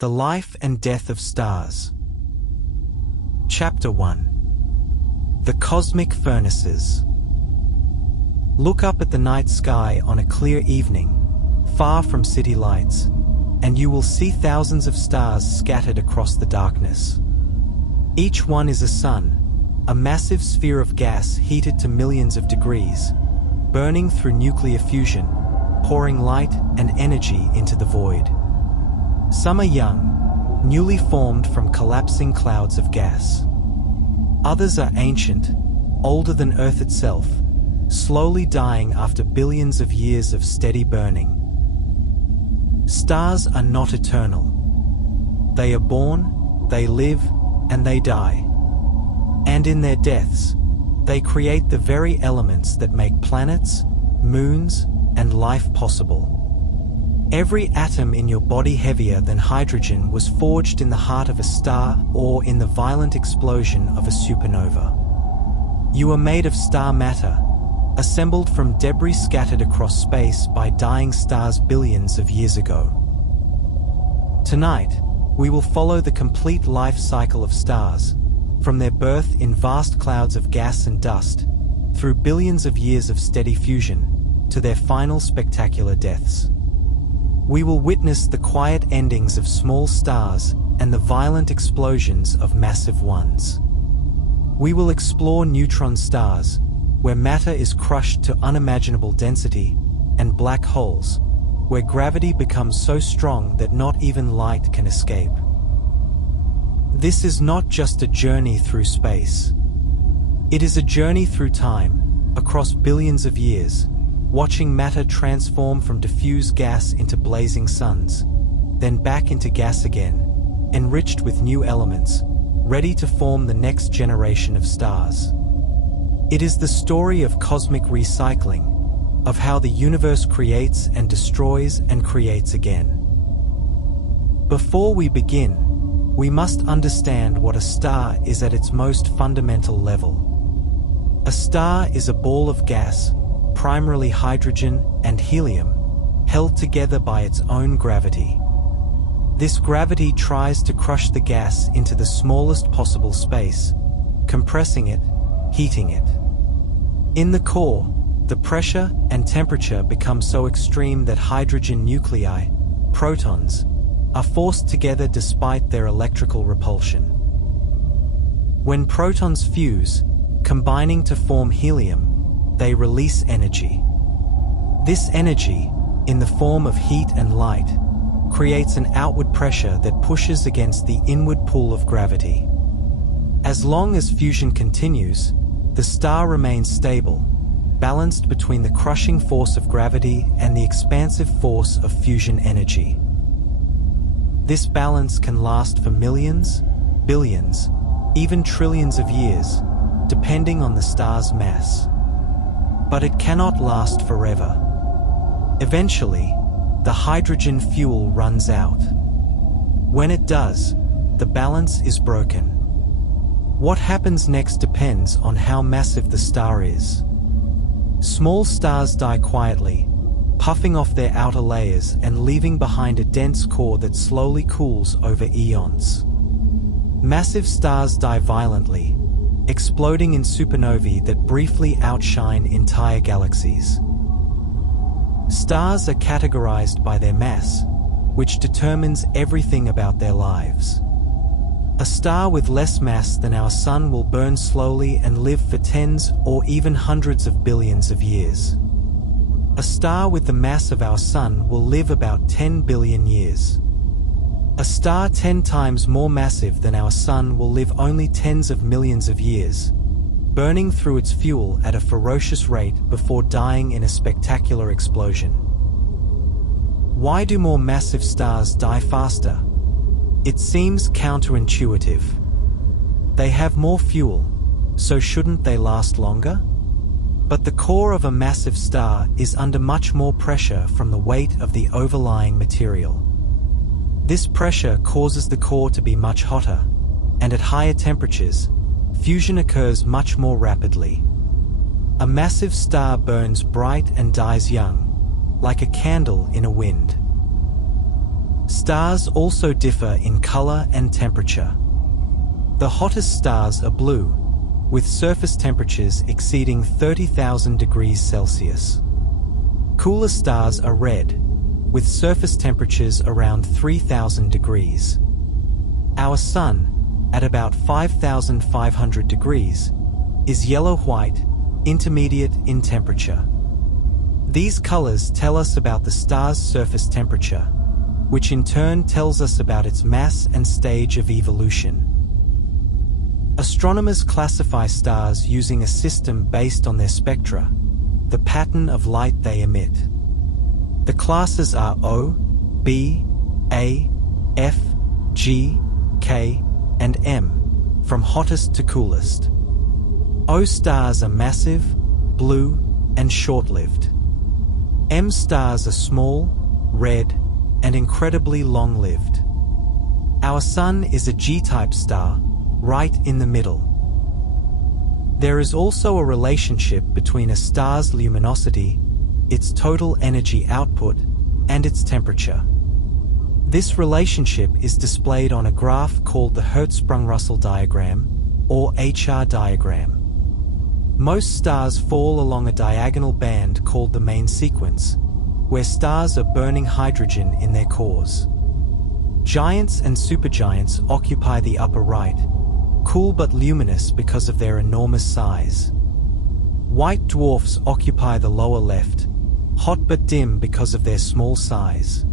The Life and Death of Stars. Chapter 1. The Cosmic Furnaces. Look up at the night sky on a clear evening, far from city lights, and you will see thousands of stars scattered across the darkness. Each one is a sun, a massive sphere of gas heated to millions of degrees, burning through nuclear fusion, pouring light and energy into the void. Some are young, newly formed from collapsing clouds of gas. Others are ancient, older than Earth itself, slowly dying after billions of years of steady burning. Stars are not eternal. They are born, they live, and they die. And in their deaths, they create the very elements that make planets, moons, and life possible. Every atom in your body heavier than hydrogen was forged in the heart of a star or in the violent explosion of a supernova. You are made of star matter, assembled from debris scattered across space by dying stars billions of years ago. Tonight, we will follow the complete life cycle of stars, from their birth in vast clouds of gas and dust, through billions of years of steady fusion, to their final spectacular deaths. We will witness the quiet endings of small stars and the violent explosions of massive ones. We will explore neutron stars, where matter is crushed to unimaginable density, and black holes, where gravity becomes so strong that not even light can escape. This is not just a journey through space. It is a journey through time, across billions of years, watching matter transform from diffuse gas into blazing suns, then back into gas again, enriched with new elements, ready to form the next generation of stars. It is the story of cosmic recycling, of how the universe creates and destroys and creates again. Before we begin, we must understand what a star is at its most fundamental level. A star is a ball of gas, primarily hydrogen and helium, held together by its own gravity. This gravity tries to crush the gas into the smallest possible space, compressing it, heating it. In the core, the pressure and temperature become so extreme that hydrogen nuclei, protons, are forced together despite their electrical repulsion. When protons fuse, combining to form helium, they release energy. This energy, in the form of heat and light, creates an outward pressure that pushes against the inward pull of gravity. As long as fusion continues, the star remains stable, balanced between the crushing force of gravity and the expansive force of fusion energy. This balance can last for millions, billions, even trillions of years, depending on the star's mass. But it cannot last forever. Eventually, the hydrogen fuel runs out. When it does, the balance is broken. What happens next depends on how massive the star is. Small stars die quietly, puffing off their outer layers and leaving behind a dense core that slowly cools over eons. Massive stars die violently, exploding in supernovae that briefly outshine entire galaxies. Stars are categorized by their mass, which determines everything about their lives. A star with less mass than our Sun will burn slowly and live for tens or even hundreds of billions of years. A star with the mass of our Sun will live about 10 billion years. A star 10 times more massive than our Sun will live only tens of millions of years, burning through its fuel at a ferocious rate before dying in a spectacular explosion. Why do more massive stars die faster? It seems counterintuitive. They have more fuel, so shouldn't they last longer? But the core of a massive star is under much more pressure from the weight of the overlying material. This pressure causes the core to be much hotter, and at higher temperatures, fusion occurs much more rapidly. A massive star burns bright and dies young, like a candle in a wind. Stars also differ in color and temperature. The hottest stars are blue, with surface temperatures exceeding 30,000 degrees Celsius. Cooler stars are red, with surface temperatures around 3,000 degrees. Our Sun, at about 5,500 degrees, is yellow-white, intermediate in temperature. These colors tell us about the star's surface temperature, which in turn tells us about its mass and stage of evolution. Astronomers classify stars using a system based on their spectra, the pattern of light they emit. The classes are O, B, A, F, G, K, and M, from hottest to coolest. O stars are massive, blue, and short-lived. M stars are small, red, and incredibly long-lived. Our Sun is a G-type star, right in the middle. There is also a relationship between a star's luminosity, its total energy output, and its temperature. This relationship is displayed on a graph called the Hertzsprung-Russell diagram, or HR diagram. Most stars fall along a diagonal band called the main sequence, where stars are burning hydrogen in their cores. Giants and supergiants occupy the upper right, cool but luminous because of their enormous size. White dwarfs occupy the lower left, hot but dim because of their small size.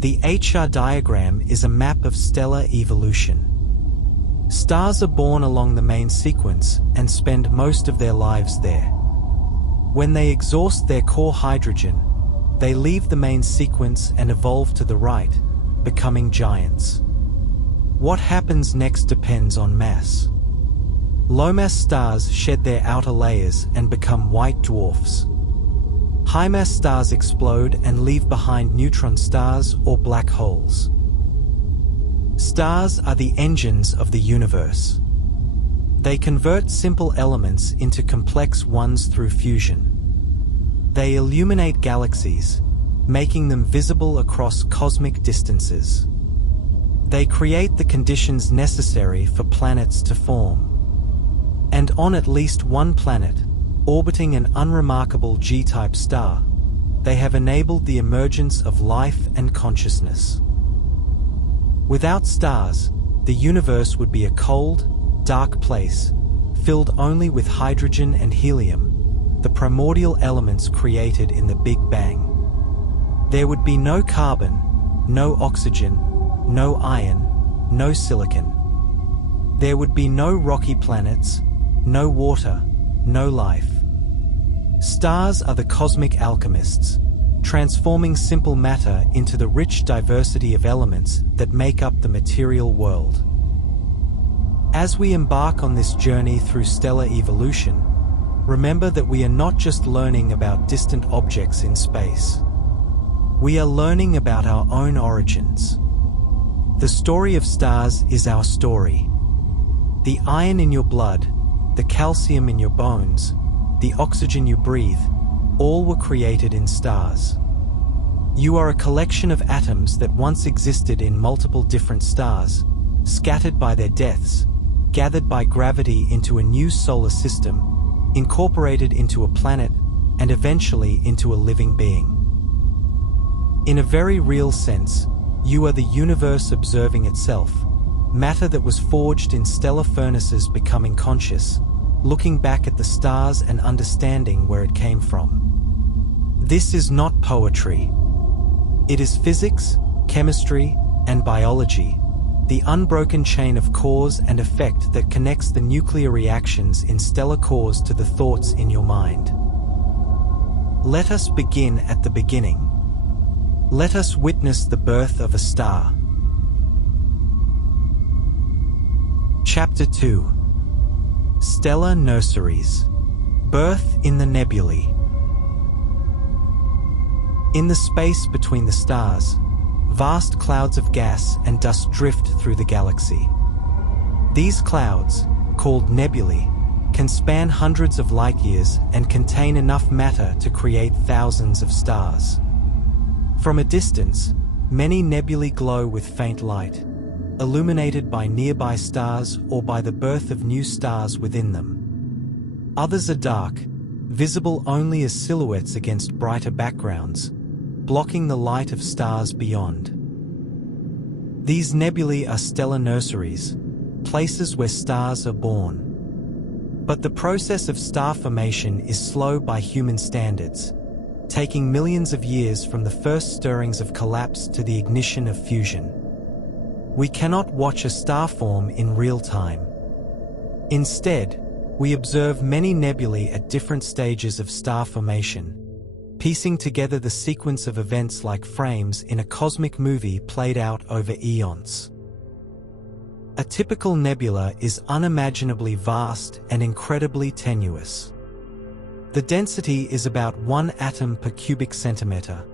The HR diagram is a map of stellar evolution. Stars are born along the main sequence and spend most of their lives there. When they exhaust their core hydrogen, they leave the main sequence and evolve to the right, becoming giants. What happens next depends on mass. Low-mass stars shed their outer layers and become white dwarfs. High-mass stars explode and leave behind neutron stars or black holes. Stars are the engines of the universe. They convert simple elements into complex ones through fusion. They illuminate galaxies, making them visible across cosmic distances. They create the conditions necessary for planets to form. And on at least one planet, orbiting an unremarkable G-type star, they have enabled the emergence of life and consciousness. Without stars, the universe would be a cold, dark place, filled only with hydrogen and helium, the primordial elements created in the Big Bang. There would be no carbon, no oxygen, no iron, no silicon. There would be no rocky planets, no water, no life. Stars are the cosmic alchemists, transforming simple matter into the rich diversity of elements that make up the material world. As we embark on this journey through stellar evolution, remember that we are not just learning about distant objects in space. We are learning about our own origins. The story of stars is our story. The iron in your blood, the calcium in your bones, the oxygen you breathe, all were created in stars. You are a collection of atoms that once existed in multiple different stars, scattered by their deaths, gathered by gravity into a new solar system, incorporated into a planet, and eventually into a living being. In a very real sense, you are the universe observing itself, matter that was forged in stellar furnaces becoming conscious, looking back at the stars and understanding where it came from. This is not poetry. It is physics, chemistry, and biology, the unbroken chain of cause and effect that connects the nuclear reactions in stellar cores to the thoughts in your mind. Let us begin at the beginning. Let us witness the birth of a star. Chapter 2. Stellar Nurseries. Birth in the Nebulae. In the space between the stars, vast clouds of gas and dust drift through the galaxy. These clouds, called nebulae, can span hundreds of light years and contain enough matter to create thousands of stars. From a distance, Many nebulae glow with faint light, illuminated by nearby stars or by the birth of new stars within them. Others are dark, visible only as silhouettes against brighter backgrounds, blocking the light of stars beyond. These nebulae are stellar nurseries, places where stars are born. But the process of star formation is slow by human standards, taking millions of years from the first stirrings of collapse to the ignition of fusion. We cannot watch a star form in real time. Instead, we observe many nebulae at different stages of star formation, piecing together the sequence of events like frames in a cosmic movie played out over eons. A typical nebula is unimaginably vast and incredibly tenuous. The density is about 1 atom per cubic centimeter,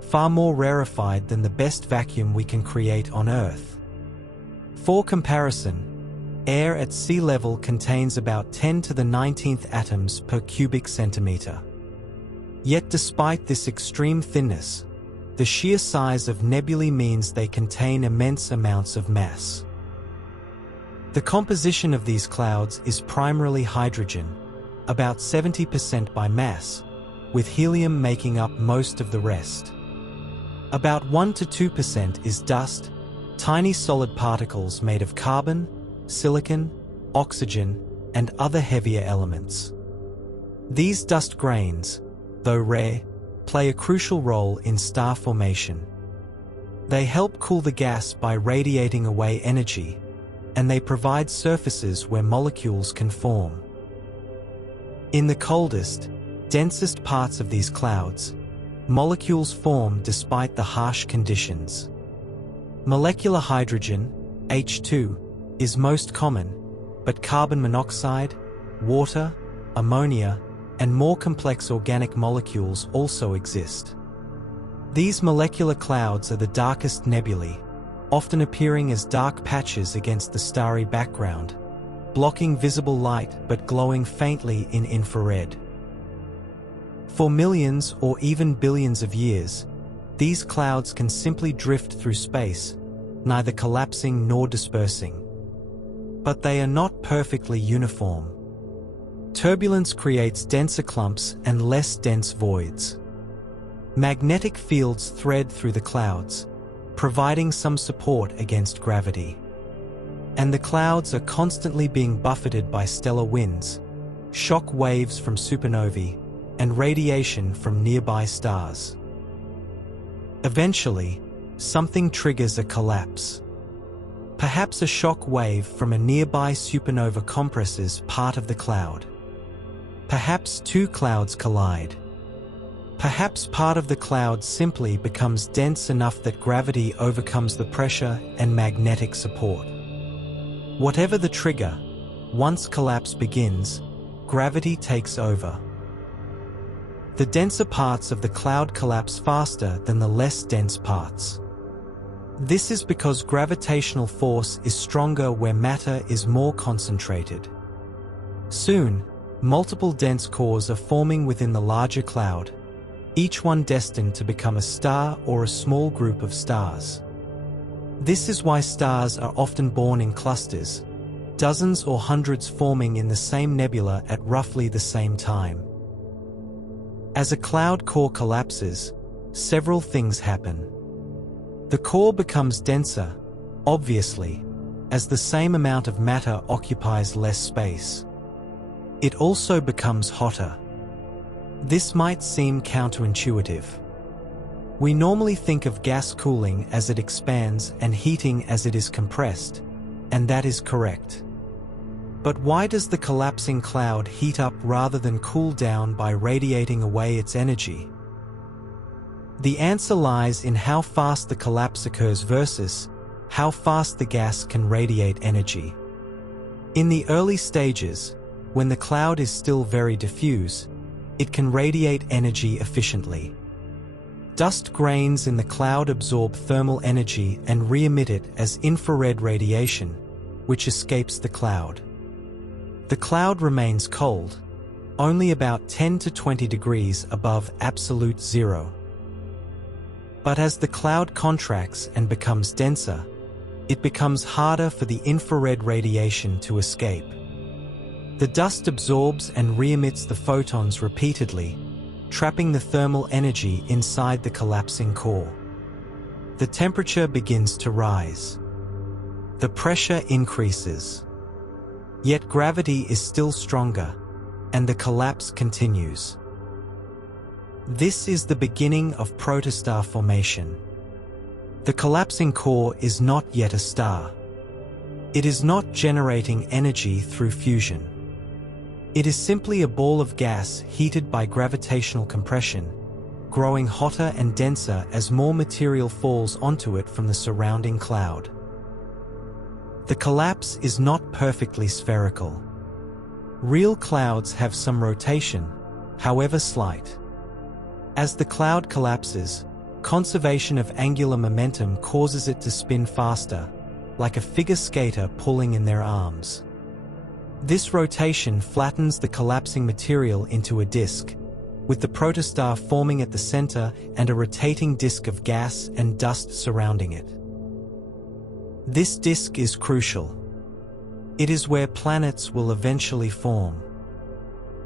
far more rarefied than the best vacuum we can create on Earth. For comparison, air at sea level contains about 10 to the 19th atoms per cubic centimeter. Yet despite this extreme thinness, the sheer size of nebulae means they contain immense amounts of mass. The composition of these clouds is primarily hydrogen, about 70% by mass, with helium making up most of the rest. About 1 to 2% is dust, tiny solid particles made of carbon, silicon, oxygen, and other heavier elements. These dust grains, though rare, play a crucial role in star formation. They help cool the gas by radiating away energy, and they provide surfaces where molecules can form. In the coldest, densest parts of these clouds, molecules form despite the harsh conditions. Molecular hydrogen, H2, is most common, but carbon monoxide, water, ammonia, and more complex organic molecules also exist. These molecular clouds are the darkest nebulae, often appearing as dark patches against the starry background, blocking visible light but glowing faintly in infrared. For millions or even billions of years, these clouds can simply drift through space, neither collapsing nor dispersing. But they are not perfectly uniform. Turbulence creates denser clumps and less dense voids. Magnetic fields thread through the clouds, providing some support against gravity. And the clouds are constantly being buffeted by stellar winds, shock waves from supernovae, and radiation from nearby stars. Eventually, something triggers a collapse. Perhaps a shock wave from a nearby supernova compresses part of the cloud. Perhaps two clouds collide. Perhaps part of the cloud simply becomes dense enough that gravity overcomes the pressure and magnetic support. Whatever the trigger, once collapse begins, gravity takes over. The denser parts of the cloud collapse faster than the less dense parts. This is because gravitational force is stronger where matter is more concentrated. Soon, multiple dense cores are forming within the larger cloud, each one destined to become a star or a small group of stars. This is why stars are often born in clusters, dozens or hundreds forming in the same nebula at roughly the same time. As a cloud core collapses, several things happen. The core becomes denser, obviously, as the same amount of matter occupies less space. It also becomes hotter. This might seem counterintuitive. We normally think of gas cooling as it expands and heating as it is compressed, and that is correct. But why does the collapsing cloud heat up rather than cool down by radiating away its energy? The answer lies in how fast the collapse occurs versus how fast the gas can radiate energy. In the early stages, when the cloud is still very diffuse, it can radiate energy efficiently. Dust grains in the cloud absorb thermal energy and re-emit it as infrared radiation, which escapes the cloud. The cloud remains cold, only about 10 to 20 degrees above absolute zero. But as the cloud contracts and becomes denser, it becomes harder for the infrared radiation to escape. The dust absorbs and re-emits the photons repeatedly, trapping the thermal energy inside the collapsing core. The temperature begins to rise. The pressure increases. Yet gravity is still stronger, and the collapse continues. This is the beginning of protostar formation. The collapsing core is not yet a star. It is not generating energy through fusion. It is simply a ball of gas heated by gravitational compression, growing hotter and denser as more material falls onto it from the surrounding cloud. The collapse is not perfectly spherical. Real clouds have some rotation, however slight. As the cloud collapses, conservation of angular momentum causes it to spin faster, like a figure skater pulling in their arms. This rotation flattens the collapsing material into a disk, with the protostar forming at the center and a rotating disk of gas and dust surrounding it. This disk is crucial. It is where planets will eventually form.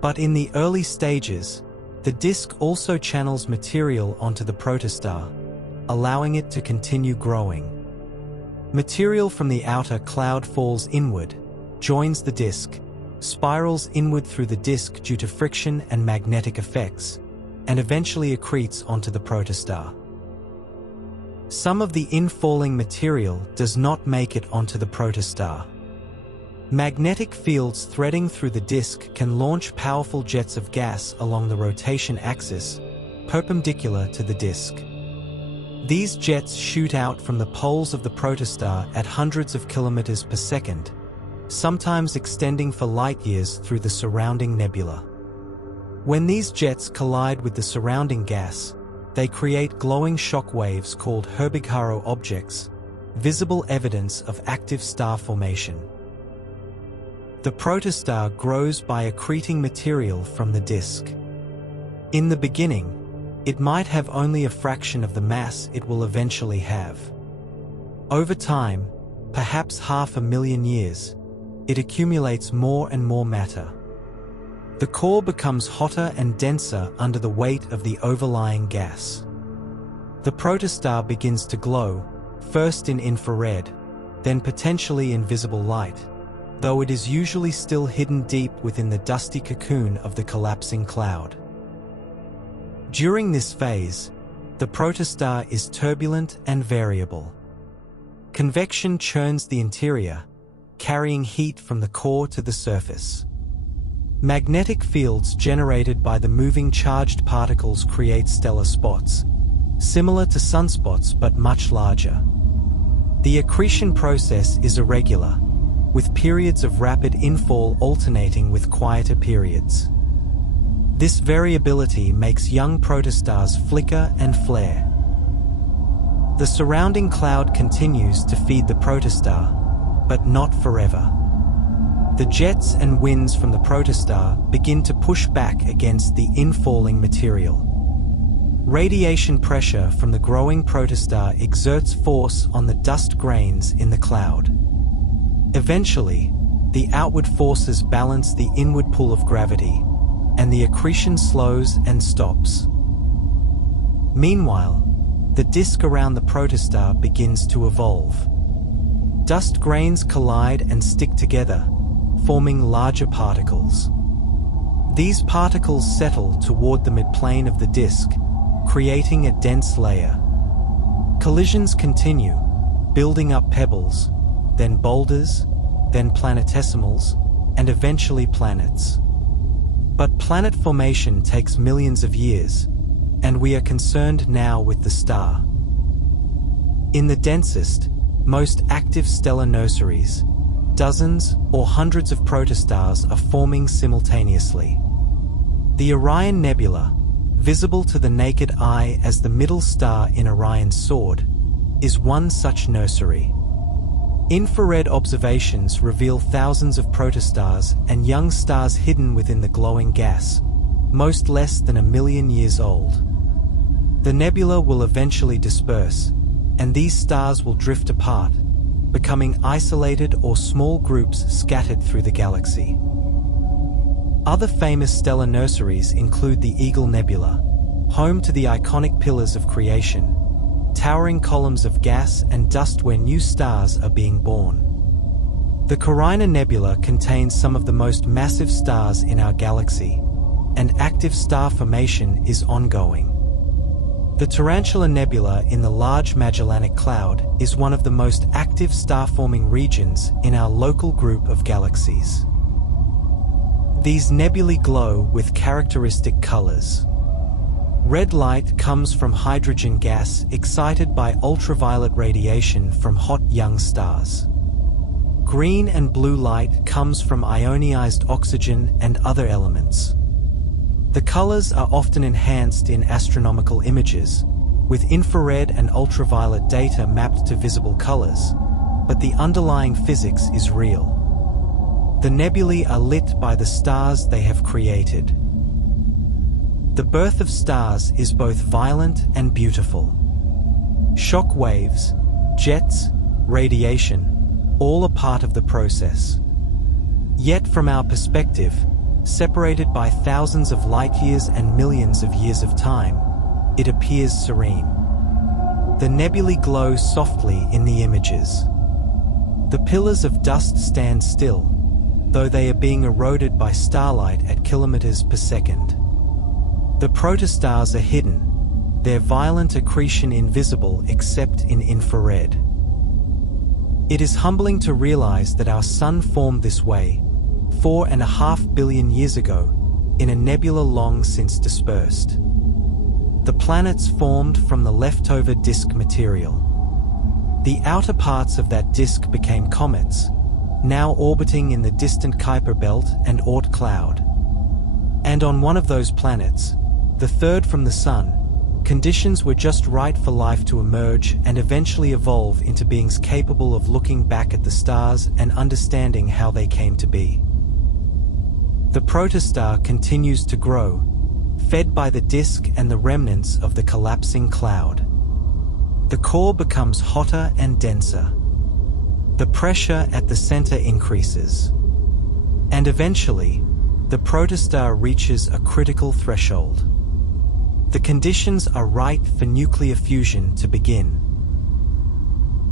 But in the early stages, the disk also channels material onto the protostar, allowing it to continue growing. Material from the outer cloud falls inward, joins the disk, spirals inward through the disk due to friction and magnetic effects, and eventually accretes onto the protostar. Some of the infalling material does not make it onto the protostar. Magnetic fields threading through the disk can launch powerful jets of gas along the rotation axis, perpendicular to the disk. These jets shoot out from the poles of the protostar at hundreds of kilometers per second, sometimes extending for light years through the surrounding nebula. When these jets collide with the surrounding gas, they create glowing shock waves called Herbig-Haro objects, visible evidence of active star formation. The protostar grows by accreting material from the disk. In the beginning, it might have only a fraction of the mass it will eventually have. Over time, perhaps 500,000 years, it accumulates more and more matter. The core becomes hotter and denser under the weight of the overlying gas. The protostar begins to glow, first in infrared, then potentially in visible light, though it is usually still hidden deep within the dusty cocoon of the collapsing cloud. During this phase, the protostar is turbulent and variable. Convection churns the interior, carrying heat from the core to the surface. Magnetic fields generated by the moving charged particles create stellar spots, similar to sunspots but much larger. The accretion process is irregular, with periods of rapid infall alternating with quieter periods. This variability makes young protostars flicker and flare. The surrounding cloud continues to feed the protostar, but not forever. The jets and winds from the protostar begin to push back against the infalling material. Radiation pressure from the growing protostar exerts force on the dust grains in the cloud. Eventually, the outward forces balance the inward pull of gravity, and the accretion slows and stops. Meanwhile, the disk around the protostar begins to evolve. Dust grains collide and stick together, forming larger particles. These particles settle toward the midplane of the disk, creating a dense layer. Collisions continue, building up pebbles, then boulders, then planetesimals, and eventually planets. But planet formation takes millions of years, and we are concerned now with the star. In the densest, most active stellar nurseries, dozens or hundreds of protostars are forming simultaneously. The Orion Nebula, visible to the naked eye as the middle star in Orion's sword, is one such nursery. Infrared observations reveal thousands of protostars and young stars hidden within the glowing gas, most less than 1 million years old. The nebula will eventually disperse, and these stars will drift apart, becoming isolated or small groups scattered through the galaxy. Other famous stellar nurseries include the Eagle Nebula, home to the iconic pillars of creation, towering columns of gas and dust where new stars are being born. The Carina Nebula contains some of the most massive stars in our galaxy, and active star formation is ongoing. The Tarantula Nebula in the Large Magellanic Cloud is one of the most active star-forming regions in our local group of galaxies. These nebulae glow with characteristic colors. Red light comes from hydrogen gas excited by ultraviolet radiation from hot young stars. Green and blue light comes from ionized oxygen and other elements. The colors are often enhanced in astronomical images, with infrared and ultraviolet data mapped to visible colors, but the underlying physics is real. The nebulae are lit by the stars they have created. The birth of stars is both violent and beautiful. Shock waves, jets, radiation, all a part of the process. Yet from our perspective, separated by thousands of light years and millions of years of time, it appears serene. The nebulae glow softly in the images. The pillars of dust stand still, though they are being eroded by starlight at kilometers per second. The protostars are hidden, their violent accretion invisible except in infrared. It is humbling to realize that our sun formed this way 4.5 billion years ago, in a nebula long since dispersed. The planets formed from the leftover disk material. The outer parts of that disk became comets, now orbiting in the distant Kuiper belt and Oort cloud. And on one of those planets, the third from the Sun, conditions were just right for life to emerge and eventually evolve into beings capable of looking back at the stars and understanding how they came to be. The protostar continues to grow, fed by the disk and the remnants of the collapsing cloud. The core becomes hotter and denser. The pressure at the center increases. And eventually, the protostar reaches a critical threshold. The conditions are right for nuclear fusion to begin.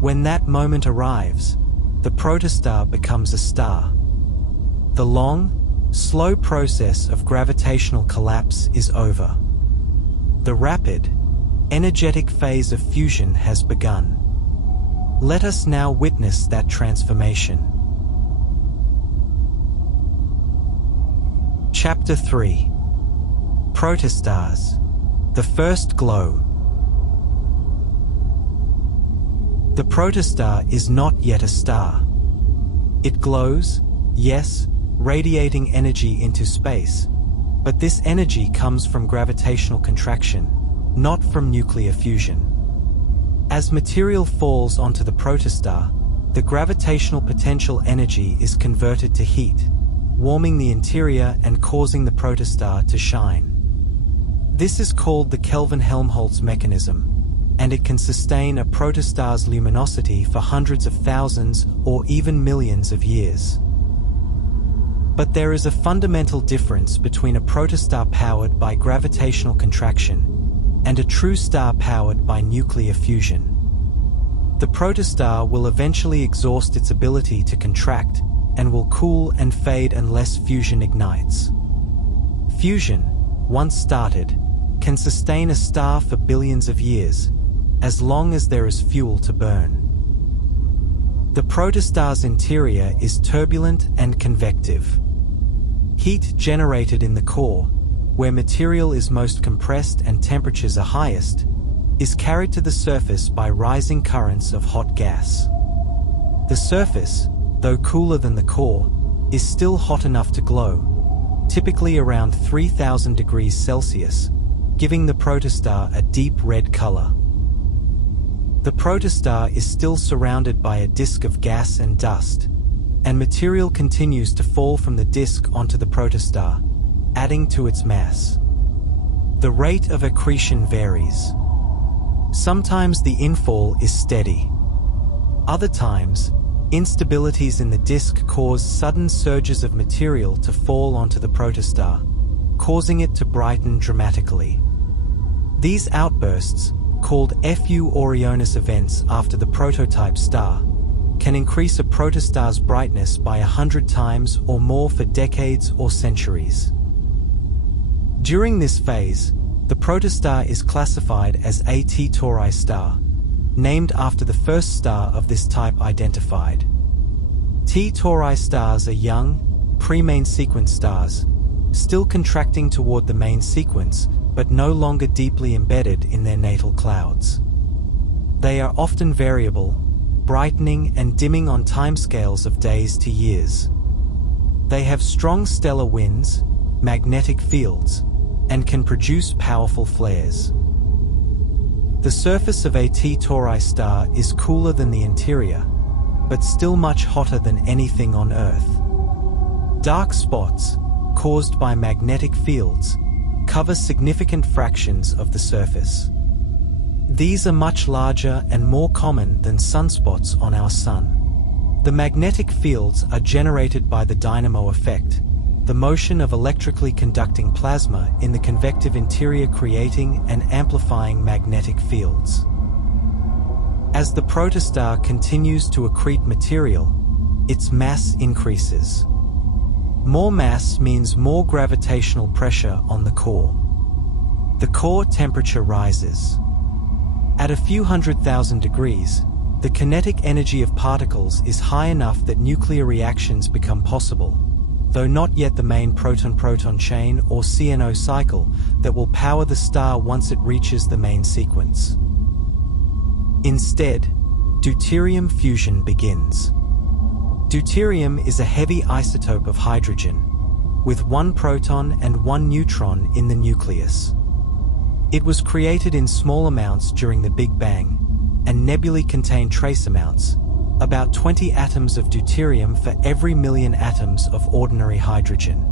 When that moment arrives, the protostar becomes a star. The long, slow process of gravitational collapse is over. The rapid, energetic phase of fusion has begun. Let us now witness that transformation. Chapter 3. Protostars. The first glow. The protostar is not yet a star. It glows, yes, radiating energy into space, but this energy comes from gravitational contraction, not from nuclear fusion. As material falls onto the protostar, the gravitational potential energy is converted to heat, warming the interior and causing the protostar to shine. This is called the Kelvin-Helmholtz mechanism, and it can sustain a protostar's luminosity for hundreds of thousands or even millions of years. But there is a fundamental difference between a protostar powered by gravitational contraction and a true star powered by nuclear fusion. The protostar will eventually exhaust its ability to contract and will cool and fade unless fusion ignites. Fusion, once started, can sustain a star for billions of years, as long as there is fuel to burn. The protostar's interior is turbulent and convective. Heat generated in the core, where material is most compressed and temperatures are highest, is carried to the surface by rising currents of hot gas. The surface, though cooler than the core, is still hot enough to glow, typically around 3000 degrees Celsius, giving the protostar a deep red color. The protostar is still surrounded by a disk of gas and dust, and material continues to fall from the disk onto the protostar, adding to its mass. The rate of accretion varies. Sometimes the infall is steady. Other times, instabilities in the disk cause sudden surges of material to fall onto the protostar, causing it to brighten dramatically. These outbursts, called FU Orionis events after the prototype star, can increase a protostar's brightness by 100 times or more for decades or centuries. During this phase, the protostar is classified as a T Tauri star, named after the first star of this type identified. T Tauri stars are young, pre-main sequence stars, still contracting toward the main sequence, but no longer deeply embedded in their natal clouds. They are often variable, brightening and dimming on timescales of days to years. They have strong stellar winds, magnetic fields, and can produce powerful flares. The surface of a T Tauri star is cooler than the interior, but still much hotter than anything on Earth. Dark spots, caused by magnetic fields, cover significant fractions of the surface. These are much larger and more common than sunspots on our Sun. The magnetic fields are generated by the dynamo effect, the motion of electrically conducting plasma in the convective interior creating and amplifying magnetic fields. As the protostar continues to accrete material, its mass increases. More mass means more gravitational pressure on the core. The core temperature rises. At a few 100,000 degrees, the kinetic energy of particles is high enough that nuclear reactions become possible, though not yet the main proton-proton chain or CNO cycle that will power the star once it reaches the main sequence. Instead, deuterium fusion begins. Deuterium is a heavy isotope of hydrogen, with 1 proton and 1 neutron in the nucleus. It was created in small amounts during the Big Bang, and nebulae contain trace amounts, about 20 atoms of deuterium for every million atoms of ordinary hydrogen.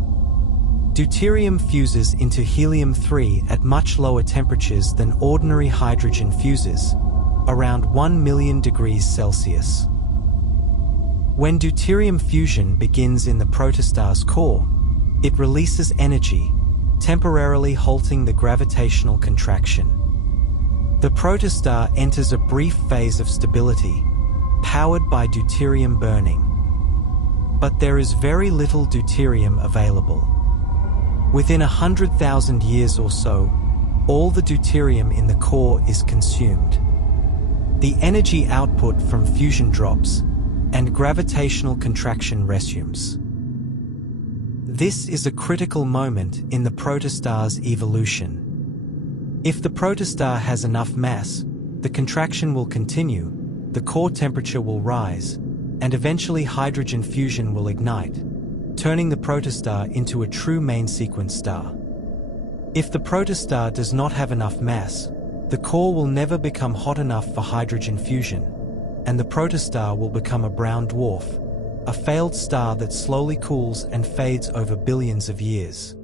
Deuterium fuses into helium-3 at much lower temperatures than ordinary hydrogen fuses, around 1 million degrees Celsius. When deuterium fusion begins in the protostar's core, it releases energy, temporarily halting the gravitational contraction. The protostar enters a brief phase of stability, powered by deuterium burning. But there is very little deuterium available. Within 100,000 years or so, all the deuterium in the core is consumed. The energy output from fusion drops, and gravitational contraction resumes. This is a critical moment in the protostar's evolution. If the protostar has enough mass, the contraction will continue, the core temperature will rise, and eventually hydrogen fusion will ignite, turning the protostar into a true main sequence star. If the protostar does not have enough mass, the core will never become hot enough for hydrogen fusion, and the protostar will become a brown dwarf, a failed star that slowly cools and fades over billions of years.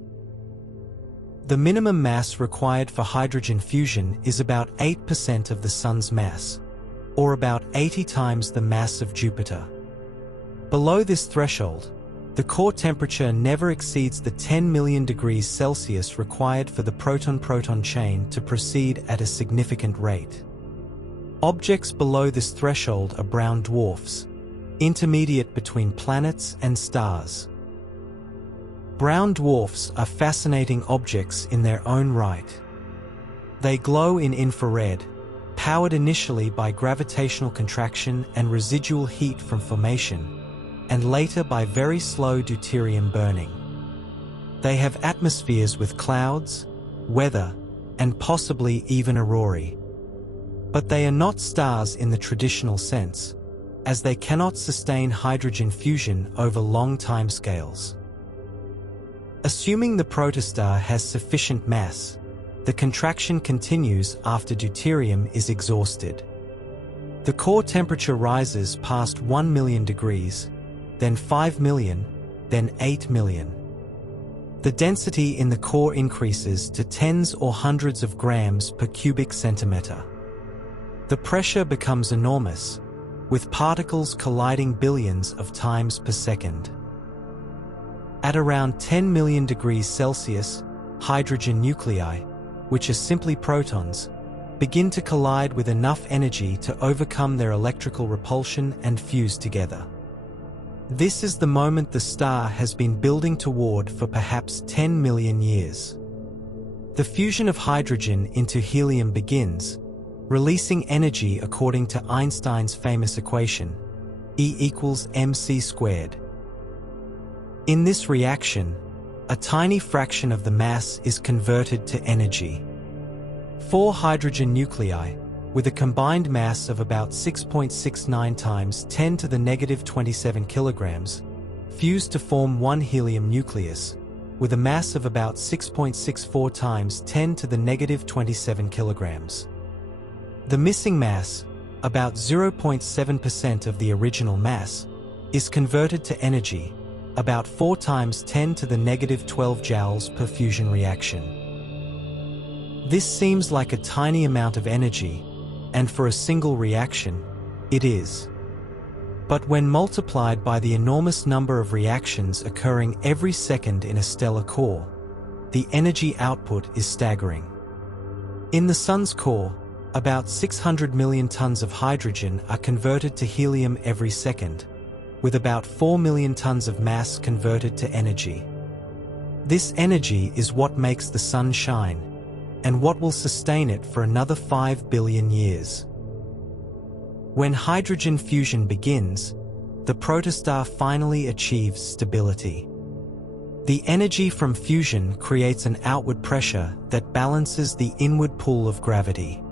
The minimum mass required for hydrogen fusion is about 8% of the Sun's mass, or about 80 times the mass of Jupiter. Below this threshold, the core temperature never exceeds the 10 million degrees Celsius required for the proton-proton chain to proceed at a significant rate. Objects below this threshold are brown dwarfs, intermediate between planets and stars. Brown dwarfs are fascinating objects in their own right. They glow in infrared, powered initially by gravitational contraction and residual heat from formation, and later by very slow deuterium burning. They have atmospheres with clouds, weather, and possibly even aurorae. But they are not stars in the traditional sense, as they cannot sustain hydrogen fusion over long timescales. Assuming the protostar has sufficient mass, the contraction continues after deuterium is exhausted. The core temperature rises past 1 million degrees, then 5 million, then 8 million. The density in the core increases to tens or hundreds of grams per cubic centimeter. The pressure becomes enormous, with particles colliding billions of times per second. At around 10 million degrees Celsius, hydrogen nuclei, which are simply protons, begin to collide with enough energy to overcome their electrical repulsion and fuse together. This is the moment the star has been building toward for perhaps 10 million years. The fusion of hydrogen into helium begins, releasing energy according to Einstein's famous equation, E=mc². In this reaction, a tiny fraction of the mass is converted to energy. 4 hydrogen nuclei, with a combined mass of about 6.69 times 10 to the negative 27 kilograms, fuse to form one helium nucleus, with a mass of about 6.64 times 10 to the negative 27 kilograms. The missing mass, about 0.7% of the original mass, is converted to energy, about 4 times 10 to the negative 12 joules per fusion reaction. This seems like a tiny amount of energy, and for a single reaction, it is. But when multiplied by the enormous number of reactions occurring every second in a stellar core, the energy output is staggering. In the Sun's core, about 600 million tons of hydrogen are converted to helium every second, with about 4 million tons of mass converted to energy. This energy is what makes the Sun shine, and what will sustain it for another 5 billion years. When hydrogen fusion begins, the protostar finally achieves stability. The energy from fusion creates an outward pressure that balances the inward pull of gravity.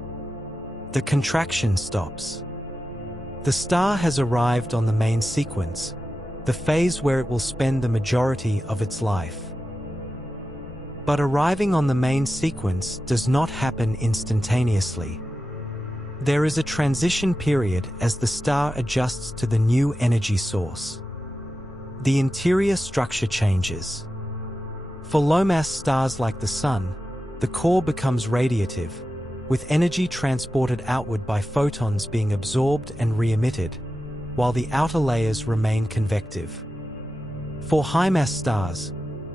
The contraction stops. The star has arrived on the main sequence, the phase where it will spend the majority of its life. But arriving on the main sequence does not happen instantaneously. There is a transition period as the star adjusts to the new energy source. The interior structure changes. For low-mass stars like the Sun, the core becomes radiative, with energy transported outward by photons being absorbed and re-emitted, while the outer layers remain convective. For high-mass stars,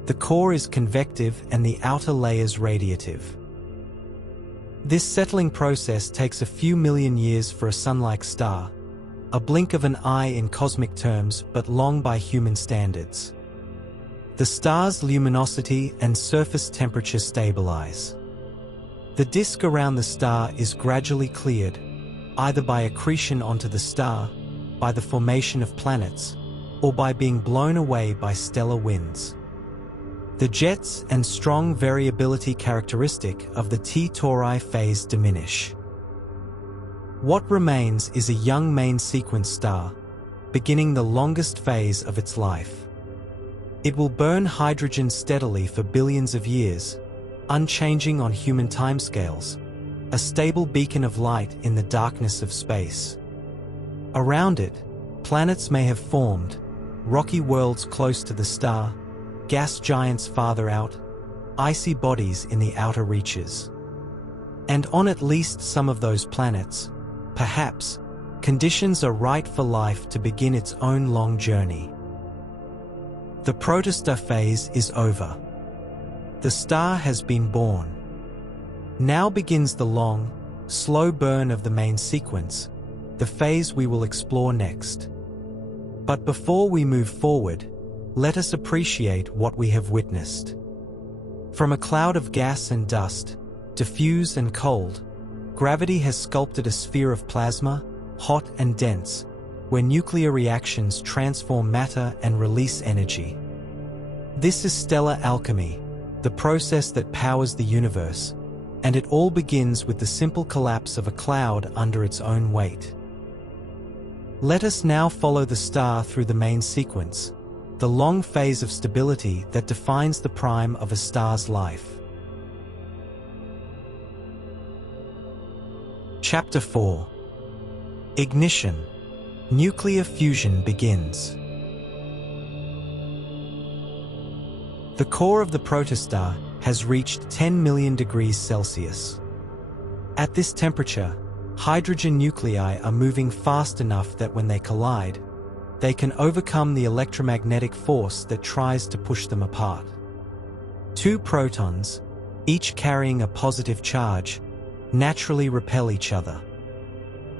the core is convective and the outer layers radiative. This settling process takes a few million years for a Sun-like star, a blink of an eye in cosmic terms but long by human standards. The star's luminosity and surface temperature stabilize. The disk around the star is gradually cleared, either by accretion onto the star, by the formation of planets, or by being blown away by stellar winds. The jets and strong variability characteristic of the T-Tauri phase diminish. What remains is a young main sequence star, beginning the longest phase of its life. It will burn hydrogen steadily for billions of years, unchanging on human timescales, a stable beacon of light in the darkness of space. Around it, planets may have formed, rocky worlds close to the star, gas giants farther out, icy bodies in the outer reaches. And on at least some of those planets, perhaps, conditions are right for life to begin its own long journey. The protostar phase is over. The star has been born. Now begins the long, slow burn of the main sequence, the phase we will explore next. But before we move forward, let us appreciate what we have witnessed. From a cloud of gas and dust, diffuse and cold, gravity has sculpted a sphere of plasma, hot and dense, where nuclear reactions transform matter and release energy. This is stellar alchemy, the process that powers the universe, and it all begins with the simple collapse of a cloud under its own weight. Let us now follow the star through the main sequence, the long phase of stability that defines the prime of a star's life. Chapter 4. Ignition. Nuclear fusion begins. The core of the protostar has reached 10 million degrees Celsius. At this temperature, hydrogen nuclei are moving fast enough that when they collide, they can overcome the electromagnetic force that tries to push them apart. Two protons, each carrying a positive charge, naturally repel each other.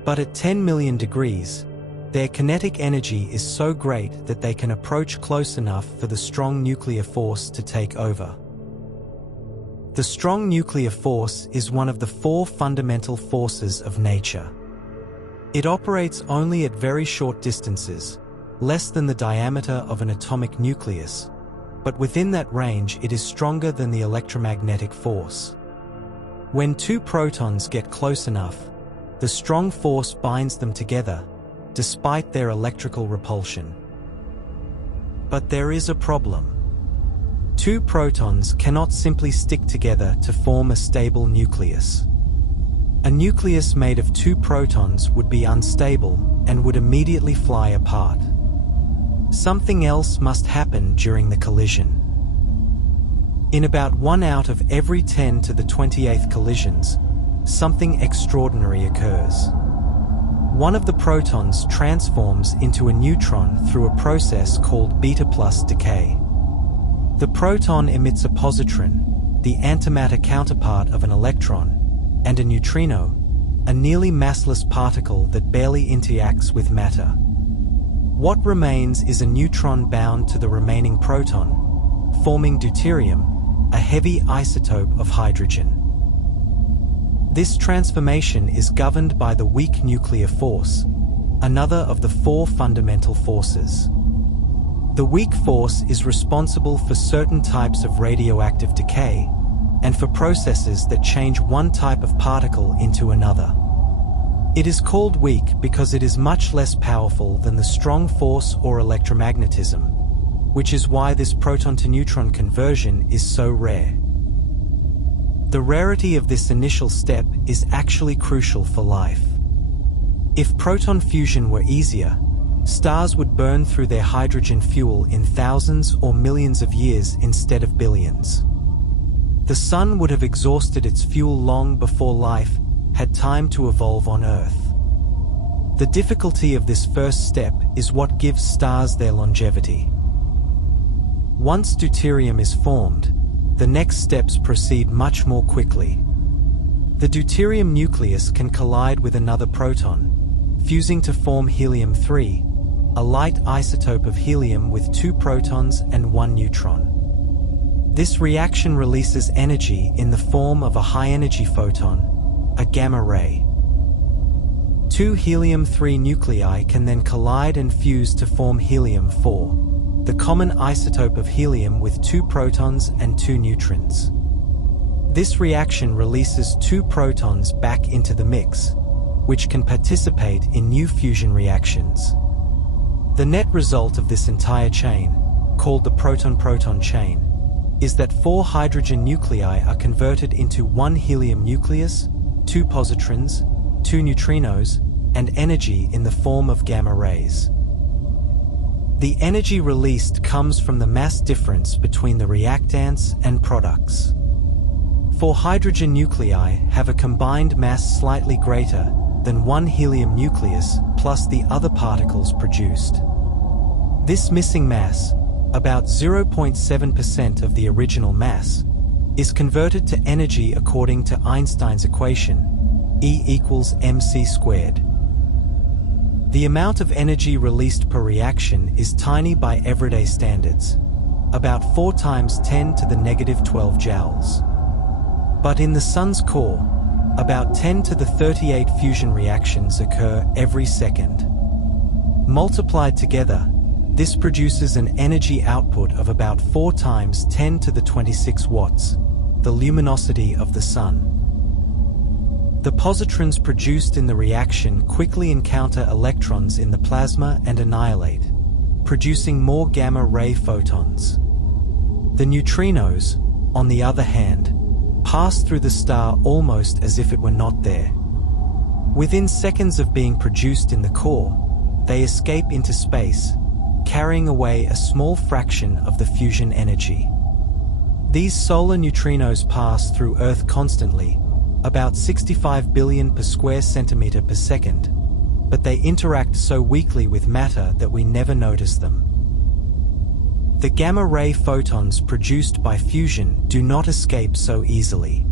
But at 10 million degrees, their kinetic energy is so great that they can approach close enough for the strong nuclear force to take over. The strong nuclear force is one of the four fundamental forces of nature. It operates only at very short distances, less than the diameter of an atomic nucleus, but within that range it is stronger than the electromagnetic force. When two protons get close enough, the strong force binds them together, despite their electrical repulsion. But there is a problem. Two protons cannot simply stick together to form a stable nucleus. A nucleus made of two protons would be unstable and would immediately fly apart. Something else must happen during the collision. In about 1 out of every 10 to the 28th collisions, something extraordinary occurs. One of the protons transforms into a neutron through a process called beta-plus decay. The proton emits a positron, the antimatter counterpart of an electron, and a neutrino, a nearly massless particle that barely interacts with matter. What remains is a neutron bound to the remaining proton, forming deuterium, a heavy isotope of hydrogen. This transformation is governed by the weak nuclear force, another of the four fundamental forces. The weak force is responsible for certain types of radioactive decay and for processes that change one type of particle into another. It is called weak because it is much less powerful than the strong force or electromagnetism, which is why this proton-to-neutron conversion is so rare. The rarity of this initial step is actually crucial for life. If proton fusion were easier, stars would burn through their hydrogen fuel in thousands or millions of years instead of billions. The sun would have exhausted its fuel long before life had time to evolve on Earth. The difficulty of this first step is what gives stars their longevity. Once deuterium is formed, the next steps proceed much more quickly. The deuterium nucleus can collide with another proton, fusing to form helium-3, a light isotope of helium with two protons and one neutron. This reaction releases energy in the form of a high-energy photon, a gamma ray. Two helium-3 nuclei can then collide and fuse to form helium-4, the common isotope of helium with two protons and two neutrons. This reaction releases two protons back into the mix, which can participate in new fusion reactions. The net result of this entire chain, called the proton-proton chain, is that four hydrogen nuclei are converted into one helium nucleus, two positrons, two neutrinos, and energy in the form of gamma rays. The energy released comes from the mass difference between the reactants and products. Four hydrogen nuclei have a combined mass slightly greater than one helium nucleus plus the other particles produced. This missing mass, about 0.7% of the original mass, is converted to energy according to Einstein's equation, E equals mc squared. The amount of energy released per reaction is tiny by everyday standards, about 4 times 10 to the negative 12 joules. But in the Sun's core, about 10 to the 38 fusion reactions occur every second. Multiplied together, this produces an energy output of about 4 times 10 to the 26 watts, the luminosity of the Sun. The positrons produced in the reaction quickly encounter electrons in the plasma and annihilate, producing more gamma-ray photons. The neutrinos, on the other hand, pass through the star almost as if it were not there. Within seconds of being produced in the core, they escape into space, carrying away a small fraction of the fusion energy. These solar neutrinos pass through Earth constantly, about 65 billion per square centimeter per second, but they interact so weakly with matter that we never notice them. The gamma-ray photons produced by fusion do not escape so easily.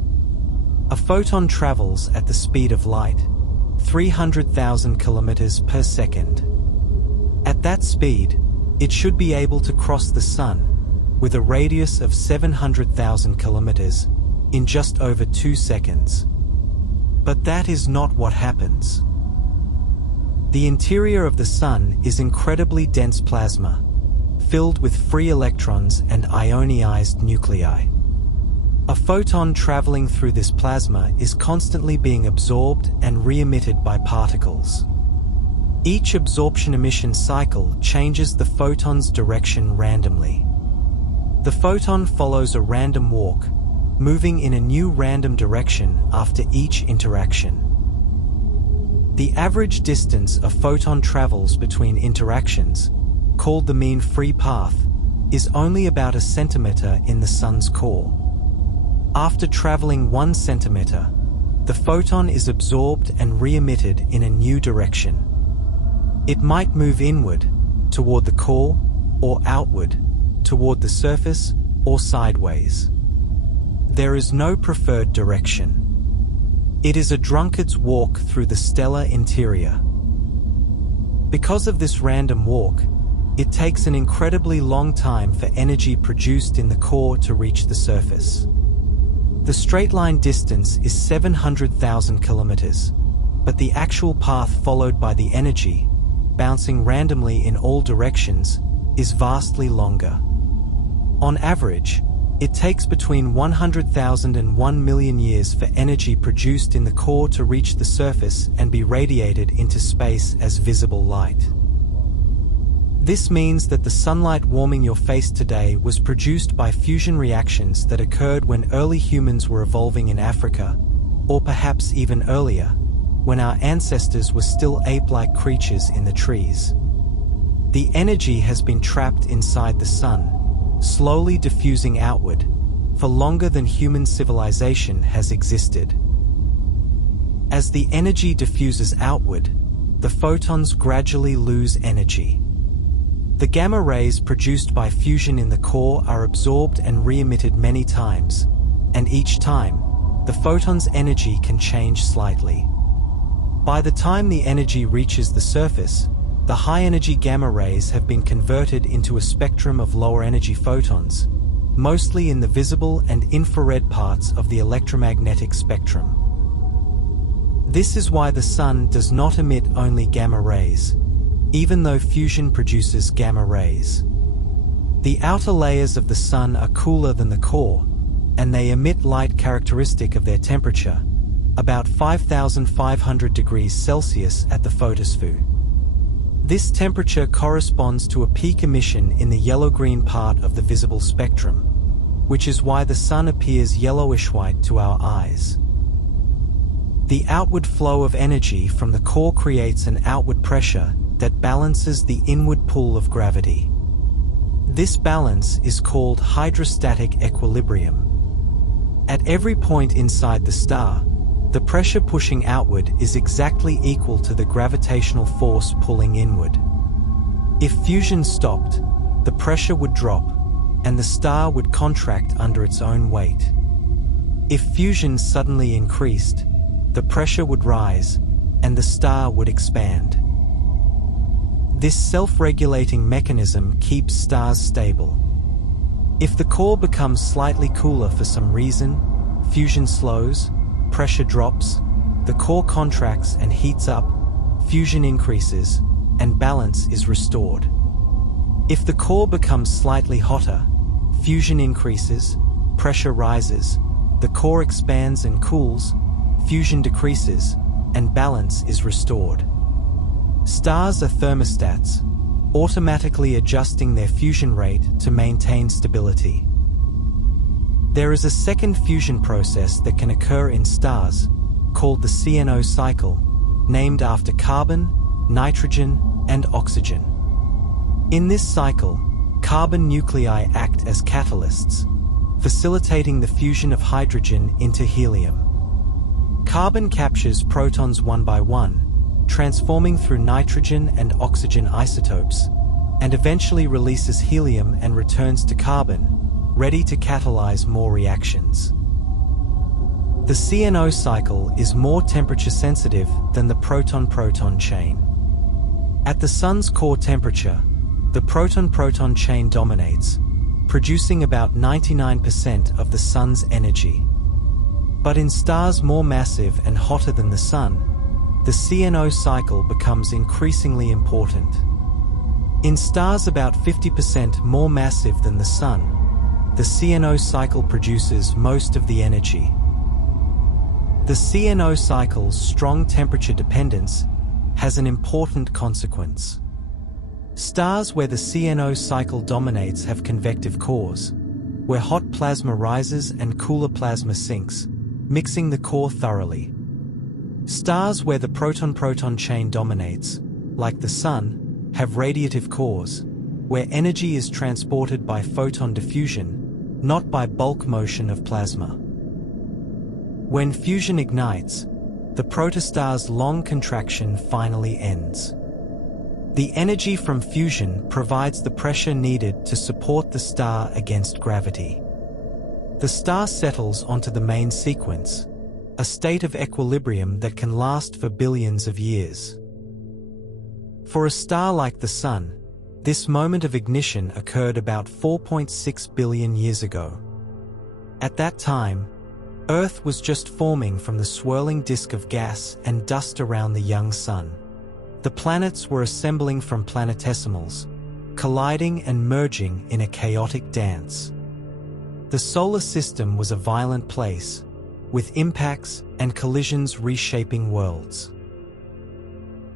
A photon travels at the speed of light, 300,000 kilometers per second. At that speed, it should be able to cross the Sun, with a radius of 700,000 kilometers, in just over 2 seconds. But that is not what happens. The interior of the Sun is incredibly dense plasma, filled with free electrons and ionized nuclei. A photon traveling through this plasma is constantly being absorbed and re-emitted by particles. Each absorption-emission cycle changes the photon's direction randomly. The photon follows a random walk, moving in a new random direction after each interaction. The average distance a photon travels between interactions, called the mean free path, is only about a centimeter in the Sun's core. After traveling 1 centimeter, the photon is absorbed and re-emitted in a new direction. It might move inward, toward the core, or outward, toward the surface, or sideways. There is no preferred direction. It is a drunkard's walk through the stellar interior. Because of this random walk, it takes an incredibly long time for energy produced in the core to reach the surface. The straight-line distance is 700,000 kilometers, but the actual path followed by the energy, bouncing randomly in all directions, is vastly longer. On average, it takes between 100,000 and 1 million years for energy produced in the core to reach the surface and be radiated into space as visible light. This means that the sunlight warming your face today was produced by fusion reactions that occurred when early humans were evolving in Africa, or perhaps even earlier, when our ancestors were still ape-like creatures in the trees. The energy has been trapped inside the sun, slowly diffusing outward, for longer than human civilization has existed. As the energy diffuses outward, the photons gradually lose energy. The gamma rays produced by fusion in the core are absorbed and re-emitted many times, and each time, the photon's energy can change slightly. By the time the energy reaches the surface, the high-energy gamma rays have been converted into a spectrum of lower-energy photons, mostly in the visible and infrared parts of the electromagnetic spectrum. This is why the Sun does not emit only gamma rays, even though fusion produces gamma rays. The outer layers of the Sun are cooler than the core, and they emit light characteristic of their temperature, about 5,500 degrees Celsius at the photosphere. This temperature corresponds to a peak emission in the yellow-green part of the visible spectrum, which is why the Sun appears yellowish-white to our eyes. The outward flow of energy from the core creates an outward pressure that balances the inward pull of gravity. This balance is called hydrostatic equilibrium. At every point inside the star, the pressure pushing outward is exactly equal to the gravitational force pulling inward. If fusion stopped, the pressure would drop, and the star would contract under its own weight. If fusion suddenly increased, the pressure would rise, and the star would expand. This self-regulating mechanism keeps stars stable. If the core becomes slightly cooler for some reason, fusion slows, pressure drops, the core contracts and heats up, fusion increases, and balance is restored. If the core becomes slightly hotter, fusion increases, pressure rises, the core expands and cools, fusion decreases, and balance is restored. Stars are thermostats, automatically adjusting their fusion rate to maintain stability. There is a second fusion process that can occur in stars, called the CNO cycle, named after carbon, nitrogen, and oxygen. In this cycle, carbon nuclei act as catalysts, facilitating the fusion of hydrogen into helium. Carbon captures protons one by one, transforming through nitrogen and oxygen isotopes, and eventually releases helium and returns to carbon, ready to catalyze more reactions. The CNO cycle is more temperature-sensitive than the proton-proton chain. At the Sun's core temperature, the proton-proton chain dominates, producing about 99% of the Sun's energy. But in stars more massive and hotter than the Sun, the CNO cycle becomes increasingly important. In stars about 50% more massive than the Sun, the CNO cycle produces most of the energy. The CNO cycle's strong temperature dependence has an important consequence. Stars where the CNO cycle dominates have convective cores, where hot plasma rises and cooler plasma sinks, mixing the core thoroughly. Stars where the proton-proton chain dominates, like the Sun, have radiative cores, where energy is transported by photon diffusion, not by bulk motion of plasma. When fusion ignites, the protostar's long contraction finally ends. The energy from fusion provides the pressure needed to support the star against gravity. The star settles onto the main sequence, a state of equilibrium that can last for billions of years. For a star like the Sun, this moment of ignition occurred about 4.6 billion years ago. At that time, Earth was just forming from the swirling disk of gas and dust around the young Sun. The planets were assembling from planetesimals, colliding and merging in a chaotic dance. The solar system was a violent place, with impacts and collisions reshaping worlds.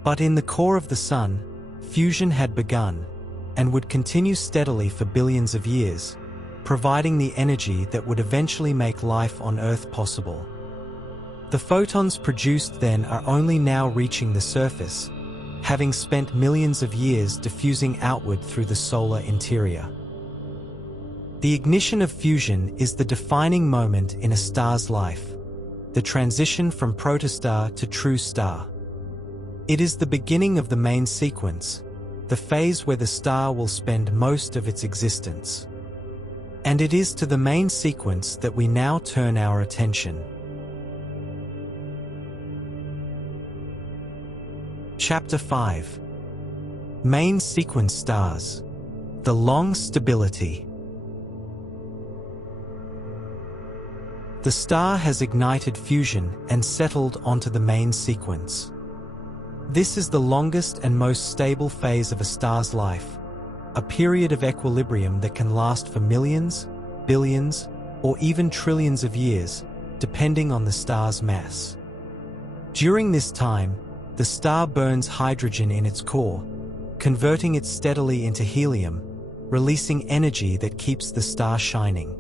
But in the core of the Sun, fusion had begun, and would continue steadily for billions of years, providing the energy that would eventually make life on Earth possible. The photons produced then are only now reaching the surface, having spent millions of years diffusing outward through the solar interior. The ignition of fusion is the defining moment in a star's life, the transition from protostar to true star. It is the beginning of the main sequence, the phase where the star will spend most of its existence. And it is to the main sequence that we now turn our attention. Chapter 5. Main Sequence Stars. The Long Stability. The star has ignited fusion and settled onto the main sequence. This is the longest and most stable phase of a star's life, a period of equilibrium that can last for millions, billions, or even trillions of years, depending on the star's mass. During this time, the star burns hydrogen in its core, converting it steadily into helium, releasing energy that keeps the star shining.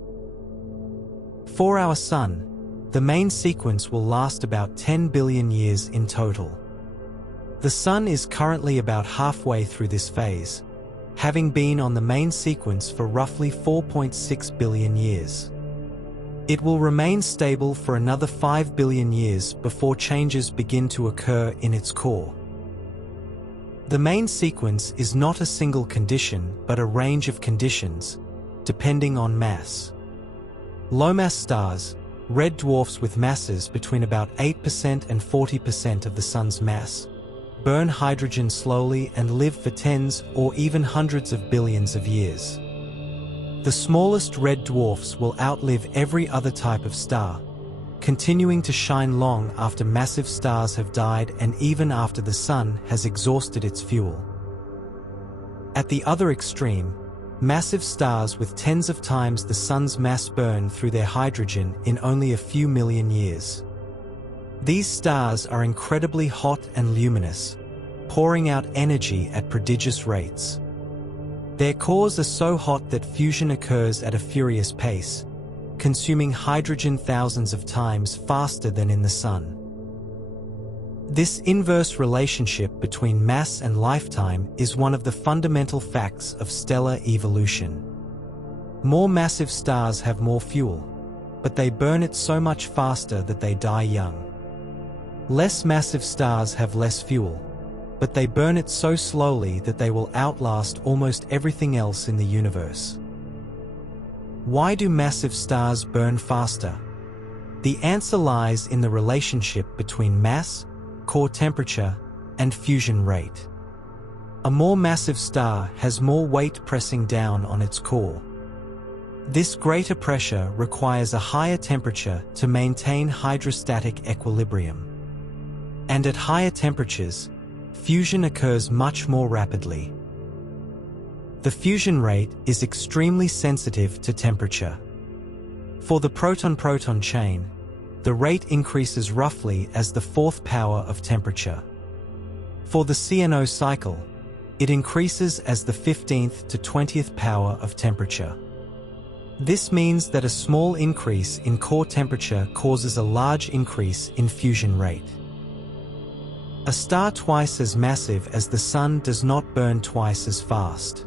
For our Sun, the main sequence will last about 10 billion years in total. The Sun is currently about halfway through this phase, having been on the main sequence for roughly 4.6 billion years. It will remain stable for another 5 billion years before changes begin to occur in its core. The main sequence is not a single condition but a range of conditions, depending on mass. Low-mass stars, red dwarfs with masses between about 8% and 40% of the Sun's mass, burn hydrogen slowly and live for tens or even hundreds of billions of years. The smallest red dwarfs will outlive every other type of star, continuing to shine long after massive stars have died and even after the Sun has exhausted its fuel. At the other extreme, massive stars with tens of times the Sun's mass burn through their hydrogen in only a few million years. These stars are incredibly hot and luminous, pouring out energy at prodigious rates. Their cores are so hot that fusion occurs at a furious pace, consuming hydrogen thousands of times faster than in the Sun. This inverse relationship between mass and lifetime is one of the fundamental facts of stellar evolution. More massive stars have more fuel, but they burn it so much faster that they die young. Less massive stars have less fuel, but they burn it so slowly that they will outlast almost everything else in the universe. Why do massive stars burn faster? The answer lies in the relationship between mass, core temperature, and fusion rate. A more massive star has more weight pressing down on its core. This greater pressure requires a higher temperature to maintain hydrostatic equilibrium. And at higher temperatures, fusion occurs much more rapidly. The fusion rate is extremely sensitive to temperature. For the proton-proton chain, the rate increases roughly as the fourth power of temperature. For the CNO cycle, it increases as the 15th to 20th power of temperature. This means that a small increase in core temperature causes a large increase in fusion rate. A star twice as massive as the Sun does not burn twice as fast.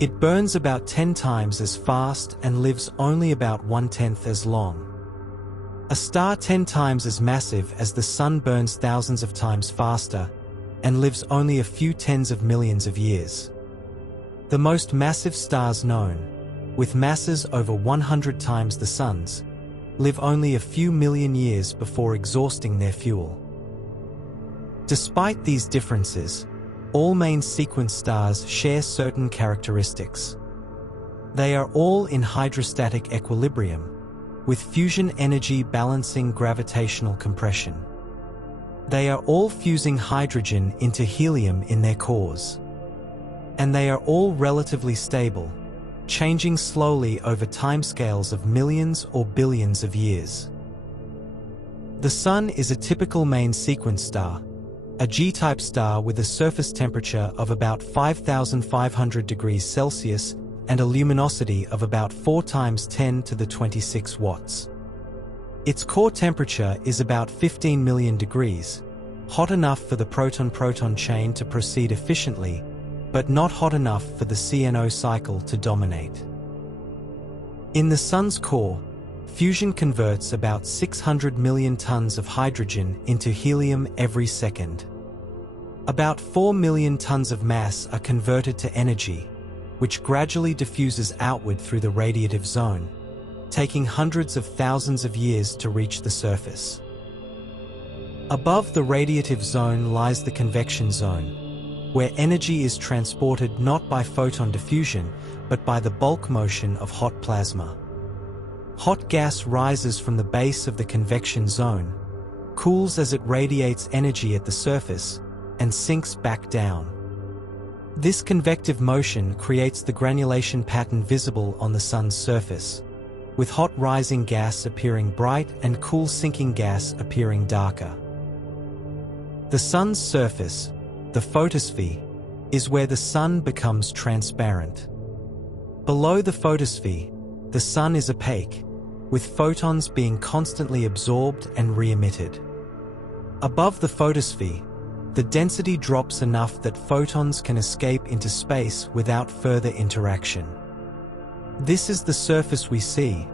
It burns about 10 times as fast and lives only about 1/10 as long. A star 10 times as massive as the Sun burns thousands of times faster and lives only a few tens of millions of years. The most massive stars known, with masses over 100 times the Sun's, live only a few million years before exhausting their fuel. Despite these differences, all main sequence stars share certain characteristics. They are all in hydrostatic equilibrium, with fusion energy balancing gravitational compression. They are all fusing hydrogen into helium in their cores. And they are all relatively stable, changing slowly over timescales of millions or billions of years. The Sun is a typical main sequence star, a G-type star with a surface temperature of about 5,500 degrees Celsius and a luminosity of about 4 times 10 to the 26 watts. Its core temperature is about 15 million degrees, hot enough for the proton-proton chain to proceed efficiently, but not hot enough for the CNO cycle to dominate. In the Sun's core, fusion converts about 600 million tons of hydrogen into helium every second. About 4 million tons of mass are converted to energy, which gradually diffuses outward through the radiative zone, taking hundreds of thousands of years to reach the surface. Above the radiative zone lies the convection zone, where energy is transported not by photon diffusion, but by the bulk motion of hot plasma. Hot gas rises from the base of the convection zone, cools as it radiates energy at the surface, and sinks back down. This convective motion creates the granulation pattern visible on the Sun's surface, with hot rising gas appearing bright and cool sinking gas appearing darker. The Sun's surface, the photosphere, is where the Sun becomes transparent. Below the photosphere, the Sun is opaque, with photons being constantly absorbed and re-emitted. Above the photosphere, the density drops enough that photons can escape into space without further interaction. This is the surface we see,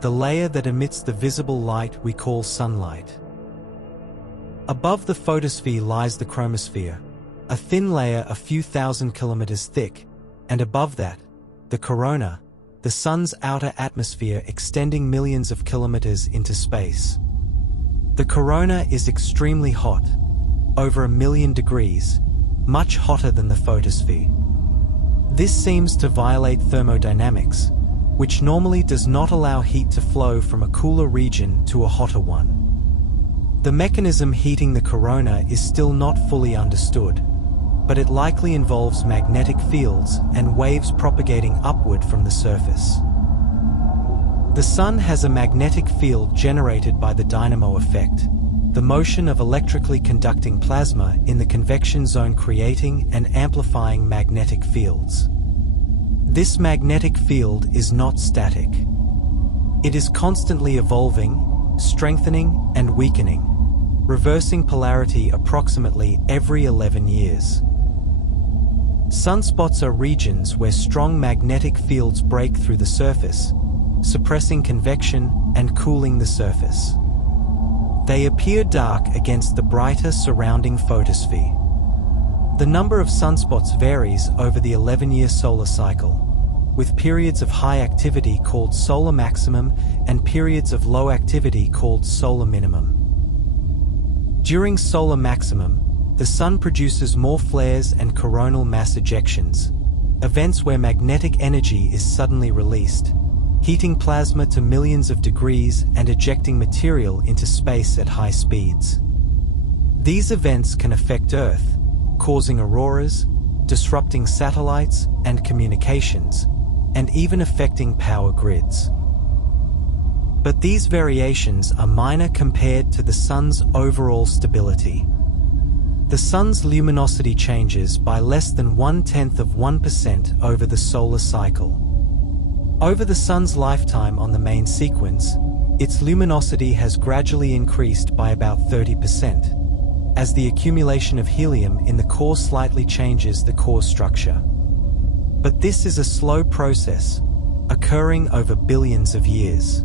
the layer that emits the visible light we call sunlight. Above the photosphere lies the chromosphere, a thin layer a few thousand kilometers thick, and above that, the corona, the Sun's outer atmosphere extending millions of kilometers into space. The corona is extremely hot, over 1 million degrees, much hotter than the photosphere. This seems to violate thermodynamics, which normally does not allow heat to flow from a cooler region to a hotter one. The mechanism heating the corona is still not fully understood, but it likely involves magnetic fields and waves propagating upward from the surface. The Sun has a magnetic field generated by the dynamo effect, the motion of electrically conducting plasma in the convection zone creating and amplifying magnetic fields. This magnetic field is not static. It is constantly evolving, strengthening, and weakening, reversing polarity approximately every 11 years. Sunspots are regions where strong magnetic fields break through the surface, suppressing convection and cooling the surface. They appear dark against the brighter surrounding photosphere. The number of sunspots varies over the 11-year solar cycle, with periods of high activity called solar maximum and periods of low activity called solar minimum. During solar maximum, the Sun produces more flares and coronal mass ejections, events where magnetic energy is suddenly released, heating plasma to millions of degrees and ejecting material into space at high speeds. These events can affect Earth, causing auroras, disrupting satellites and communications, and even affecting power grids. But these variations are minor compared to the Sun's overall stability. The Sun's luminosity changes by less than 1/10% over the solar cycle. Over the Sun's lifetime on the main sequence, its luminosity has gradually increased by about 30%, as the accumulation of helium in the core slightly changes the core structure. But this is a slow process, occurring over billions of years.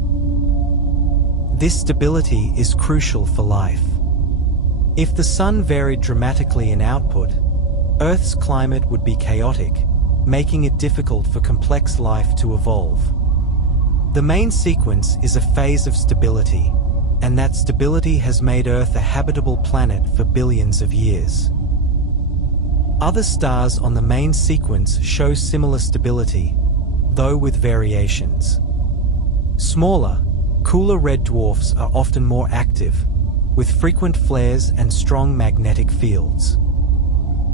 This stability is crucial for life. If the Sun varied dramatically in output, Earth's climate would be chaotic, making it difficult for complex life to evolve. The main sequence is a phase of stability, and that stability has made Earth a habitable planet for billions of years. Other stars on the main sequence show similar stability, though with variations. Smaller, cooler red dwarfs are often more active, with frequent flares and strong magnetic fields.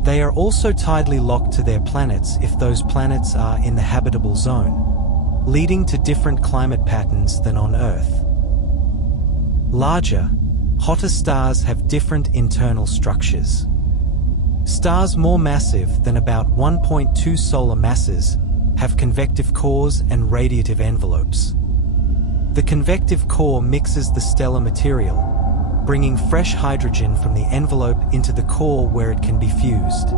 They are also tidally locked to their planets if those planets are in the habitable zone, leading to different climate patterns than on Earth. Larger, hotter stars have different internal structures. Stars more massive than about 1.2 solar masses have convective cores and radiative envelopes. The convective core mixes the stellar material, bringing fresh hydrogen from the envelope into the core where it can be fused.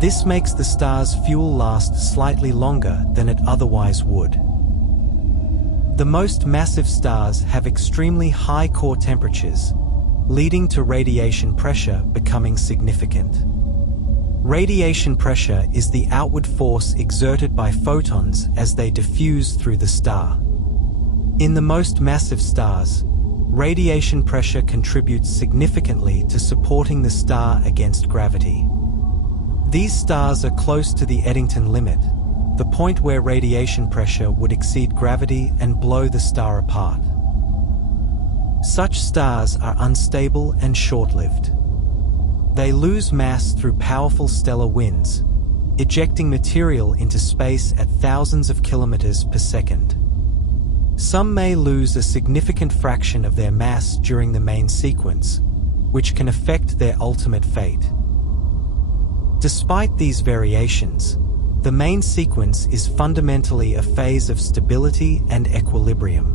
This makes the star's fuel last slightly longer than it otherwise would. The most massive stars have extremely high core temperatures, leading to radiation pressure becoming significant. Radiation pressure is the outward force exerted by photons as they diffuse through the star. In the most massive stars, radiation pressure contributes significantly to supporting the star against gravity. These stars are close to the Eddington limit, the point where radiation pressure would exceed gravity and blow the star apart. Such stars are unstable and short-lived. They lose mass through powerful stellar winds, ejecting material into space at thousands of kilometers per second. Some may lose a significant fraction of their mass during the main sequence, which can affect their ultimate fate. Despite these variations, the main sequence is fundamentally a phase of stability and equilibrium.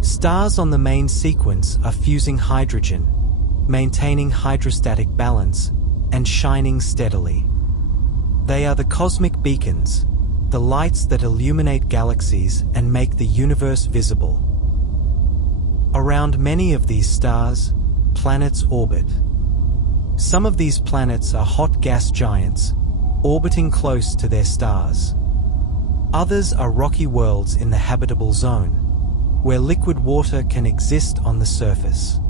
Stars on the main sequence are fusing hydrogen, maintaining hydrostatic balance, and shining steadily. They are the cosmic beacons, the lights that illuminate galaxies and make the universe visible. Around many of these stars, planets orbit. Some of these planets are hot gas giants, orbiting close to their stars. Others are rocky worlds in the habitable zone, where liquid water can exist on the surface.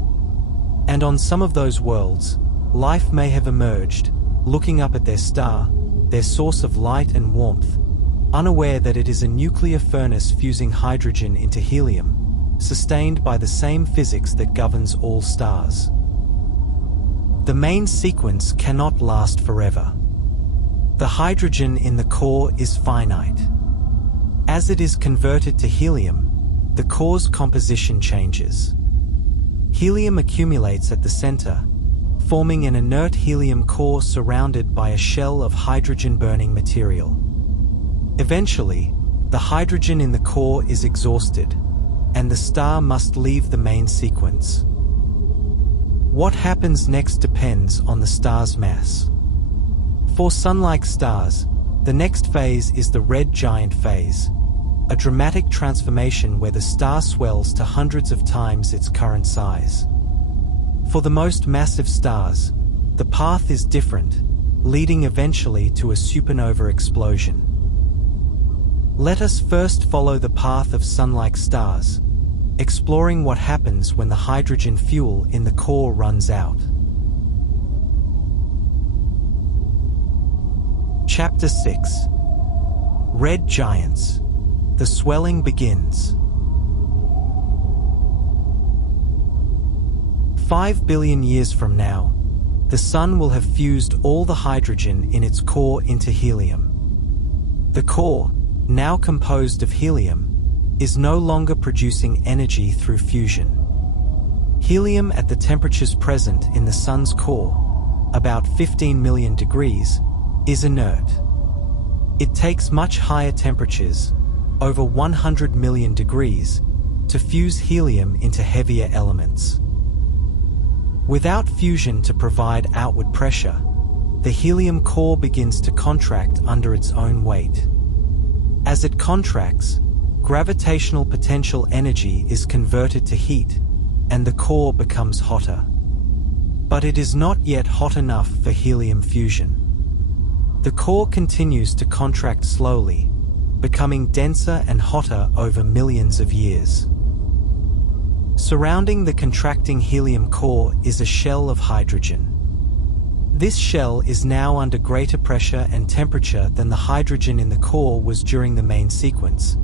And on some of those worlds, life may have emerged, looking up at their star, their source of light and warmth, unaware that it is a nuclear furnace fusing hydrogen into helium, sustained by the same physics that governs all stars. The main sequence cannot last forever. The hydrogen in the core is finite. As it is converted to helium, the core's composition changes. Helium accumulates at the center, forming an inert helium core surrounded by a shell of hydrogen-burning material. Eventually, the hydrogen in the core is exhausted, and the star must leave the main sequence. What happens next depends on the star's mass. For Sun-like stars, the next phase is the red giant phase, a dramatic transformation where the star swells to hundreds of times its current size. For the most massive stars, the path is different, leading eventually to a supernova explosion. Let us first follow the path of Sun-like stars, exploring what happens when the hydrogen fuel in the core runs out. Chapter 6. Red Giants. The swelling begins. 5 billion years from now, the Sun will have fused all the hydrogen in its core into helium. The core, now composed of helium, is no longer producing energy through fusion. Helium at the temperatures present in the Sun's core, about 15 million degrees, is inert. It takes much higher temperatures, over 100 million degrees, to fuse helium into heavier elements. Without fusion to provide outward pressure, the helium core begins to contract under its own weight. As it contracts, gravitational potential energy is converted to heat, and the core becomes hotter. But it is not yet hot enough for helium fusion. The core continues to contract slowly, becoming denser and hotter over millions of years. Surrounding the contracting helium core is a shell of hydrogen. This shell is now under greater pressure and temperature than the hydrogen in the core was during the main sequence,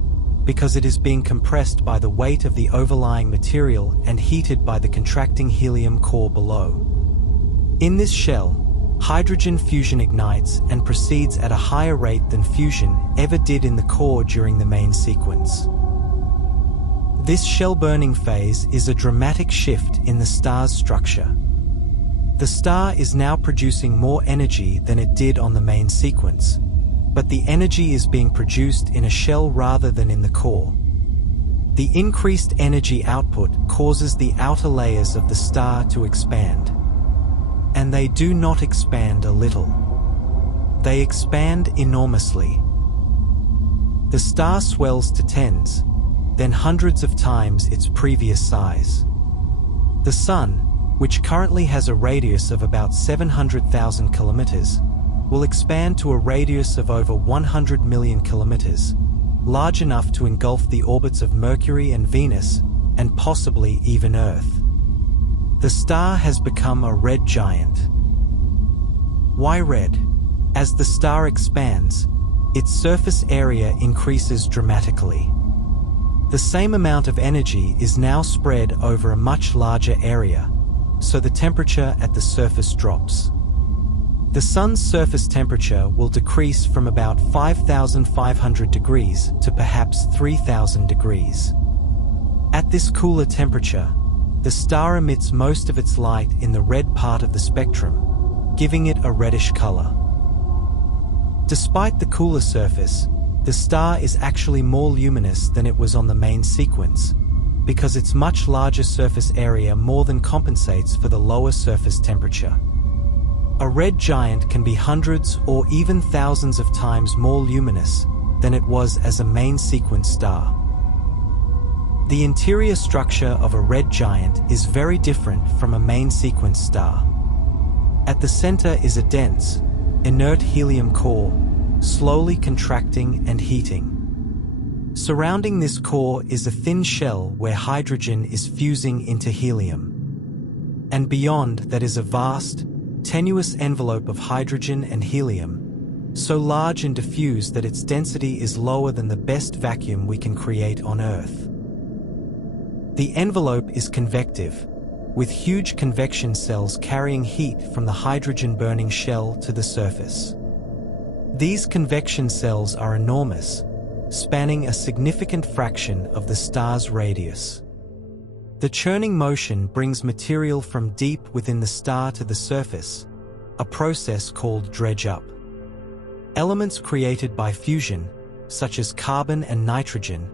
because it is being compressed by the weight of the overlying material and heated by the contracting helium core below. In this shell, hydrogen fusion ignites and proceeds at a higher rate than fusion ever did in the core during the main sequence. This shell-burning phase is a dramatic shift in the star's structure. The star is now producing more energy than it did on the main sequence, but the energy is being produced in a shell rather than in the core. The increased energy output causes the outer layers of the star to expand. And they do not expand a little. They expand enormously. The star swells to tens, then hundreds of times its previous size. The Sun, which currently has a radius of about 700,000 kilometers, will expand to a radius of over 100 million kilometers, large enough to engulf the orbits of Mercury and Venus, and possibly even Earth. The star has become a red giant. Why red? As the star expands, its surface area increases dramatically. The same amount of energy is now spread over a much larger area, so the temperature at the surface drops. The Sun's surface temperature will decrease from about 5,500 degrees to perhaps 3,000 degrees. At this cooler temperature, the star emits most of its light in the red part of the spectrum, giving it a reddish color. Despite the cooler surface, the star is actually more luminous than it was on the main sequence, because its much larger surface area more than compensates for the lower surface temperature. A red giant can be hundreds or even thousands of times more luminous than it was as a main sequence star. The interior structure of a red giant is very different from a main sequence star. At the center is a dense, inert helium core, slowly contracting and heating. Surrounding this core is a thin shell where hydrogen is fusing into helium. And beyond that is a vast, tenuous envelope of hydrogen and helium, so large and diffuse that its density is lower than the best vacuum we can create on Earth. The envelope is convective, with huge convection cells carrying heat from the hydrogen-burning shell to the surface. These convection cells are enormous, spanning a significant fraction of the star's radius. The churning motion brings material from deep within the star to the surface, a process called dredge-up. Elements created by fusion, such as carbon and nitrogen,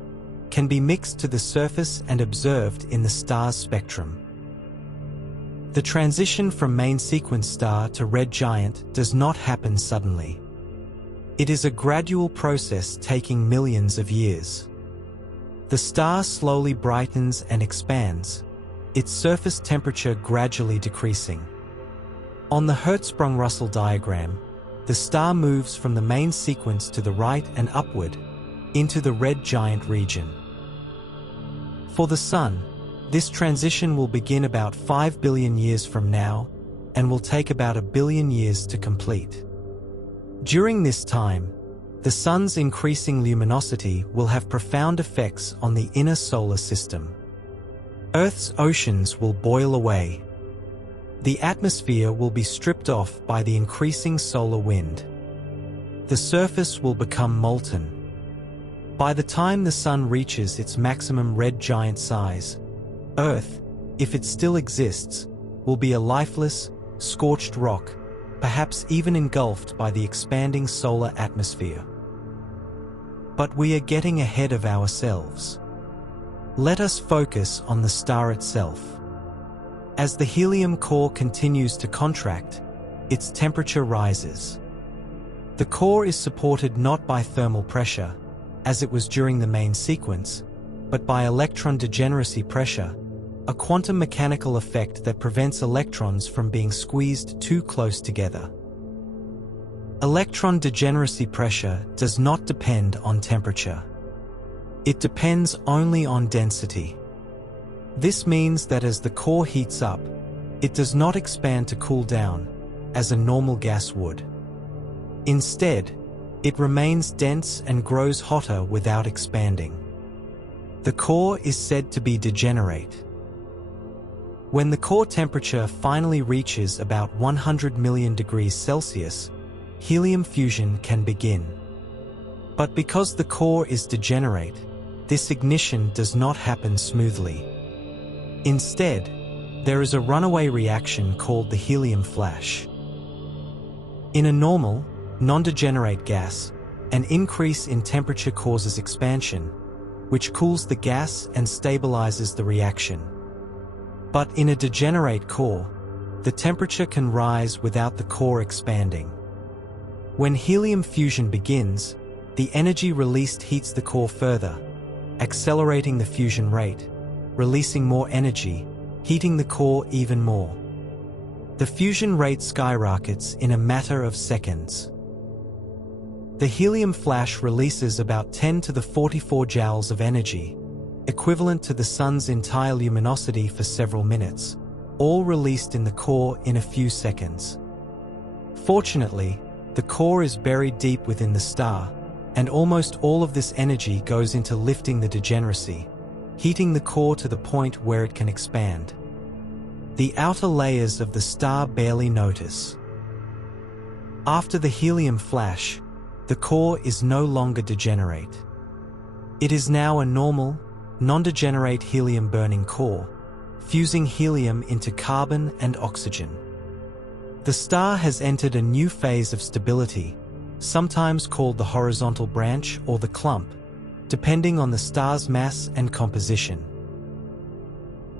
can be mixed to the surface and observed in the star's spectrum. The transition from main sequence star to red giant does not happen suddenly. It is a gradual process taking millions of years. The star slowly brightens and expands, its surface temperature gradually decreasing. On the Hertzsprung-Russell diagram, the star moves from the main sequence to the right and upward, into the red giant region. For the Sun, this transition will begin about 5 billion years from now, and will take about 1 billion years to complete. During this time, the Sun's increasing luminosity will have profound effects on the inner solar system. Earth's oceans will boil away. The atmosphere will be stripped off by the increasing solar wind. The surface will become molten. By the time the Sun reaches its maximum red giant size, Earth, if it still exists, will be a lifeless, scorched rock, perhaps even engulfed by the expanding solar atmosphere. But we are getting ahead of ourselves. Let us focus on the star itself. As the helium core continues to contract, its temperature rises. The core is supported not by thermal pressure, as it was during the main sequence, but by electron degeneracy pressure, a quantum mechanical effect that prevents electrons from being squeezed too close together. Electron degeneracy pressure does not depend on temperature. It depends only on density. This means that as the core heats up, it does not expand to cool down, as a normal gas would. Instead, it remains dense and grows hotter without expanding. The core is said to be degenerate. When the core temperature finally reaches about 100 million degrees Celsius, helium fusion can begin. But because the core is degenerate, this ignition does not happen smoothly. Instead, there is a runaway reaction called the helium flash. In a normal, non-degenerate gas, an increase in temperature causes expansion, which cools the gas and stabilizes the reaction. But in a degenerate core, the temperature can rise without the core expanding. When helium fusion begins, the energy released heats the core further, accelerating the fusion rate, releasing more energy, heating the core even more. The fusion rate skyrockets in a matter of seconds. The helium flash releases about 10 to the 44 joules of energy, equivalent to the Sun's entire luminosity for several minutes, all released in the core in a few seconds. Fortunately, the core is buried deep within the star, and almost all of this energy goes into lifting the degeneracy, heating the core to the point where it can expand. The outer layers of the star barely notice. After the helium flash, the core is no longer degenerate. It is now a normal, non-degenerate helium-burning core, fusing helium into carbon and oxygen. The star has entered a new phase of stability, sometimes called the horizontal branch or the clump, depending on the star's mass and composition.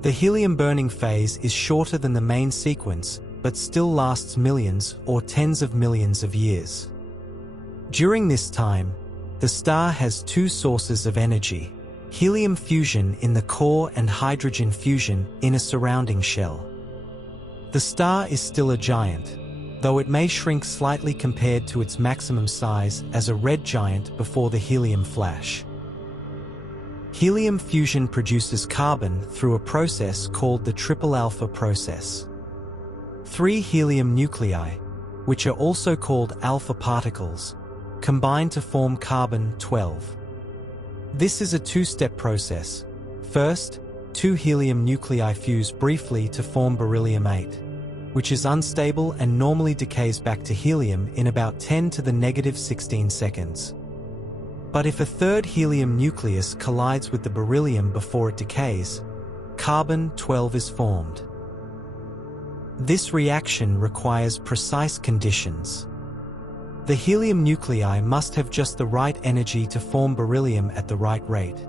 The helium-burning phase is shorter than the main sequence, but still lasts millions or tens of millions of years. During this time, the star has two sources of energy: helium fusion in the core and hydrogen fusion in a surrounding shell. The star is still a giant, though it may shrink slightly compared to its maximum size as a red giant before the helium flash. Helium fusion produces carbon through a process called the triple alpha process. 3 helium nuclei, which are also called alpha particles, combine to form carbon-12. This is a two-step process. First, 2 helium nuclei fuse briefly to form beryllium-8, which is unstable and normally decays back to helium in about 10 to the negative 16 seconds. But if a third helium nucleus collides with the beryllium before it decays, carbon-12 is formed. This reaction requires precise conditions. The helium nuclei must have just the right energy to form beryllium at the right rate,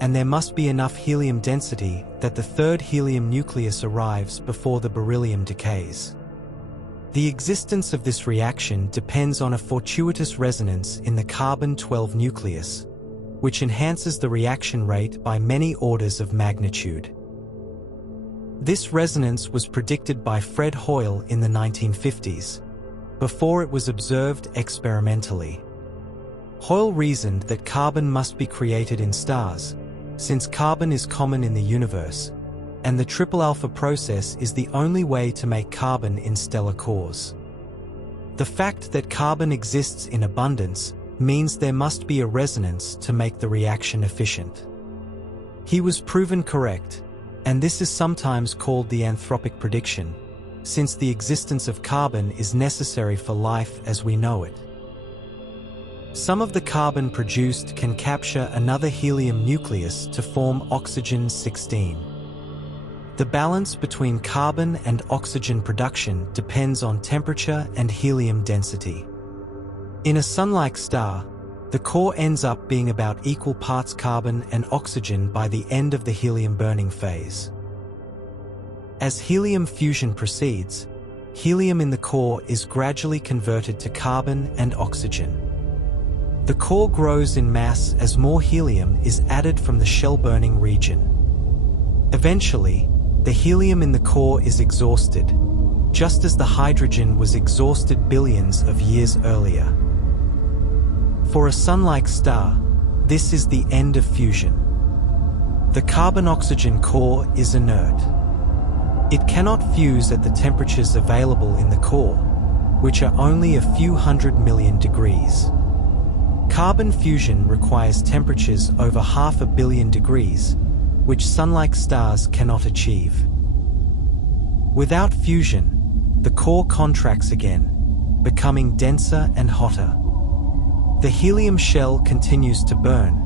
and there must be enough helium density that the third helium nucleus arrives before the beryllium decays. The existence of this reaction depends on a fortuitous resonance in the carbon-12 nucleus, which enhances the reaction rate by many orders of magnitude. This resonance was predicted by Fred Hoyle in the 1950s, before it was observed experimentally. Hoyle reasoned that carbon must be created in stars, since carbon is common in the universe, and the triple alpha process is the only way to make carbon in stellar cores. The fact that carbon exists in abundance means there must be a resonance to make the reaction efficient. He was proven correct, and this is sometimes called the anthropic prediction, since the existence of carbon is necessary for life as we know it. Some of the carbon produced can capture another helium nucleus to form oxygen-16. The balance between carbon and oxygen production depends on temperature and helium density. In a Sun-like star, the core ends up being about equal parts carbon and oxygen by the end of the helium burning phase. As helium fusion proceeds, helium in the core is gradually converted to carbon and oxygen. The core grows in mass as more helium is added from the shell-burning region. Eventually, the helium in the core is exhausted, just as the hydrogen was exhausted billions of years earlier. For a Sun-like star, this is the end of fusion. The carbon-oxygen core is inert. It cannot fuse at the temperatures available in the core, which are only a few 100 million degrees. Carbon fusion requires temperatures over 500 million degrees, which Sun-like stars cannot achieve. Without fusion, the core contracts again, becoming denser and hotter. The helium shell continues to burn,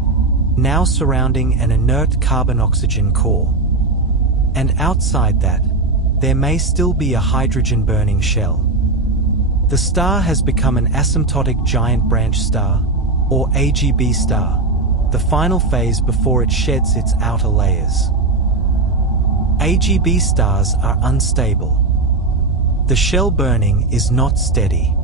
now surrounding an inert carbon-oxygen core. And outside that, there may still be a hydrogen-burning shell. The star has become an asymptotic giant branch star, or AGB star, the final phase before it sheds its outer layers. AGB stars are unstable. The shell burning is not steady.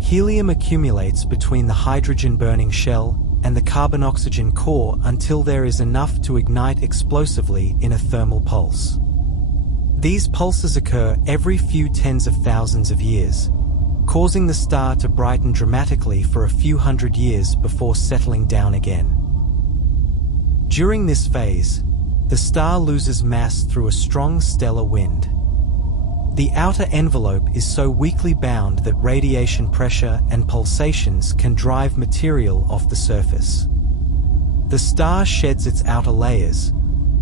Helium accumulates between the hydrogen-burning shell and the carbon-oxygen core until there is enough to ignite explosively in a thermal pulse. These pulses occur every few tens of thousands of years, causing the star to brighten dramatically for a few hundred years before settling down again. During this phase, the star loses mass through a strong stellar wind. The outer envelope is so weakly bound that radiation pressure and pulsations can drive material off the surface. The star sheds its outer layers,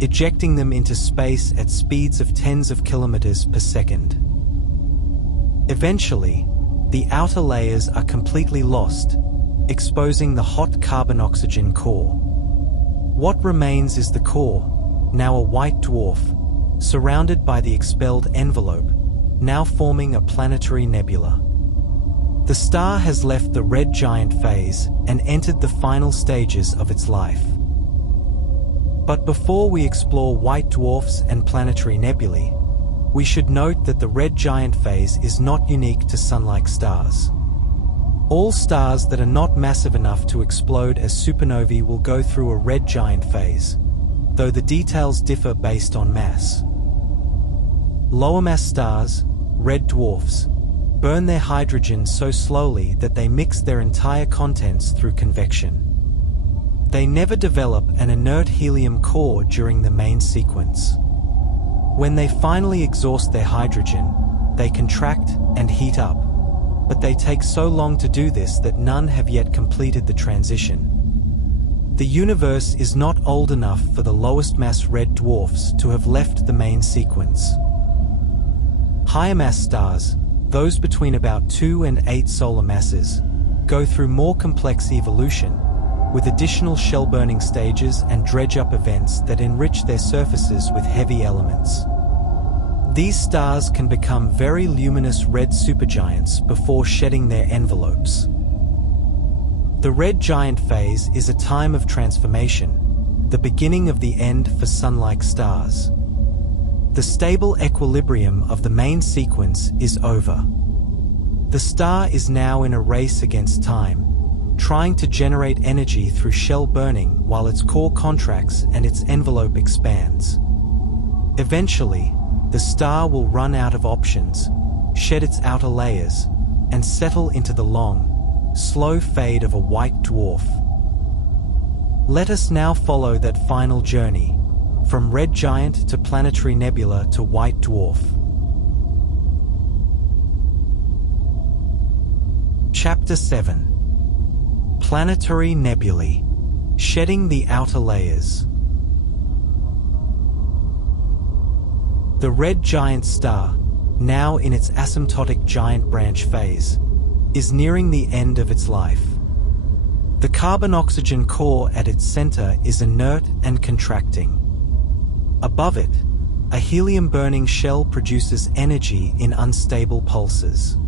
ejecting them into space at speeds of tens of kilometers per second. Eventually, the outer layers are completely lost, exposing the hot carbon-oxygen core. What remains is the core, now a white dwarf, surrounded by the expelled envelope, now forming a planetary nebula. The star has left the red giant phase and entered the final stages of its life. But before we explore white dwarfs and planetary nebulae, we should note that the red giant phase is not unique to Sun-like stars. All stars that are not massive enough to explode as supernovae will go through a red giant phase, though the details differ based on mass. Lower mass stars, red dwarfs, burn their hydrogen so slowly that they mix their entire contents through convection. They never develop an inert helium core during the main sequence. When they finally exhaust their hydrogen, they contract and heat up, but they take so long to do this that none have yet completed the transition. The universe is not old enough for the lowest mass red dwarfs to have left the main sequence. Higher mass stars, those between about 2 and 8 solar masses, go through more complex evolution, with additional shell-burning stages and dredge-up events that enrich their surfaces with heavy elements. These stars can become very luminous red supergiants before shedding their envelopes. The red giant phase is a time of transformation, the beginning of the end for Sun-like stars. The stable equilibrium of the main sequence is over. The star is now in a race against time, trying to generate energy through shell burning while its core contracts and its envelope expands. Eventually, the star will run out of options, shed its outer layers, and settle into the long, slow fade of a white dwarf. Let us now follow that final journey, from red giant to planetary nebula to white dwarf. Chapter 7. Planetary Nebulae, shedding the outer layers. The red giant star, now in its asymptotic giant branch phase, is nearing the end of its life. The carbon-oxygen core at its center is inert and contracting. Above it, a helium-burning shell produces energy in unstable pulses.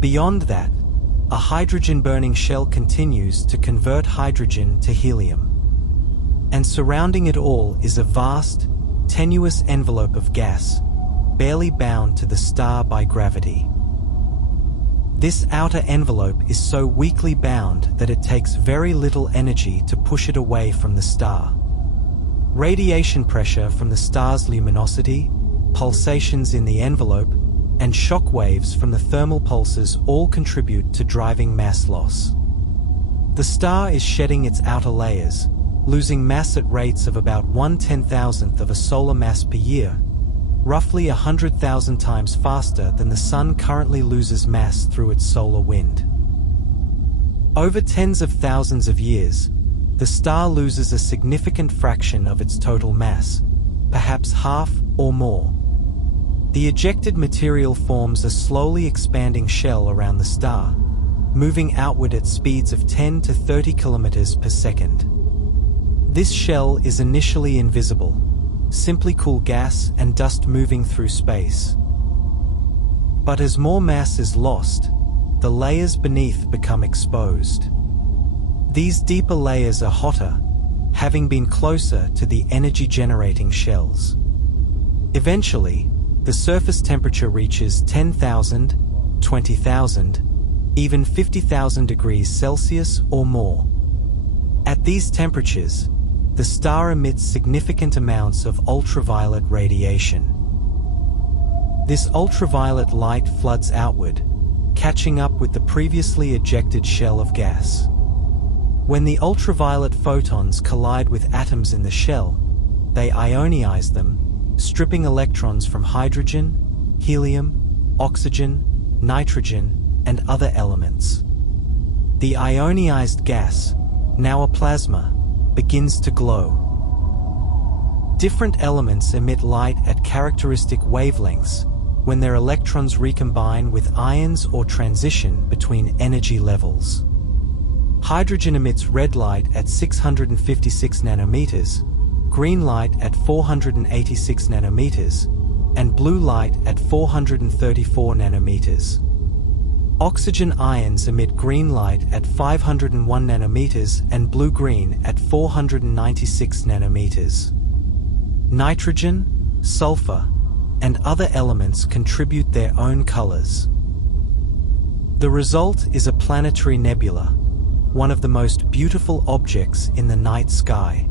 Beyond that, a hydrogen-burning shell continues to convert hydrogen to helium. And surrounding it all is a vast, tenuous envelope of gas, barely bound to the star by gravity. This outer envelope is so weakly bound that it takes very little energy to push it away from the star. Radiation pressure from the star's luminosity, pulsations in the envelope, and shock waves from the thermal pulses all contribute to driving mass loss. The star is shedding its outer layers, losing mass at rates of about 1/10,000th of a solar mass per year, roughly 100,000 times faster than the Sun currently loses mass through its solar wind. Over tens of thousands of years, the star loses a significant fraction of its total mass, perhaps half or more. The ejected material forms a slowly expanding shell around the star, moving outward at speeds of 10 to 30 kilometers per second. This shell is initially invisible, simply cool gas and dust moving through space. But as more mass is lost, the layers beneath become exposed. These deeper layers are hotter, having been closer to the energy-generating shells. Eventually, the surface temperature reaches 10,000, 20,000, even 50,000 degrees Celsius or more. At these temperatures, the star emits significant amounts of ultraviolet radiation. This ultraviolet light floods outward, catching up with the previously ejected shell of gas. When the ultraviolet photons collide with atoms in the shell, they ionize them, stripping electrons from hydrogen, helium, oxygen, nitrogen, and other elements. The ionized gas, now a plasma, begins to glow. Different elements emit light at characteristic wavelengths when their electrons recombine with ions or transition between energy levels. Hydrogen emits red light at 656 nanometers, green light at 486 nanometers, and blue light at 434 nanometers. Oxygen ions emit green light at 501 nanometers and blue-green at 496 nanometers. Nitrogen, sulfur, and other elements contribute their own colors. The result is a planetary nebula, one of the most beautiful objects in the night sky.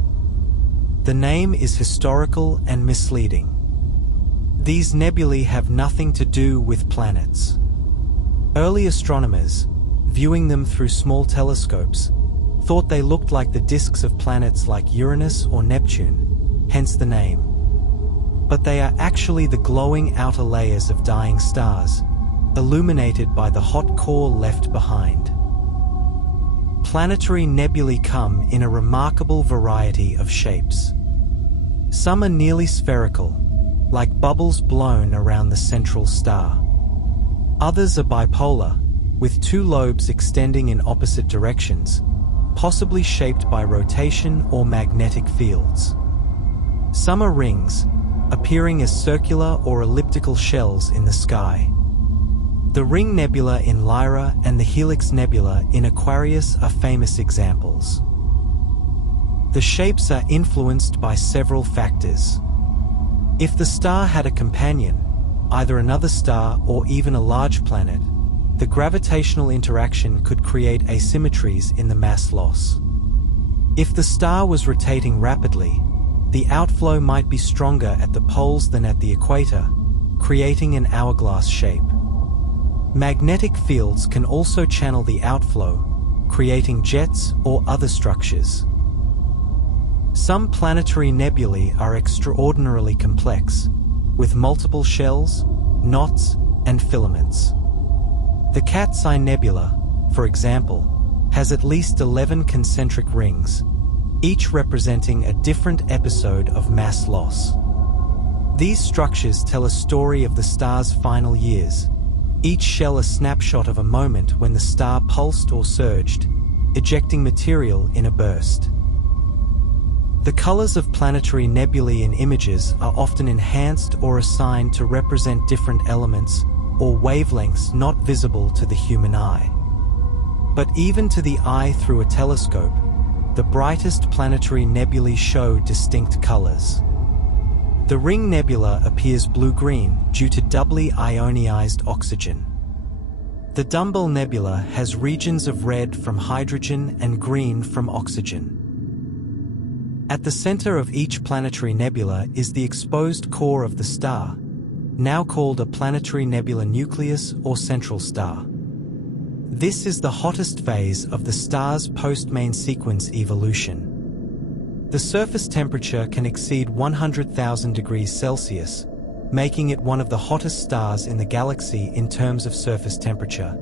The name is historical and misleading. These nebulae have nothing to do with planets. Early astronomers, viewing them through small telescopes, thought they looked like the disks of planets like Uranus or Neptune, hence the name. But they are actually the glowing outer layers of dying stars, illuminated by the hot core left behind. Planetary nebulae come in a remarkable variety of shapes. Some are nearly spherical, like bubbles blown around the central star. Others are bipolar, with two lobes extending in opposite directions, possibly shaped by rotation or magnetic fields. Some are rings, appearing as circular or elliptical shells in the sky. The Ring Nebula in Lyra and the Helix Nebula in Aquarius are famous examples. The shapes are influenced by several factors. If the star had a companion, either another star or even a large planet, the gravitational interaction could create asymmetries in the mass loss. If the star was rotating rapidly, the outflow might be stronger at the poles than at the equator, creating an hourglass shape. Magnetic fields can also channel the outflow, creating jets or other structures. Some planetary nebulae are extraordinarily complex, with multiple shells, knots, and filaments. The Cat's Eye Nebula, for example, has at least 11 concentric rings, each representing a different episode of mass loss. These structures tell a story of the star's final years, each shell a snapshot of a moment when the star pulsed or surged, ejecting material in a burst. The colors of planetary nebulae in images are often enhanced or assigned to represent different elements or wavelengths not visible to the human eye. But even to the eye through a telescope, the brightest planetary nebulae show distinct colors. The Ring Nebula appears blue-green due to doubly ionized oxygen. The Dumbbell Nebula has regions of red from hydrogen and green from oxygen. At the center of each planetary nebula is the exposed core of the star, now called a planetary nebula nucleus or central star. This is the hottest phase of the star's post-main sequence evolution. The surface temperature can exceed 100,000 degrees Celsius, making it one of the hottest stars in the galaxy in terms of surface temperature,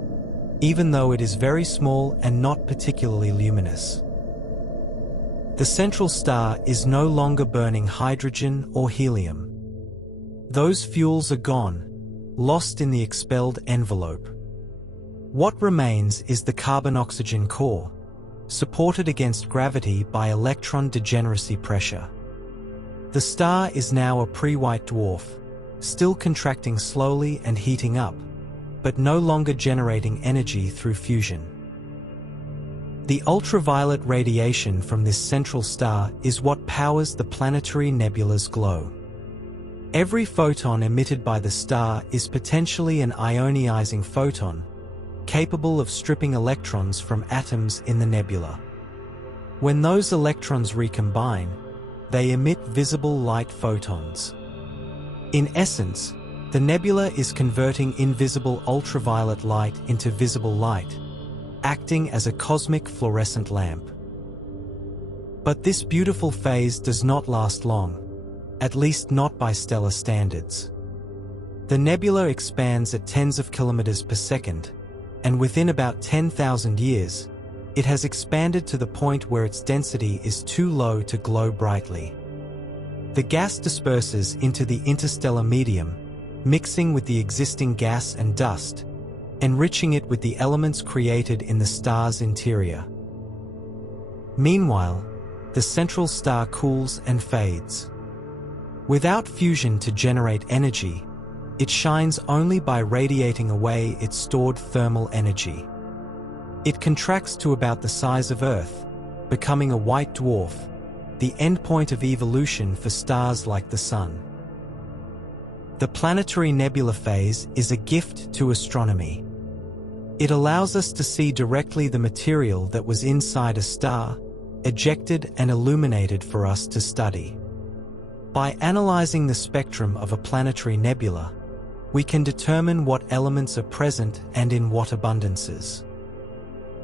even though it is very small and not particularly luminous. The central star is no longer burning hydrogen or helium. Those fuels are gone, lost in the expelled envelope. What remains is the carbon-oxygen core, supported against gravity by electron degeneracy pressure. The star is now a pre-white dwarf, still contracting slowly and heating up, but no longer generating energy through fusion. The ultraviolet radiation from this central star is what powers the planetary nebula's glow. Every photon emitted by the star is potentially an ionizing photon, capable of stripping electrons from atoms in the nebula. When those electrons recombine, they emit visible light photons. In essence, the nebula is converting invisible ultraviolet light into visible light, acting as a cosmic fluorescent lamp. But this beautiful phase does not last long, at least not by stellar standards. The nebula expands at tens of kilometers per second, and within about 10,000 years, it has expanded to the point where its density is too low to glow brightly. The gas disperses into the interstellar medium, mixing with the existing gas and dust, enriching it with the elements created in the star's interior. Meanwhile, the central star cools and fades. Without fusion to generate energy, it shines only by radiating away its stored thermal energy. It contracts to about the size of Earth, becoming a white dwarf, the endpoint of evolution for stars like the Sun. The planetary nebula phase is a gift to astronomy. It allows us to see directly the material that was inside a star, ejected and illuminated for us to study. By analyzing the spectrum of a planetary nebula, we can determine what elements are present and in what abundances.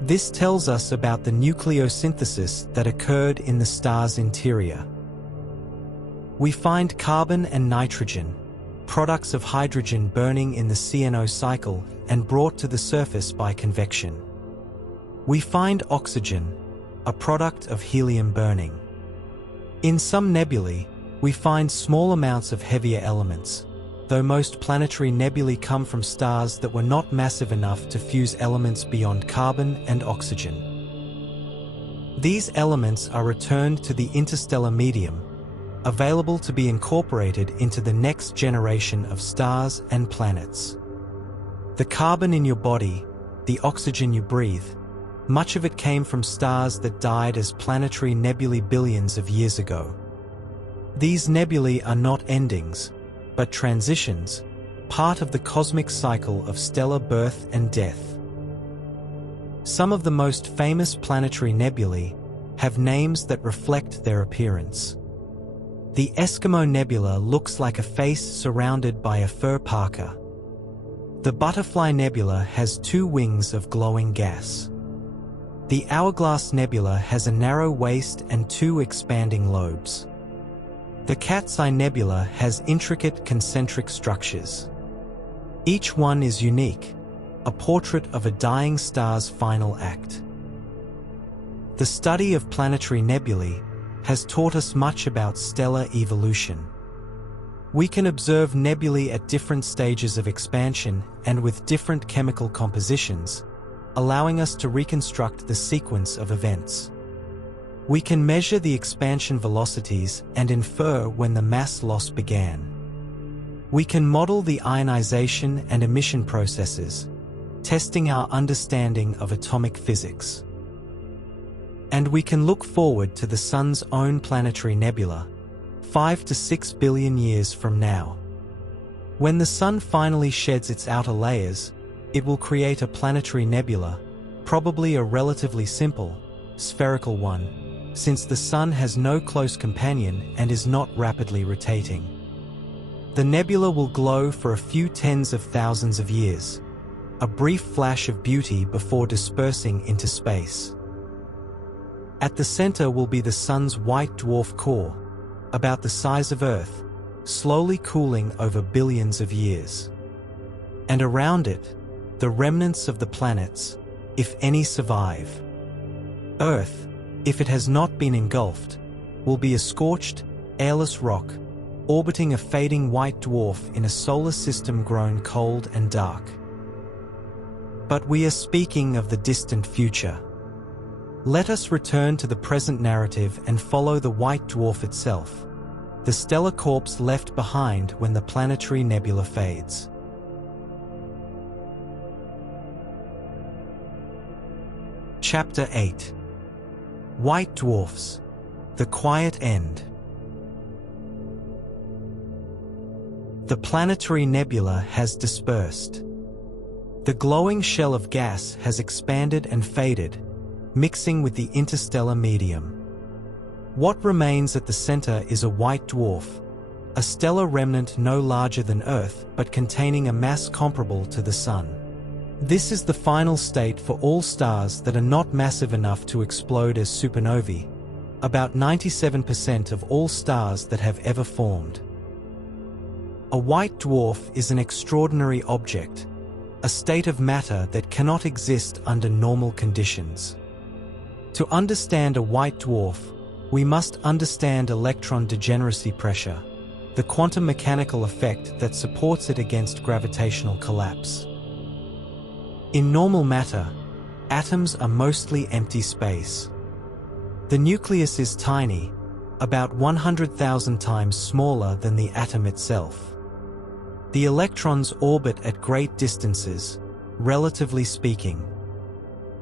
This tells us about the nucleosynthesis that occurred in the star's interior. We find carbon and nitrogen, products of hydrogen burning in the CNO cycle and brought to the surface by convection. We find oxygen, a product of helium burning. In some nebulae, we find small amounts of heavier elements, though most planetary nebulae come from stars that were not massive enough to fuse elements beyond carbon and oxygen. These elements are returned to the interstellar medium, available to be incorporated into the next generation of stars and planets. The carbon in your body, the oxygen you breathe, much of it came from stars that died as planetary nebulae billions of years ago. These nebulae are not endings, but transitions, part of the cosmic cycle of stellar birth and death. Some of the most famous planetary nebulae have names that reflect their appearance. The Eskimo Nebula looks like a face surrounded by a fur parka. The Butterfly Nebula has 2 wings of glowing gas. The Hourglass Nebula has a narrow waist and 2 expanding lobes. The Cat's Eye Nebula has intricate concentric structures. Each one is unique, a portrait of a dying star's final act. The study of planetary nebulae has taught us much about stellar evolution. We can observe nebulae at different stages of expansion and with different chemical compositions, allowing us to reconstruct the sequence of events. We can measure the expansion velocities and infer when the mass loss began. We can model the ionization and emission processes, testing our understanding of atomic physics. And we can look forward to the Sun's own planetary nebula, 5 to 6 billion years from now. When the Sun finally sheds its outer layers, it will create a planetary nebula, probably a relatively simple, spherical one, since the Sun has no close companion and is not rapidly rotating. The nebula will glow for a few tens of thousands of years, a brief flash of beauty before dispersing into space. At the center will be the Sun's white dwarf core, about the size of Earth, slowly cooling over billions of years. And around it, the remnants of the planets, if any survive. Earth, if it has not been engulfed, will be a scorched, airless rock, orbiting a fading white dwarf in a solar system grown cold and dark. But we are speaking of the distant future. Let us return to the present narrative and follow the white dwarf itself, the stellar corpse left behind when the planetary nebula fades. Chapter 8. White Dwarfs, the Quiet End. The planetary nebula has dispersed. The glowing shell of gas has expanded and faded, mixing with the interstellar medium. What remains at the center is a white dwarf, a stellar remnant no larger than Earth but containing a mass comparable to the Sun. This is the final state for all stars that are not massive enough to explode as supernovae, about 97% of all stars that have ever formed. A white dwarf is an extraordinary object, a state of matter that cannot exist under normal conditions. To understand a white dwarf, we must understand electron degeneracy pressure, the quantum mechanical effect that supports it against gravitational collapse. In normal matter, atoms are mostly empty space. The nucleus is tiny, about 100,000 times smaller than the atom itself. The electrons orbit at great distances, relatively speaking.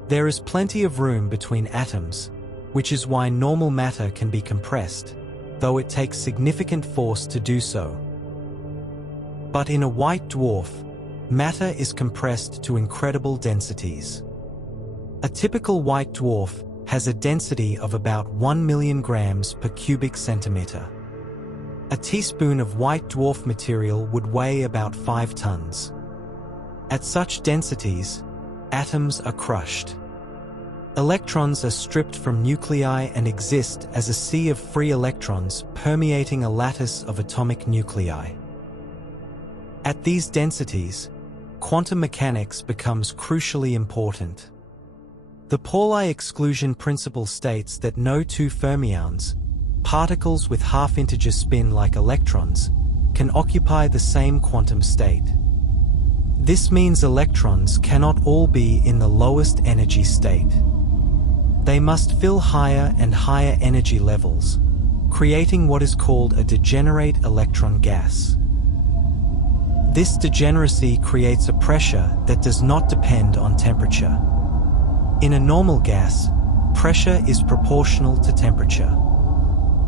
There is plenty of room between atoms, which is why normal matter can be compressed, though it takes significant force to do so. But in a white dwarf, matter is compressed to incredible densities. A typical white dwarf has a density of about 1 million grams per cubic centimeter. A teaspoon of white dwarf material would weigh about 5 tons. At such densities, atoms are crushed. Electrons are stripped from nuclei and exist as a sea of free electrons permeating a lattice of atomic nuclei. At these densities, quantum mechanics becomes crucially important. The Pauli exclusion principle states that no two fermions, particles with half-integer spin like electrons, can occupy the same quantum state. This means electrons cannot all be in the lowest energy state. They must fill higher and higher energy levels, creating what is called a degenerate electron gas. This degeneracy creates a pressure that does not depend on temperature. In a normal gas, pressure is proportional to temperature.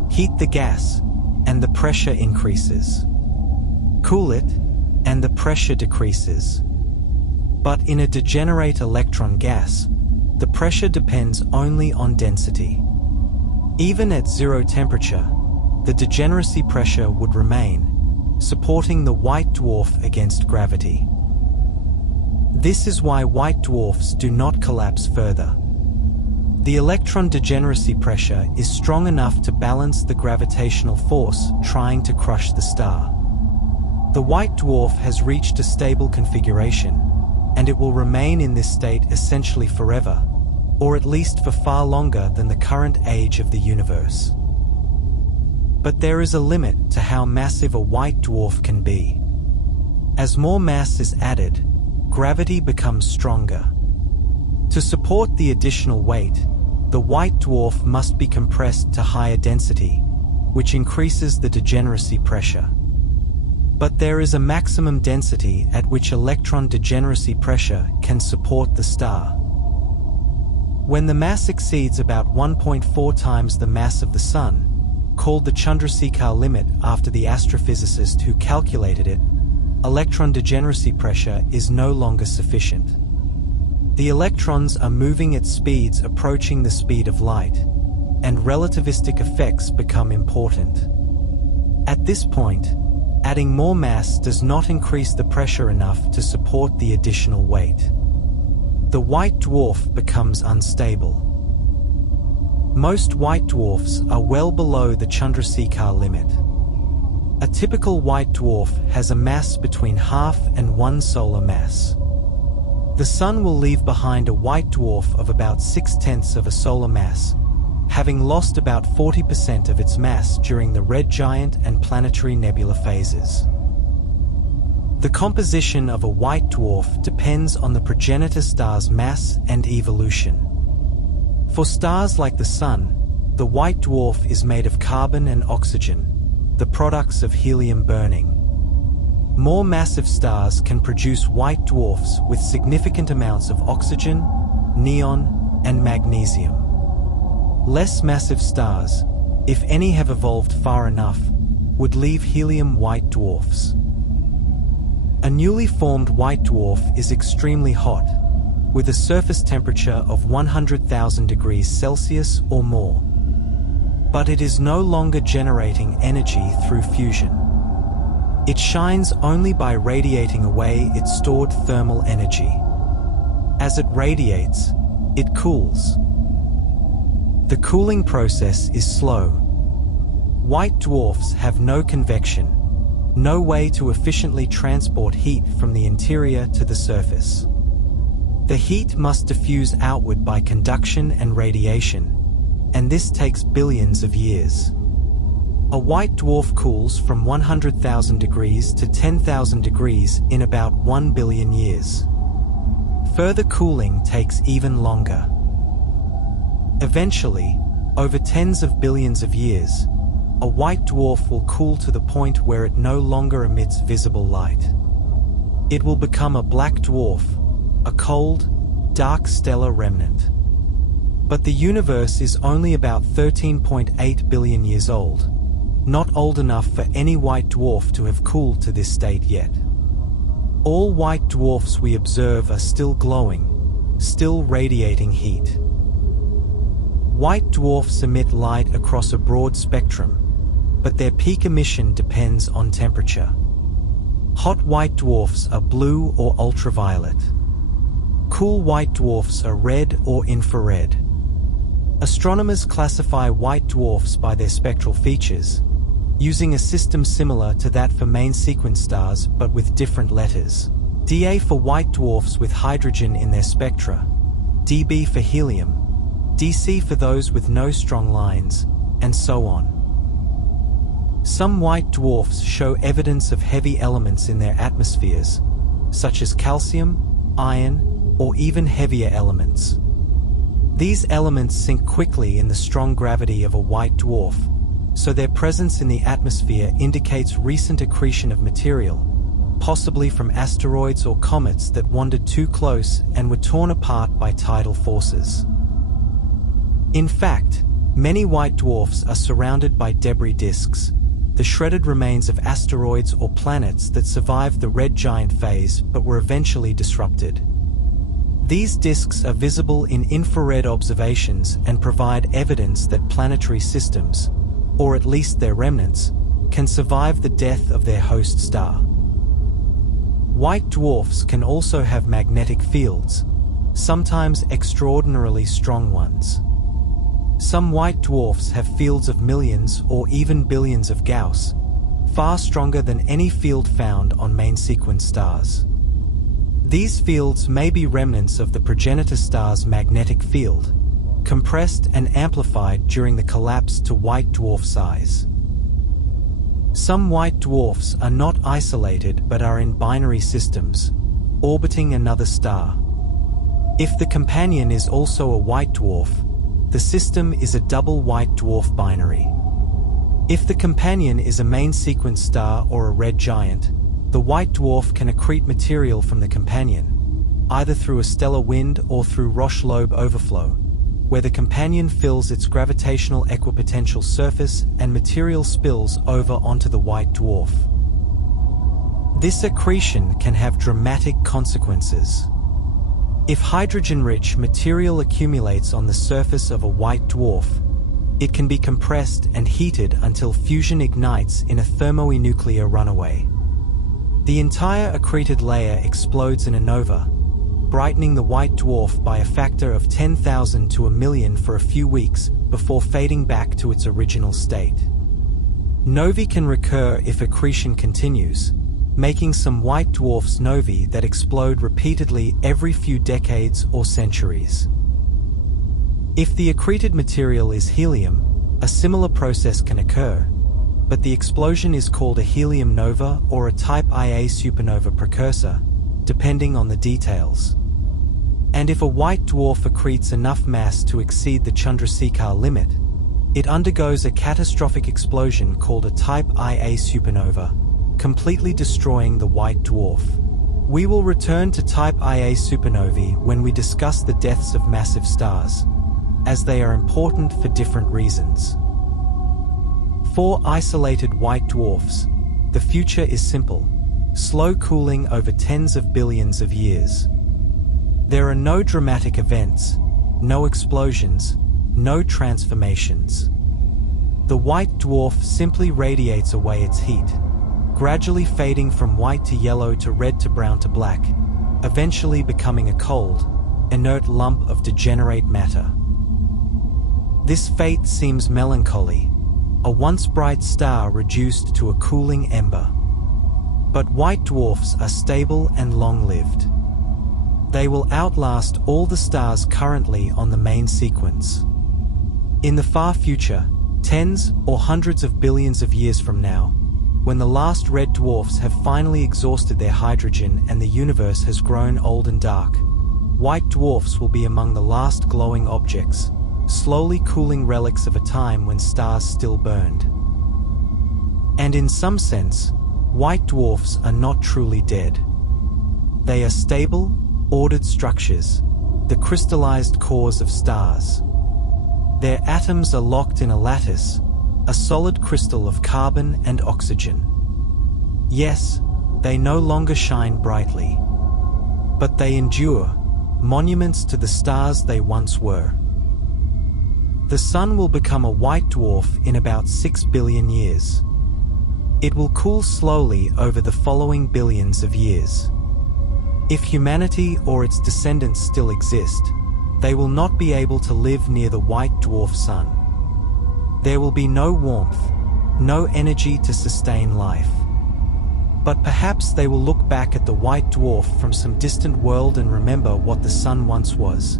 Heat the gas, and the pressure increases. Cool it, and the pressure decreases. But in a degenerate electron gas, the pressure depends only on density. Even at zero temperature, the degeneracy pressure would remain, supporting the white dwarf against gravity. This is why white dwarfs do not collapse further. The electron degeneracy pressure is strong enough to balance the gravitational force trying to crush the star. The white dwarf has reached a stable configuration, and it will remain in this state essentially forever, or at least for far longer than the current age of the universe. But there is a limit to how massive a white dwarf can be. As more mass is added, gravity becomes stronger. To support the additional weight, the white dwarf must be compressed to higher density, which increases the degeneracy pressure. But there is a maximum density at which electron degeneracy pressure can support the star. When the mass exceeds about 1.4 times the mass of the Sun, called the Chandrasekhar limit after the astrophysicist who calculated it, electron degeneracy pressure is no longer sufficient. The electrons are moving at speeds approaching the speed of light, and relativistic effects become important. At this point, adding more mass does not increase the pressure enough to support the additional weight. The white dwarf becomes unstable. Most white dwarfs are well below the Chandrasekhar limit. A typical white dwarf has a mass between half and 1 solar mass. The Sun will leave behind a white dwarf of about 6/10 of a solar mass, having lost about 40% of its mass during the red giant and planetary nebula phases. The composition of a white dwarf depends on the progenitor star's mass and evolution. For stars like the Sun, the white dwarf is made of carbon and oxygen, the products of helium burning. More massive stars can produce white dwarfs with significant amounts of oxygen, neon, and magnesium. Less massive stars, if any have evolved far enough, would leave helium white dwarfs. A newly formed white dwarf is extremely hot, with a surface temperature of 100,000 degrees Celsius or more. But it is no longer generating energy through fusion. It shines only by radiating away its stored thermal energy. As it radiates, it cools. The cooling process is slow. White dwarfs have no convection, no way to efficiently transport heat from the interior to the surface. The heat must diffuse outward by conduction and radiation, and this takes billions of years. A white dwarf cools from 100,000 degrees to 10,000 degrees in about 1 billion years. Further cooling takes even longer. Eventually, over tens of billions of years, a white dwarf will cool to the point where it no longer emits visible light. It will become a black dwarf, a cold, dark stellar remnant. But the universe is only about 13.8 billion years old, not old enough for any white dwarf to have cooled to this state yet. All white dwarfs we observe are still glowing, still radiating heat. White dwarfs emit light across a broad spectrum, but their peak emission depends on temperature. Hot white dwarfs are blue or ultraviolet. Cool white dwarfs are red or infrared. Astronomers classify white dwarfs by their spectral features, using a system similar to that for main sequence stars but with different letters. Da for white dwarfs with hydrogen in their spectra, Db for helium, Dc for those with no strong lines, and so on. Some white dwarfs show evidence of heavy elements in their atmospheres, such as calcium, iron, or even heavier elements. These elements sink quickly in the strong gravity of a white dwarf, so their presence in the atmosphere indicates recent accretion of material, possibly from asteroids or comets that wandered too close and were torn apart by tidal forces. In fact, many white dwarfs are surrounded by debris disks, the shredded remains of asteroids or planets that survived the red giant phase but were eventually disrupted. These disks are visible in infrared observations and provide evidence that planetary systems, or at least their remnants, can survive the death of their host star. White dwarfs can also have magnetic fields, sometimes extraordinarily strong ones. Some white dwarfs have fields of millions or even billions of Gauss, far stronger than any field found on main-sequence stars. These fields may be remnants of the progenitor star's magnetic field, compressed and amplified during the collapse to white dwarf size. Some white dwarfs are not isolated but are in binary systems, orbiting another star. If the companion is also a white dwarf, the system is a double white dwarf binary. If the companion is a main-sequence star or a red giant, the white dwarf can accrete material from the companion, either through a stellar wind or through Roche-Lobe overflow, where the companion fills its gravitational equipotential surface and material spills over onto the white dwarf. This accretion can have dramatic consequences. If hydrogen-rich material accumulates on the surface of a white dwarf, it can be compressed and heated until fusion ignites in a thermonuclear runaway. The entire accreted layer explodes in a nova, brightening the white dwarf by a factor of 10,000 to 1,000,000 for a few weeks before fading back to its original state. Novae can recur if accretion continues, making some white dwarfs novae that explode repeatedly every few decades or centuries. If the accreted material is helium, a similar process can occur, but the explosion is called a helium nova or a type Ia supernova precursor, depending on the details. And if a white dwarf accretes enough mass to exceed the Chandrasekhar limit, it undergoes a catastrophic explosion called a type Ia supernova, completely destroying the white dwarf. We will return to type Ia supernovae when we discuss the deaths of massive stars, as they are important for different reasons. For isolated white dwarfs, the future is simple: slow cooling over tens of billions of years. There are no dramatic events, no explosions, no transformations. The white dwarf simply radiates away its heat, gradually fading from white to yellow to red to brown to black, eventually becoming a cold, inert lump of degenerate matter. This fate seems melancholy, a once bright star reduced to a cooling ember. But white dwarfs are stable and long-lived. They will outlast all the stars currently on the main sequence. In the far future, tens or hundreds of billions of years from now, when the last red dwarfs have finally exhausted their hydrogen and the universe has grown old and dark, white dwarfs will be among the last glowing objects, slowly cooling relics of a time when stars still burned. And in some sense, white dwarfs are not truly dead. They are stable, ordered structures, the crystallized cores of stars. Their atoms are locked in a lattice, a solid crystal of carbon and oxygen. Yes, they no longer shine brightly, but they endure, monuments to the stars they once were. The Sun will become a white dwarf in about 6 billion years. It will cool slowly over the following billions of years. If humanity or its descendants still exist, they will not be able to live near the white dwarf Sun. There will be no warmth, no energy to sustain life. But perhaps they will look back at the white dwarf from some distant world and remember what the Sun once was: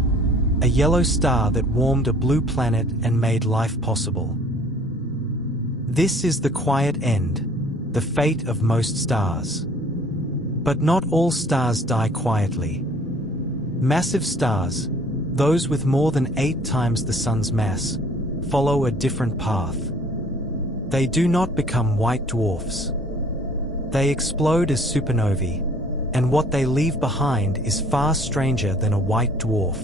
a yellow star that warmed a blue planet and made life possible. This is the quiet end, the fate of most stars. But not all stars die quietly. Massive stars, those with more than 8 times the Sun's mass, follow a different path. They do not become white dwarfs. They explode as supernovae, and what they leave behind is far stranger than a white dwarf.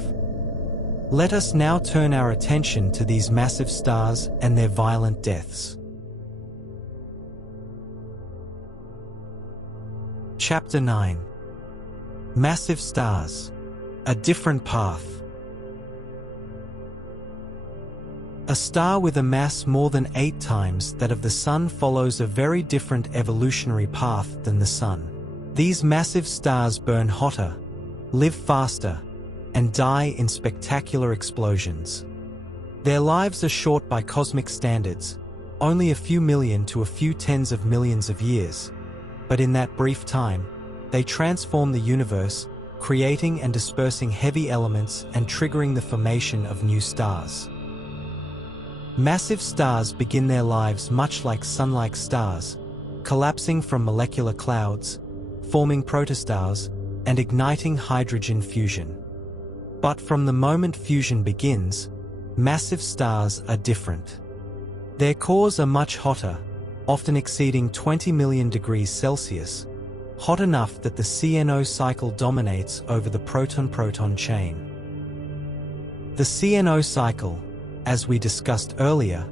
Let us now turn our attention to these massive stars and their violent deaths. Chapter 9. Massive Stars. A Different Path. A star with a mass more than 8 times that of the Sun follows a very different evolutionary path than the Sun. These massive stars burn hotter, live faster, and die in spectacular explosions. Their lives are short by cosmic standards, only a few million to a few tens of millions of years, but in that brief time, they transform the universe, creating and dispersing heavy elements and triggering the formation of new stars. Massive stars begin their lives much like Sun-like stars, collapsing from molecular clouds, forming protostars, and igniting hydrogen fusion. But from the moment fusion begins, massive stars are different. Their cores are much hotter, often exceeding 20 million degrees Celsius, hot enough that the CNO cycle dominates over the proton-proton chain. The CNO cycle, as we discussed earlier,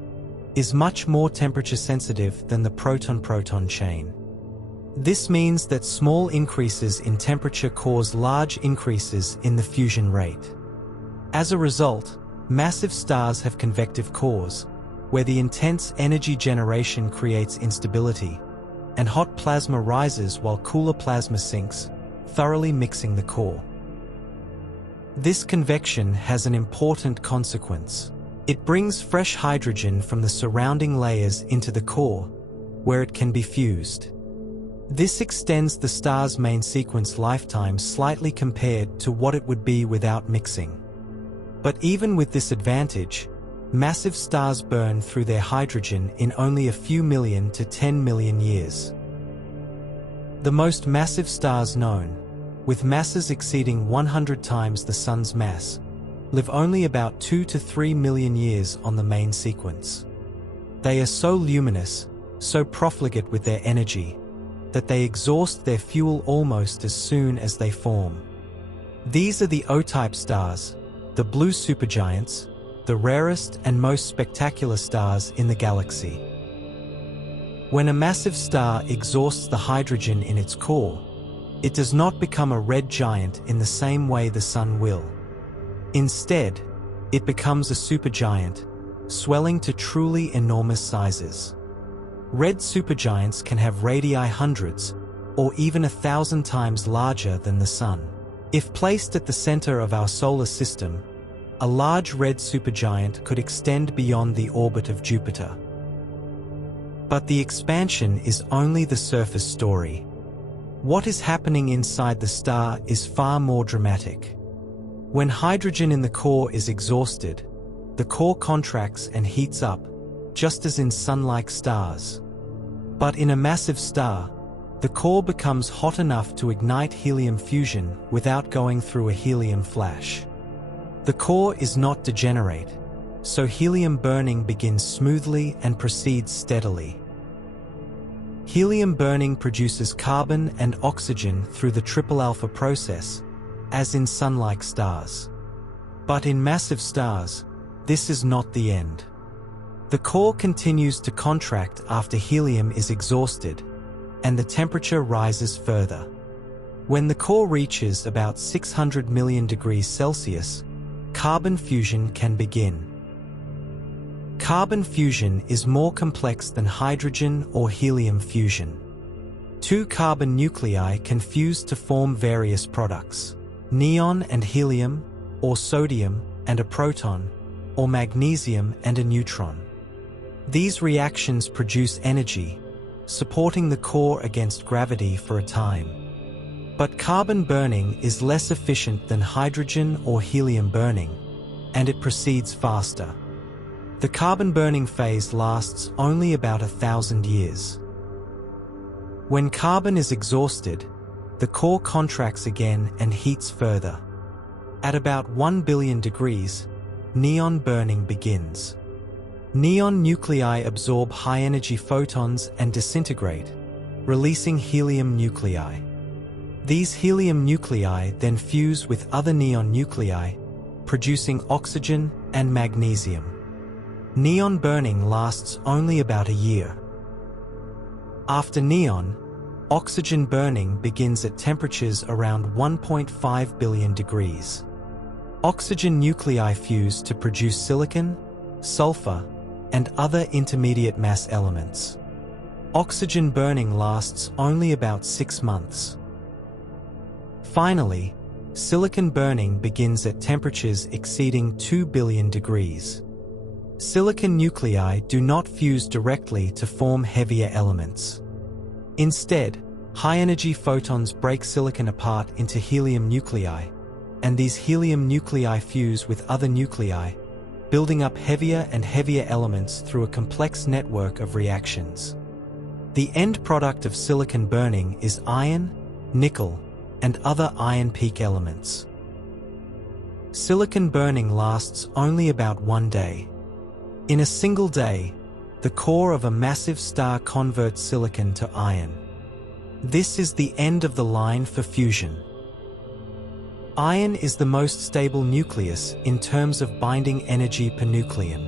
is much more temperature-sensitive than the proton-proton chain. This means that small increases in temperature cause large increases in the fusion rate. As a result, massive stars have convective cores, where the intense energy generation creates instability, and hot plasma rises while cooler plasma sinks, thoroughly mixing the core. This convection has an important consequence. It brings fresh hydrogen from the surrounding layers into the core, where it can be fused. This extends the star's main sequence lifetime slightly compared to what it would be without mixing. But even with this advantage, massive stars burn through their hydrogen in only a few million to 10 million years. The most massive stars known, with masses exceeding 100 times the Sun's mass, live only about 2 to 3 million years on the main sequence. They are so luminous, so profligate with their energy, that they exhaust their fuel almost as soon as they form. These are the O-type stars, the blue supergiants, the rarest and most spectacular stars in the galaxy. When a massive star exhausts the hydrogen in its core, it does not become a red giant in the same way the Sun will. Instead, it becomes a supergiant, swelling to truly enormous sizes. Red supergiants can have radii hundreds, or even 1,000 times larger than the Sun. If placed at the center of our solar system, a large red supergiant could extend beyond the orbit of Jupiter. But the expansion is only the surface story. What is happening inside the star is far more dramatic. When hydrogen in the core is exhausted, the core contracts and heats up, just as in Sun-like stars. But in a massive star, the core becomes hot enough to ignite helium fusion without going through a helium flash. The core is not degenerate, so helium burning begins smoothly and proceeds steadily. Helium burning produces carbon and oxygen through the triple alpha process, as in Sun-like stars. But in massive stars, this is not the end. The core continues to contract after helium is exhausted, and the temperature rises further. When the core reaches about 600 million degrees Celsius, carbon fusion can begin. Carbon fusion is more complex than hydrogen or helium fusion. 2 carbon nuclei can fuse to form various products: neon and helium, or sodium and a proton, or magnesium and a neutron. These reactions produce energy, supporting the core against gravity for a time. But carbon burning is less efficient than hydrogen or helium burning, and it proceeds faster. The carbon burning phase lasts only about 1,000 years. When carbon is exhausted, the core contracts again and heats further. At about 1 billion degrees, neon burning begins. Neon nuclei absorb high-energy photons and disintegrate, releasing helium nuclei. These helium nuclei then fuse with other neon nuclei, producing oxygen and magnesium. Neon burning lasts only about a year. After neon, Oxygen burning begins at temperatures around 1.5 billion degrees. Oxygen nuclei fuse to produce silicon, sulfur, and other intermediate mass elements. Oxygen burning lasts only about 6 months. Finally, silicon burning begins at temperatures exceeding 2 billion degrees. Silicon nuclei do not fuse directly to form heavier elements. Instead, high-energy photons break silicon apart into helium nuclei, and these helium nuclei fuse with other nuclei, building up heavier and heavier elements through a complex network of reactions. The end product of silicon burning is iron, nickel, and other iron peak elements. Silicon burning lasts only about 1 day. In a single day, the core of a massive star converts silicon to iron. This is the end of the line for fusion. Iron is the most stable nucleus in terms of binding energy per nucleon.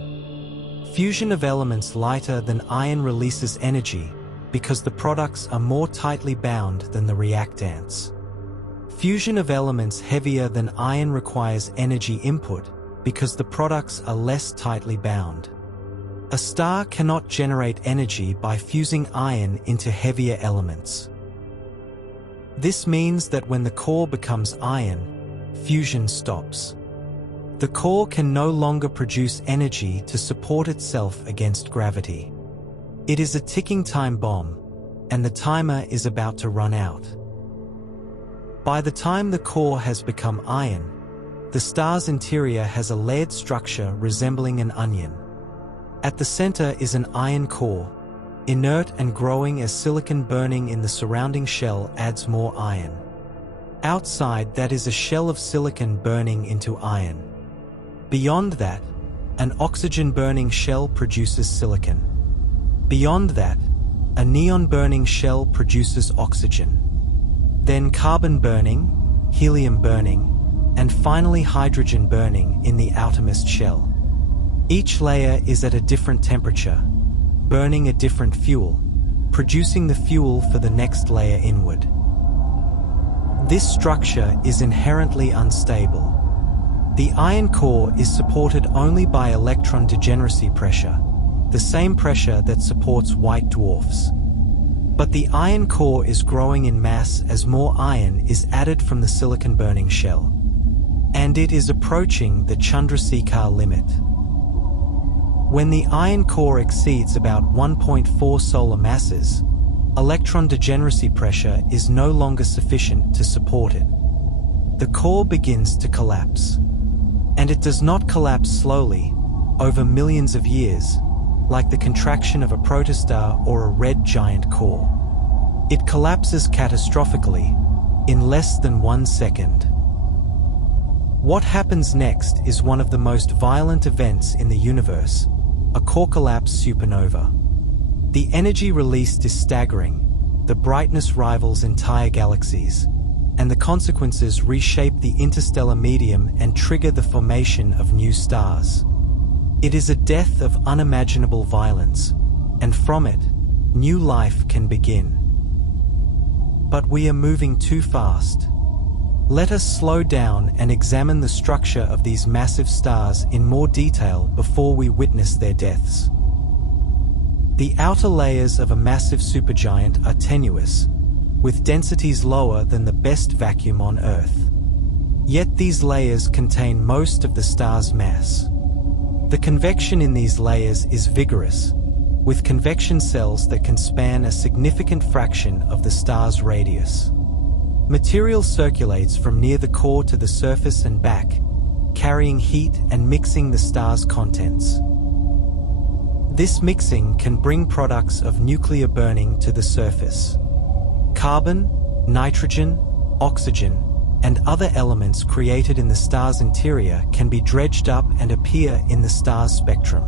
Fusion of elements lighter than iron releases energy because the products are more tightly bound than the reactants. Fusion of elements heavier than iron requires energy input because the products are less tightly bound. A star cannot generate energy by fusing iron into heavier elements. This means that when the core becomes iron, fusion stops. The core can no longer produce energy to support itself against gravity. It is a ticking time bomb, and the timer is about to run out. By the time the core has become iron, the star's interior has a layered structure resembling an onion. At the center is an iron core, inert and growing as silicon burning in the surrounding shell adds more iron. Outside that is a shell of silicon burning into iron. Beyond that, an oxygen-burning shell produces silicon. Beyond that, a neon-burning shell produces oxygen. Then carbon burning, helium burning, and finally hydrogen burning in the outermost shell. Each layer is at a different temperature, burning a different fuel, producing the fuel for the next layer inward. This structure is inherently unstable. The iron core is supported only by electron degeneracy pressure, the same pressure that supports white dwarfs. But the iron core is growing in mass as more iron is added from the silicon-burning shell. And it is approaching the Chandrasekhar limit. When the iron core exceeds about 1.4 solar masses, electron degeneracy pressure is no longer sufficient to support it. The core begins to collapse. And it does not collapse slowly, over millions of years, like the contraction of a protostar or a red giant core. It collapses catastrophically, in less than 1 second. What happens next is one of the most violent events in the universe, a core collapse supernova. The energy released is staggering, the brightness rivals entire galaxies, and the consequences reshape the interstellar medium and trigger the formation of new stars. It is a death of unimaginable violence, and from it, new life can begin. But we are moving too fast. Let us slow down and examine the structure of these massive stars in more detail before we witness their deaths. The outer layers of a massive supergiant are tenuous, with densities lower than the best vacuum on Earth. Yet these layers contain most of the star's mass. The convection in these layers is vigorous, with convection cells that can span a significant fraction of the star's radius. Material circulates from near the core to the surface and back, carrying heat and mixing the star's contents. This mixing can bring products of nuclear burning to the surface. Carbon, nitrogen, oxygen, and other elements created in the star's interior can be dredged up and appear in the star's spectrum.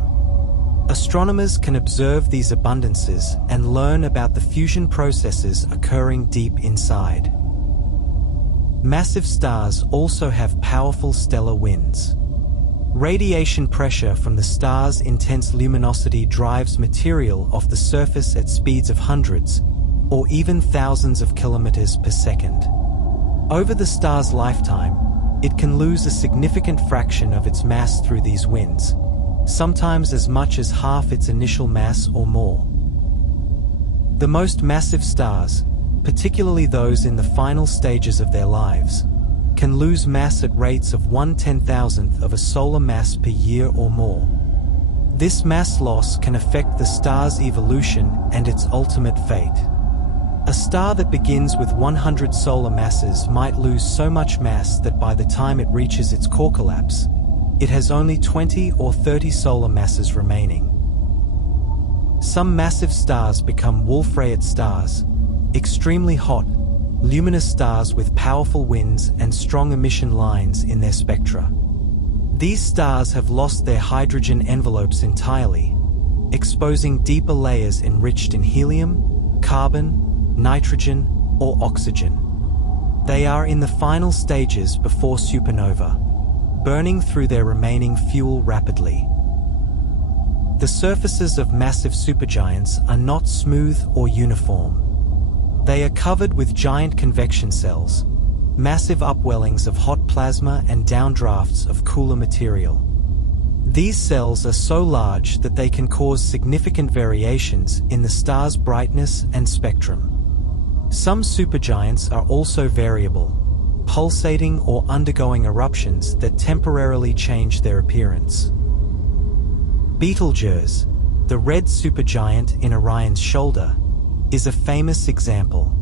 Astronomers can observe these abundances and learn about the fusion processes occurring deep inside. Massive stars also have powerful stellar winds. Radiation pressure from the star's intense luminosity drives material off the surface at speeds of hundreds, or even thousands of kilometers per second. Over the star's lifetime, it can lose a significant fraction of its mass through these winds, sometimes as much as half its initial mass or more. The most massive stars, particularly those in the final stages of their lives, can lose mass at rates of 1/10,000th of a solar mass per year or more. This mass loss can affect the star's evolution and its ultimate fate. A star that begins with 100 solar masses might lose so much mass that by the time it reaches its core collapse, it has only 20 or 30 solar masses remaining. Some massive stars become Wolf-Rayet stars, extremely hot, luminous stars with powerful winds and strong emission lines in their spectra. These stars have lost their hydrogen envelopes entirely, exposing deeper layers enriched in helium, carbon, nitrogen, or oxygen. They are in the final stages before supernova, burning through their remaining fuel rapidly. The surfaces of massive supergiants are not smooth or uniform. They are covered with giant convection cells, massive upwellings of hot plasma and downdrafts of cooler material. These cells are so large that they can cause significant variations in the star's brightness and spectrum. Some supergiants are also variable, pulsating or undergoing eruptions that temporarily change their appearance. Betelgeuse, the red supergiant in Orion's shoulder, is a famous example.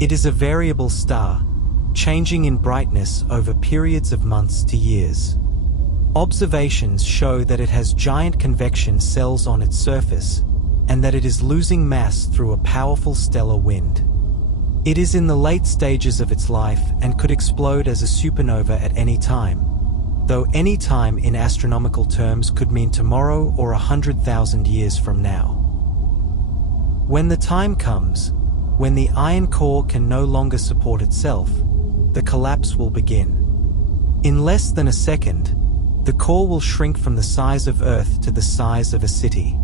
It is a variable star, changing in brightness over periods of months to years. Observations show that it has giant convection cells on its surface, and that it is losing mass through a powerful stellar wind. It is in the late stages of its life and could explode as a supernova at any time, though any time in astronomical terms could mean tomorrow or 100,000 years from now. When the time comes, when the iron core can no longer support itself, the collapse will begin. In less than a second, the core will shrink from the size of Earth to the size of a city.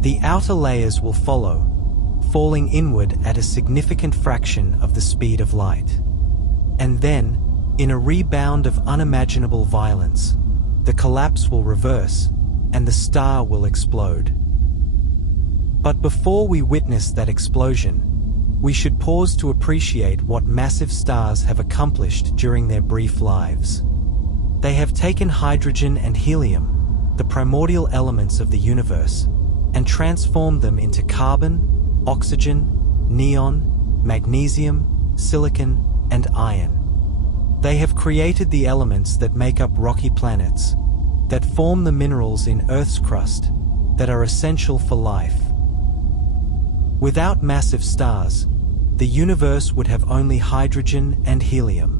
The outer layers will follow, falling inward at a significant fraction of the speed of light. And then, in a rebound of unimaginable violence, the collapse will reverse, and the star will explode. But before we witness that explosion, we should pause to appreciate what massive stars have accomplished during their brief lives. They have taken hydrogen and helium, the primordial elements of the universe, and transformed them into carbon, oxygen, neon, magnesium, silicon, and iron. They have created the elements that make up rocky planets, that form the minerals in Earth's crust, that are essential for life. Without massive stars, the universe would have only hydrogen and helium.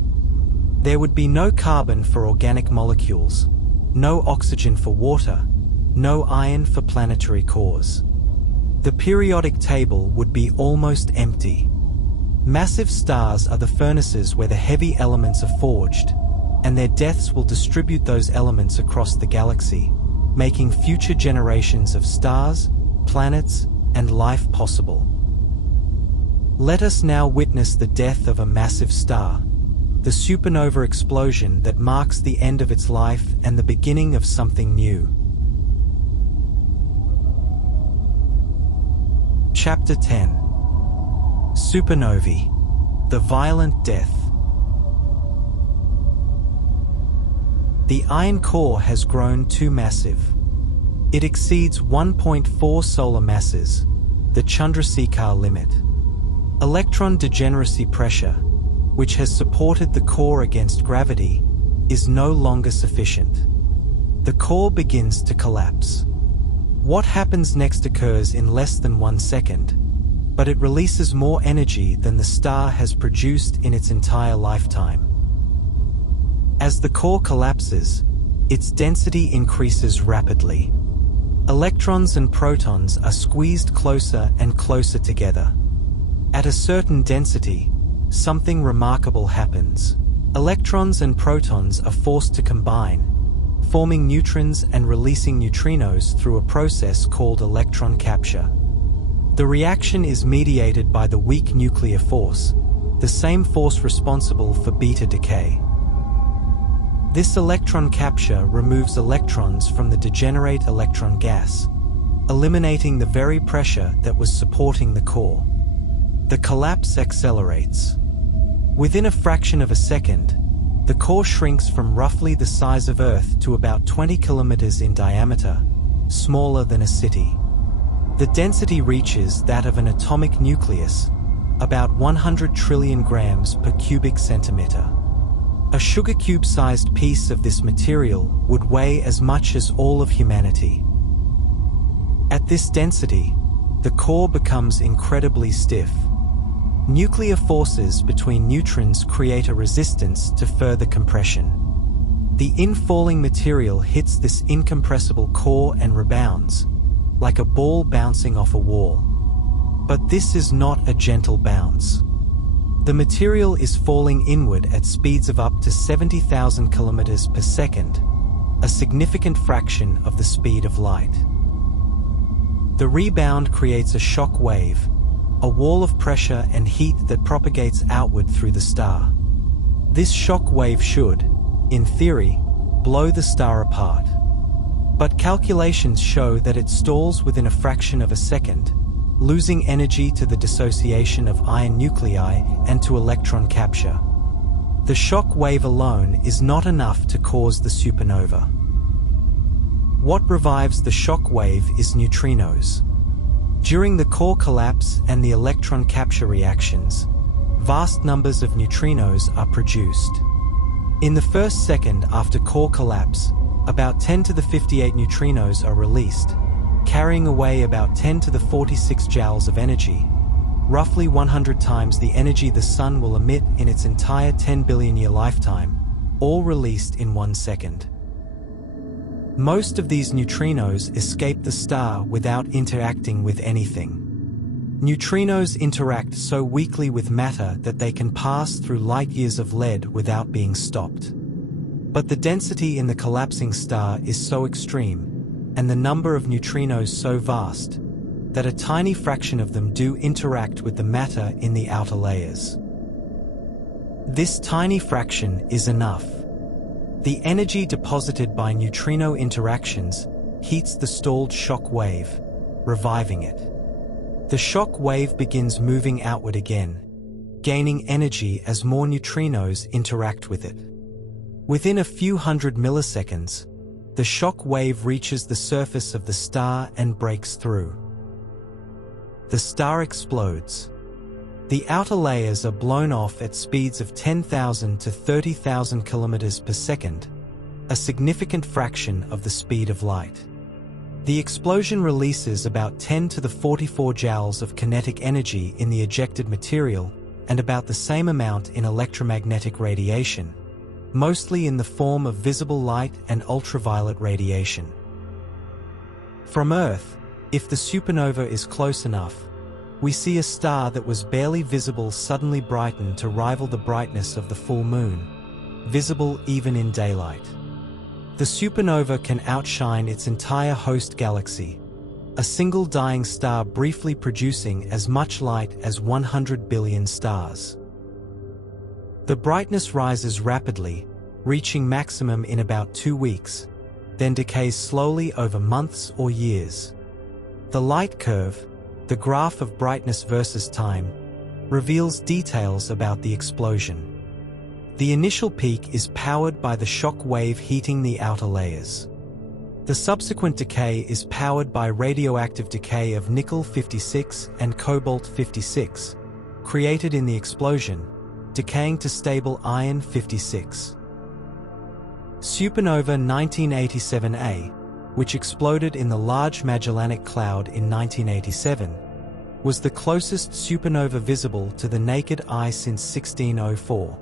There would be no carbon for organic molecules, no oxygen for water, no iron for planetary cores. The periodic table would be almost empty. Massive stars are the furnaces where the heavy elements are forged, and their deaths will distribute those elements across the galaxy, making future generations of stars, planets, and life possible. Let us now witness the death of a massive star, the supernova explosion that marks the end of its life and the beginning of something new. Chapter 10. Supernovae, the violent death. The iron core has grown too massive. It exceeds 1.4 solar masses, the Chandrasekhar limit. Electron degeneracy pressure, which has supported the core against gravity, is no longer sufficient. The core begins to collapse. What happens next occurs in less than 1 second, but it releases more energy than the star has produced in its entire lifetime. As the core collapses, its density increases rapidly. Electrons and protons are squeezed closer and closer together. At a certain density, something remarkable happens. Electrons and protons are forced to combine, forming neutrons and releasing neutrinos through a process called electron capture. The reaction is mediated by the weak nuclear force, the same force responsible for beta decay. This electron capture removes electrons from the degenerate electron gas, eliminating the very pressure that was supporting the core. The collapse accelerates. Within a fraction of a second, the core shrinks from roughly the size of Earth to about 20 kilometers in diameter, smaller than a city. The density reaches that of an atomic nucleus, about 100 trillion grams per cubic centimeter. A sugar cube-sized piece of this material would weigh as much as all of humanity. At this density, the core becomes incredibly stiff. Nuclear forces between neutrons create a resistance to further compression. The infalling material hits this incompressible core and rebounds, like a ball bouncing off a wall. But this is not a gentle bounce. The material is falling inward at speeds of up to 70,000 kilometers per second, a significant fraction of the speed of light. The rebound creates a shock wave, a wall of pressure and heat that propagates outward through the star. This shock wave should, in theory, blow the star apart. But calculations show that it stalls within a fraction of a second, losing energy to the dissociation of ion nuclei and to electron capture. The shock wave alone is not enough to cause the supernova. What revives the shock wave is neutrinos. During the core collapse and the electron capture reactions, vast numbers of neutrinos are produced. In the first second after core collapse, about 10 to the 58 neutrinos are released, carrying away about 10 to the 46 joules of energy, roughly 100 times the energy the Sun will emit in its entire 10 billion-year lifetime, all released in 1 second. Most of these neutrinos escape the star without interacting with anything. Neutrinos interact so weakly with matter that they can pass through light years of lead without being stopped. But the density in the collapsing star is so extreme, and the number of neutrinos so vast, that a tiny fraction of them do interact with the matter in the outer layers. This tiny fraction is enough. The energy deposited by neutrino interactions heats the stalled shock wave, reviving it. The shock wave begins moving outward again, gaining energy as more neutrinos interact with it. Within a few hundred milliseconds, the shock wave reaches the surface of the star and breaks through. The star explodes. The outer layers are blown off at speeds of 10,000 to 30,000 kilometers per second, a significant fraction of the speed of light. The explosion releases about 10 to the 44 joules of kinetic energy in the ejected material and about the same amount in electromagnetic radiation, mostly in the form of visible light and ultraviolet radiation. From Earth, if the supernova is close enough, we see a star that was barely visible suddenly brighten to rival the brightness of the full moon, visible even in daylight. The supernova can outshine its entire host galaxy, a single dying star briefly producing as much light as 100 billion stars. The brightness rises rapidly, reaching maximum in about 2 weeks, then decays slowly over months or years. The light curve, the graph of brightness versus time, reveals details about the explosion. The initial peak is powered by the shock wave heating the outer layers. The subsequent decay is powered by radioactive decay of nickel-56 and cobalt-56, created in the explosion, decaying to stable iron-56. Supernova 1987A, which exploded in the Large Magellanic Cloud in 1987, was the closest supernova visible to the naked eye since 1604.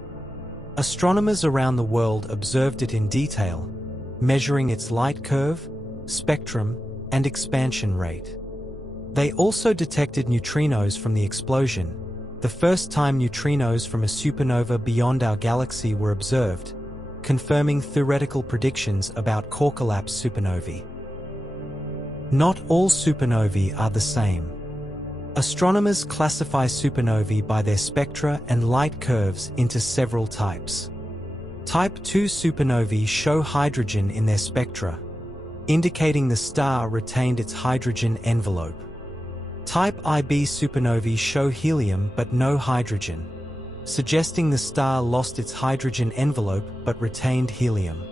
Astronomers around the world observed it in detail, measuring its light curve, spectrum, and expansion rate. They also detected neutrinos from the explosion, the first time neutrinos from a supernova beyond our galaxy were observed, confirming theoretical predictions about core collapse supernovae. Not all supernovae are the same. Astronomers classify supernovae by their spectra and light curves into several types. Type 2 supernovae show hydrogen in their spectra, indicating the star retained its hydrogen envelope. Type IB supernovae show helium but no hydrogen, suggesting the star lost its hydrogen envelope but retained helium.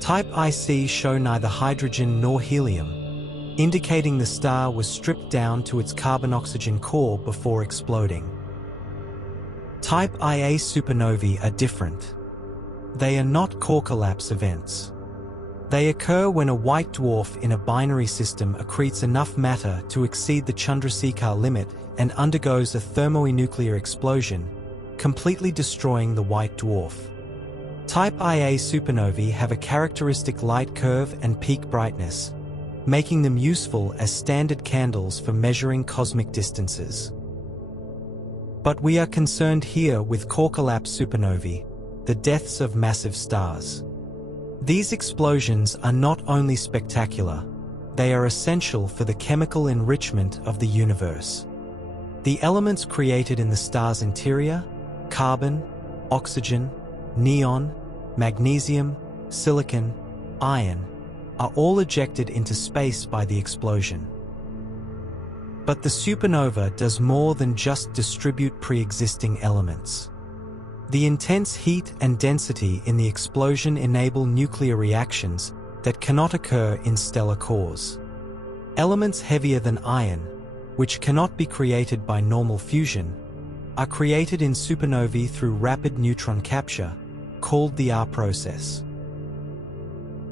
Type IC show neither hydrogen nor helium, indicating the star was stripped down to its carbon-oxygen core before exploding. Type IA supernovae are different. They are not core collapse events. They occur when a white dwarf in a binary system accretes enough matter to exceed the Chandrasekhar limit and undergoes a thermonuclear explosion, completely destroying the white dwarf. Type IA supernovae have a characteristic light curve and peak brightness, making them useful as standard candles for measuring cosmic distances. But we are concerned here with core collapse supernovae, the deaths of massive stars. These explosions are not only spectacular, they are essential for the chemical enrichment of the universe. The elements created in the star's interior, carbon, oxygen, neon, magnesium, silicon, iron, are all ejected into space by the explosion. But the supernova does more than just distribute pre-existing elements. The intense heat and density in the explosion enable nuclear reactions that cannot occur in stellar cores. Elements heavier than iron, which cannot be created by normal fusion, are created in supernovae through rapid neutron capture, called the R process.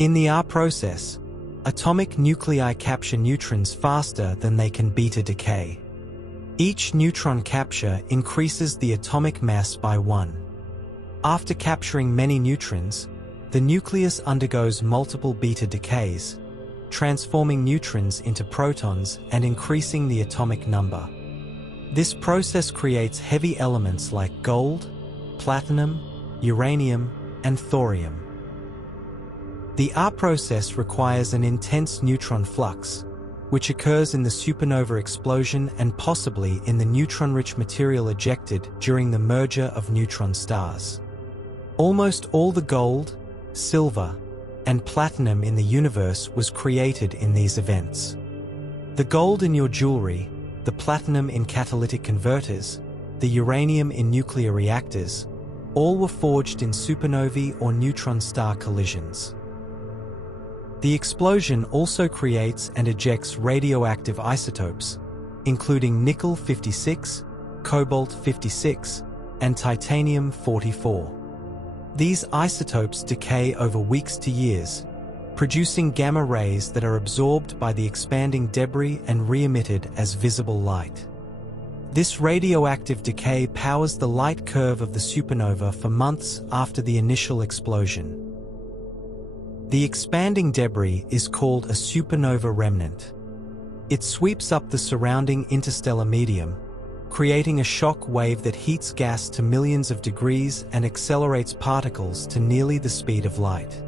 In the R process, atomic nuclei capture neutrons faster than they can beta decay. Each neutron capture increases the atomic mass by 1. After capturing many neutrons, the nucleus undergoes multiple beta decays, transforming neutrons into protons and increasing the atomic number. This process creates heavy elements like gold, platinum, uranium, and thorium. The R process requires an intense neutron flux, which occurs in the supernova explosion and possibly in the neutron-rich material ejected during the merger of neutron stars. Almost all the gold, silver, and platinum in the universe was created in these events. The gold in your jewelry, the platinum in catalytic converters, the uranium in nuclear reactors, all were forged in supernovae or neutron star collisions. The explosion also creates and ejects radioactive isotopes, including nickel-56, cobalt-56, and titanium-44. These isotopes decay over weeks to years, producing gamma rays that are absorbed by the expanding debris and re-emitted as visible light. This radioactive decay powers the light curve of the supernova for months after the initial explosion. The expanding debris is called a supernova remnant. It sweeps up the surrounding interstellar medium, creating a shock wave that heats gas to millions of degrees and accelerates particles to nearly the speed of light.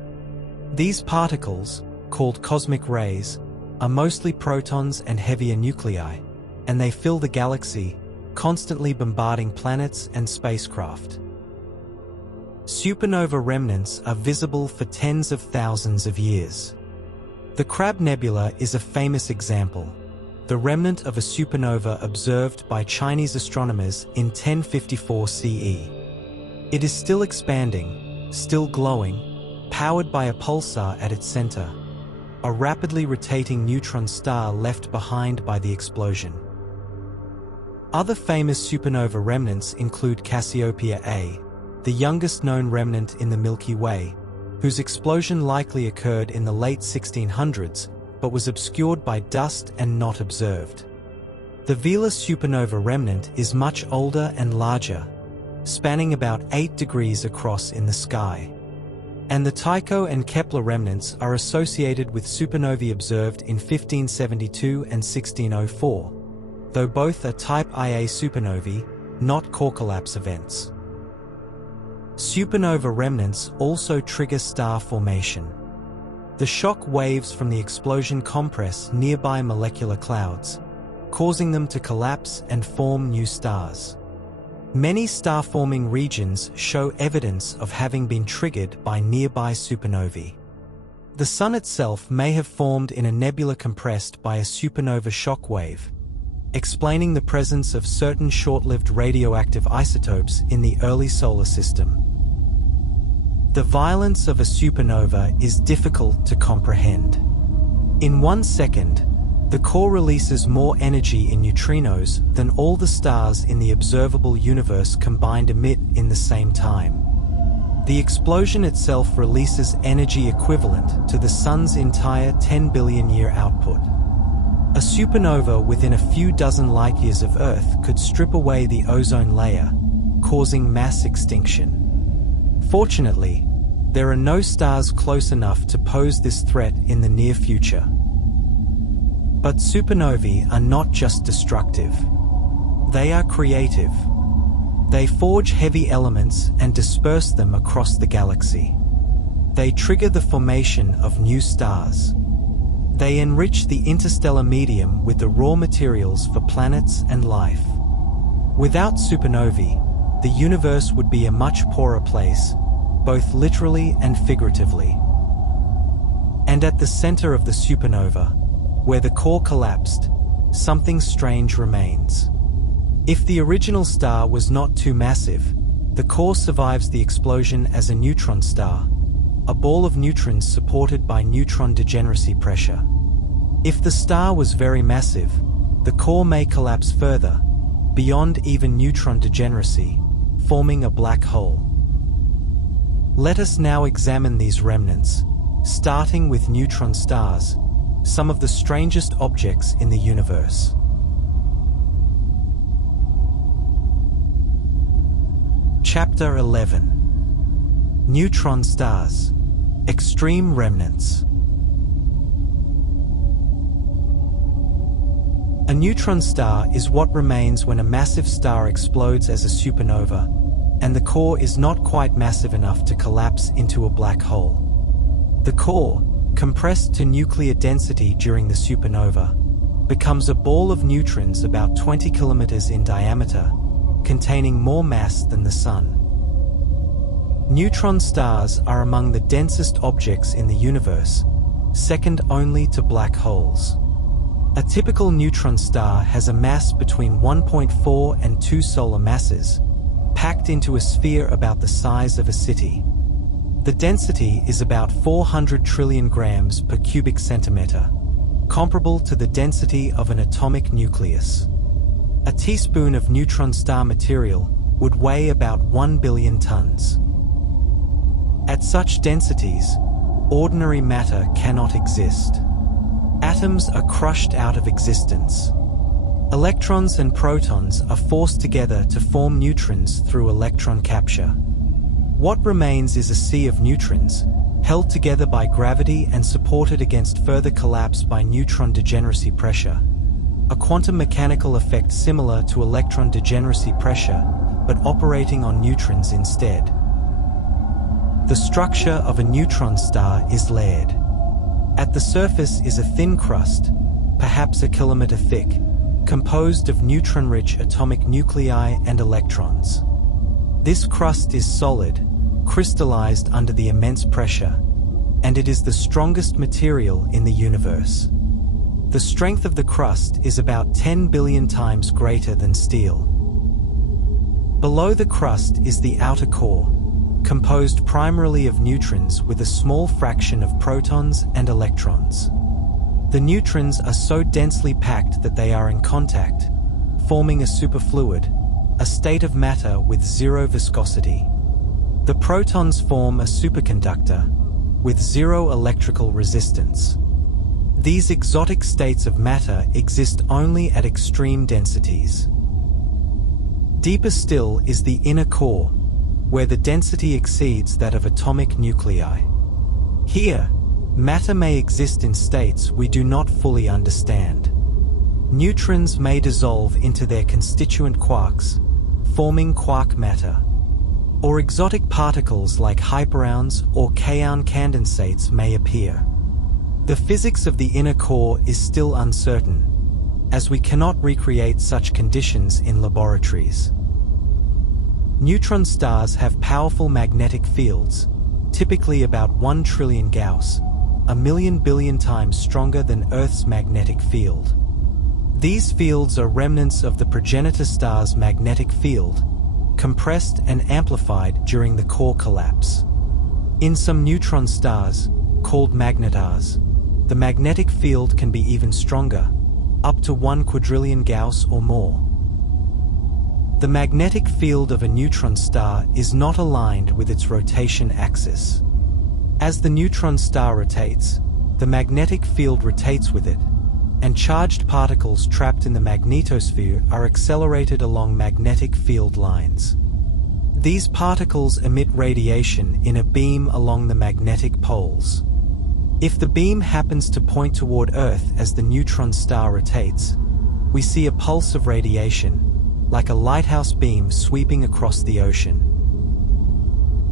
These particles, called cosmic rays, are mostly protons and heavier nuclei, and they fill the galaxy, constantly bombarding planets and spacecraft. Supernova remnants are visible for tens of thousands of years. The Crab Nebula is a famous example, the remnant of a supernova observed by Chinese astronomers in 1054 CE. It is still expanding, still glowing, powered by a pulsar at its center, a rapidly rotating neutron star left behind by the explosion. Other famous supernova remnants include Cassiopeia A, the youngest known remnant in the Milky Way, whose explosion likely occurred in the late 1600s but was obscured by dust and not observed. The Vela supernova remnant is much older and larger, spanning about 8 degrees across in the sky. And the Tycho and Kepler remnants are associated with supernovae observed in 1572 and 1604, though both are type Ia supernovae, not core collapse events. Supernova remnants also trigger star formation. The shock waves from the explosion compress nearby molecular clouds, causing them to collapse and form new stars. Many star-forming regions show evidence of having been triggered by nearby supernovae. The Sun itself may have formed in a nebula compressed by a supernova shock wave, explaining the presence of certain short-lived radioactive isotopes in the early solar system. The violence of a supernova is difficult to comprehend. In 1 second, the core releases more energy in neutrinos than all the stars in the observable universe combined emit in the same time. The explosion itself releases energy equivalent to the Sun's entire 10 billion-year output. A supernova within a few dozen light-years of Earth could strip away the ozone layer, causing mass extinction. Fortunately, there are no stars close enough to pose this threat in the near future. But supernovae are not just destructive. They are creative. They forge heavy elements and disperse them across the galaxy. They trigger the formation of new stars. They enrich the interstellar medium with the raw materials for planets and life. Without supernovae, the universe would be a much poorer place, both literally and figuratively. And at the center of the supernova, where the core collapsed, something strange remains. If the original star was not too massive, the core survives the explosion as a neutron star, a ball of neutrons supported by neutron degeneracy pressure. If the star was very massive, the core may collapse further, beyond even neutron degeneracy, forming a black hole. Let us now examine these remnants, starting with neutron stars, some of the strangest objects in the universe. Chapter 11. Neutron Stars. Extreme Remnants. A neutron star is what remains when a massive star explodes as a supernova, and the core is not quite massive enough to collapse into a black hole. The core, compressed to nuclear density during the supernova, becomes a ball of neutrons about 20 kilometers in diameter, containing more mass than the Sun. Neutron stars are among the densest objects in the universe, second only to black holes. A typical neutron star has a mass between 1.4 and 2 solar masses, packed into a sphere about the size of a city. The density is about 400 trillion grams per cubic centimeter, comparable to the density of an atomic nucleus. A teaspoon of neutron star material would weigh about 1 billion tons. At such densities, ordinary matter cannot exist. Atoms are crushed out of existence. Electrons and protons are forced together to form neutrons through electron capture. What remains is a sea of neutrons, held together by gravity and supported against further collapse by neutron degeneracy pressure, a quantum mechanical effect similar to electron degeneracy pressure, but operating on neutrons instead. The structure of a neutron star is layered. At the surface is a thin crust, perhaps a kilometer thick, composed of neutron-rich atomic nuclei and electrons. This crust is solid, crystallized under the immense pressure, and it is the strongest material in the universe. The strength of the crust is about 10 billion times greater than steel. Below the crust is the outer core, composed primarily of neutrons with a small fraction of protons and electrons. The neutrons are so densely packed that they are in contact, forming a superfluid, a state of matter with zero viscosity. The protons form a superconductor, with zero electrical resistance. These exotic states of matter exist only at extreme densities. Deeper still is the inner core, where the density exceeds that of atomic nuclei. Here, matter may exist in states we do not fully understand. Neutrons may dissolve into their constituent quarks, forming quark matter. Or exotic particles like hyperions or kaon condensates may appear. The physics of the inner core is still uncertain, as we cannot recreate such conditions in laboratories. Neutron stars have powerful magnetic fields, typically about 1 trillion Gauss, 1,000,000 billion times stronger than Earth's magnetic field. These fields are remnants of the progenitor star's magnetic field, compressed and amplified during the core collapse. In some neutron stars, called magnetars, the magnetic field can be even stronger, up to 1 quadrillion Gauss or more. The magnetic field of a neutron star is not aligned with its rotation axis. As the neutron star rotates, the magnetic field rotates with it, and charged particles trapped in the magnetosphere are accelerated along magnetic field lines. These particles emit radiation in a beam along the magnetic poles. If the beam happens to point toward Earth as the neutron star rotates, we see a pulse of radiation, like a lighthouse beam sweeping across the ocean.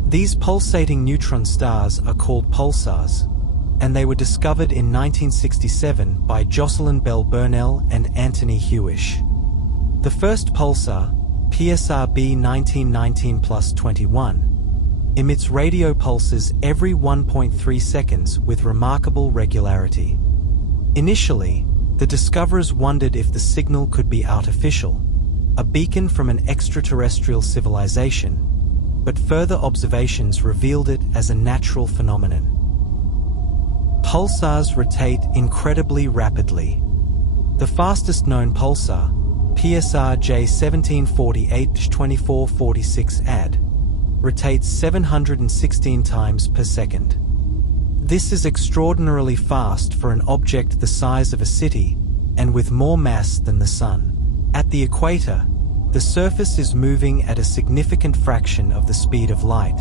These pulsating neutron stars are called pulsars, and they were discovered in 1967 by Jocelyn Bell Burnell and Anthony Hewish. The first pulsar, PSR B 1919+21, emits radio pulses every 1.3 seconds with remarkable regularity. Initially, the discoverers wondered if the signal could be artificial, a beacon from an extraterrestrial civilization, but further observations revealed it as a natural phenomenon. Pulsars rotate incredibly rapidly. The fastest known pulsar, PSR J 1748-2446 AD, rotates 716 times per second. This is extraordinarily fast for an object the size of a city and with more mass than the Sun. At the equator, the surface is moving at a significant fraction of the speed of light,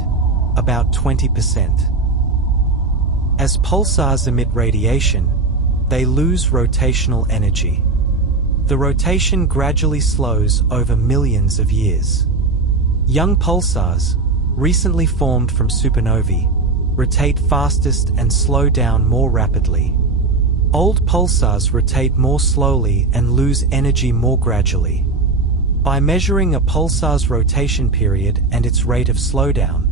about 20%. As pulsars emit radiation, they lose rotational energy. The rotation gradually slows over millions of years. Young pulsars, recently formed from supernovae, rotate fastest and slow down more rapidly. Old pulsars rotate more slowly and lose energy more gradually. By measuring a pulsar's rotation period and its rate of slowdown,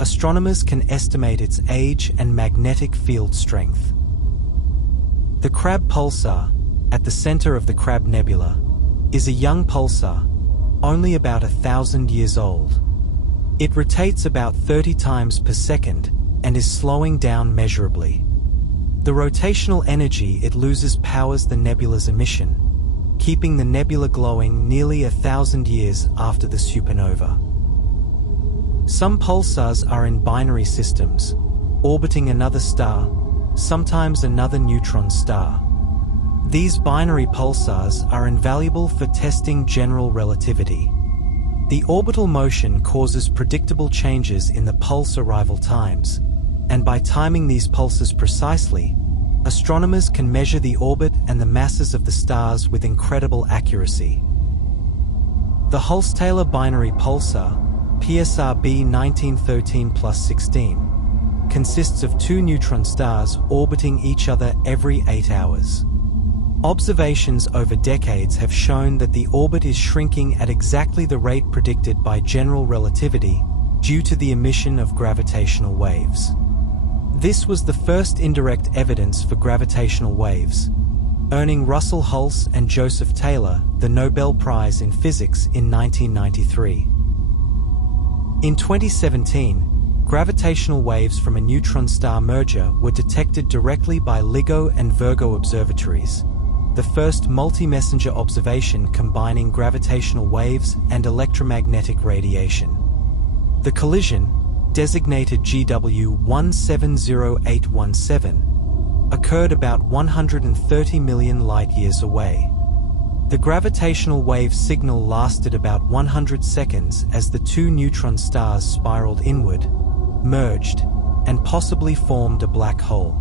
astronomers can estimate its age and magnetic field strength. The Crab pulsar, at the center of the Crab Nebula, is a young pulsar, only about 1,000 years old. It rotates about 30 times per second and is slowing down measurably. The rotational energy it loses powers the nebula's emission, keeping the nebula glowing nearly 1,000 years after the supernova. Some pulsars are in binary systems, orbiting another star, sometimes another neutron star. These binary pulsars are invaluable for testing general relativity. The orbital motion causes predictable changes in the pulse arrival times, and by timing these pulses precisely, astronomers can measure the orbit and the masses of the stars with incredible accuracy. The Hulse-Taylor binary pulsar, PSR B 1913+16, consists of 2 neutron stars orbiting each other every 8 hours. Observations over decades have shown that the orbit is shrinking at exactly the rate predicted by general relativity due to the emission of gravitational waves. This was the first indirect evidence for gravitational waves, earning Russell Hulse and Joseph Taylor the Nobel Prize in Physics in 1993. In 2017, gravitational waves from a neutron star merger were detected directly by LIGO and Virgo observatories, the first multi-messenger observation combining gravitational waves and electromagnetic radiation. The collision, designated GW 170817, occurred about 130 million light-years away. The gravitational wave signal lasted about 100 seconds as the 2 neutron stars spiraled inward, merged, and possibly formed a black hole.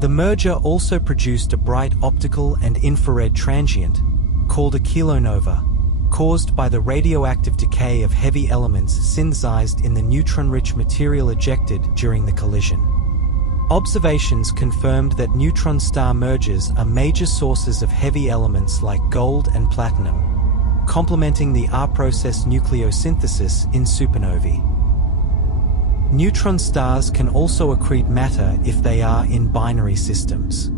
The merger also produced a bright optical and infrared transient, called a kilonova, caused by the radioactive decay of heavy elements synthesized in the neutron-rich material ejected during the collision. Observations confirmed that neutron star mergers are major sources of heavy elements like gold and platinum, complementing the R-process nucleosynthesis in supernovae. Neutron stars can also accrete matter if they are in binary systems.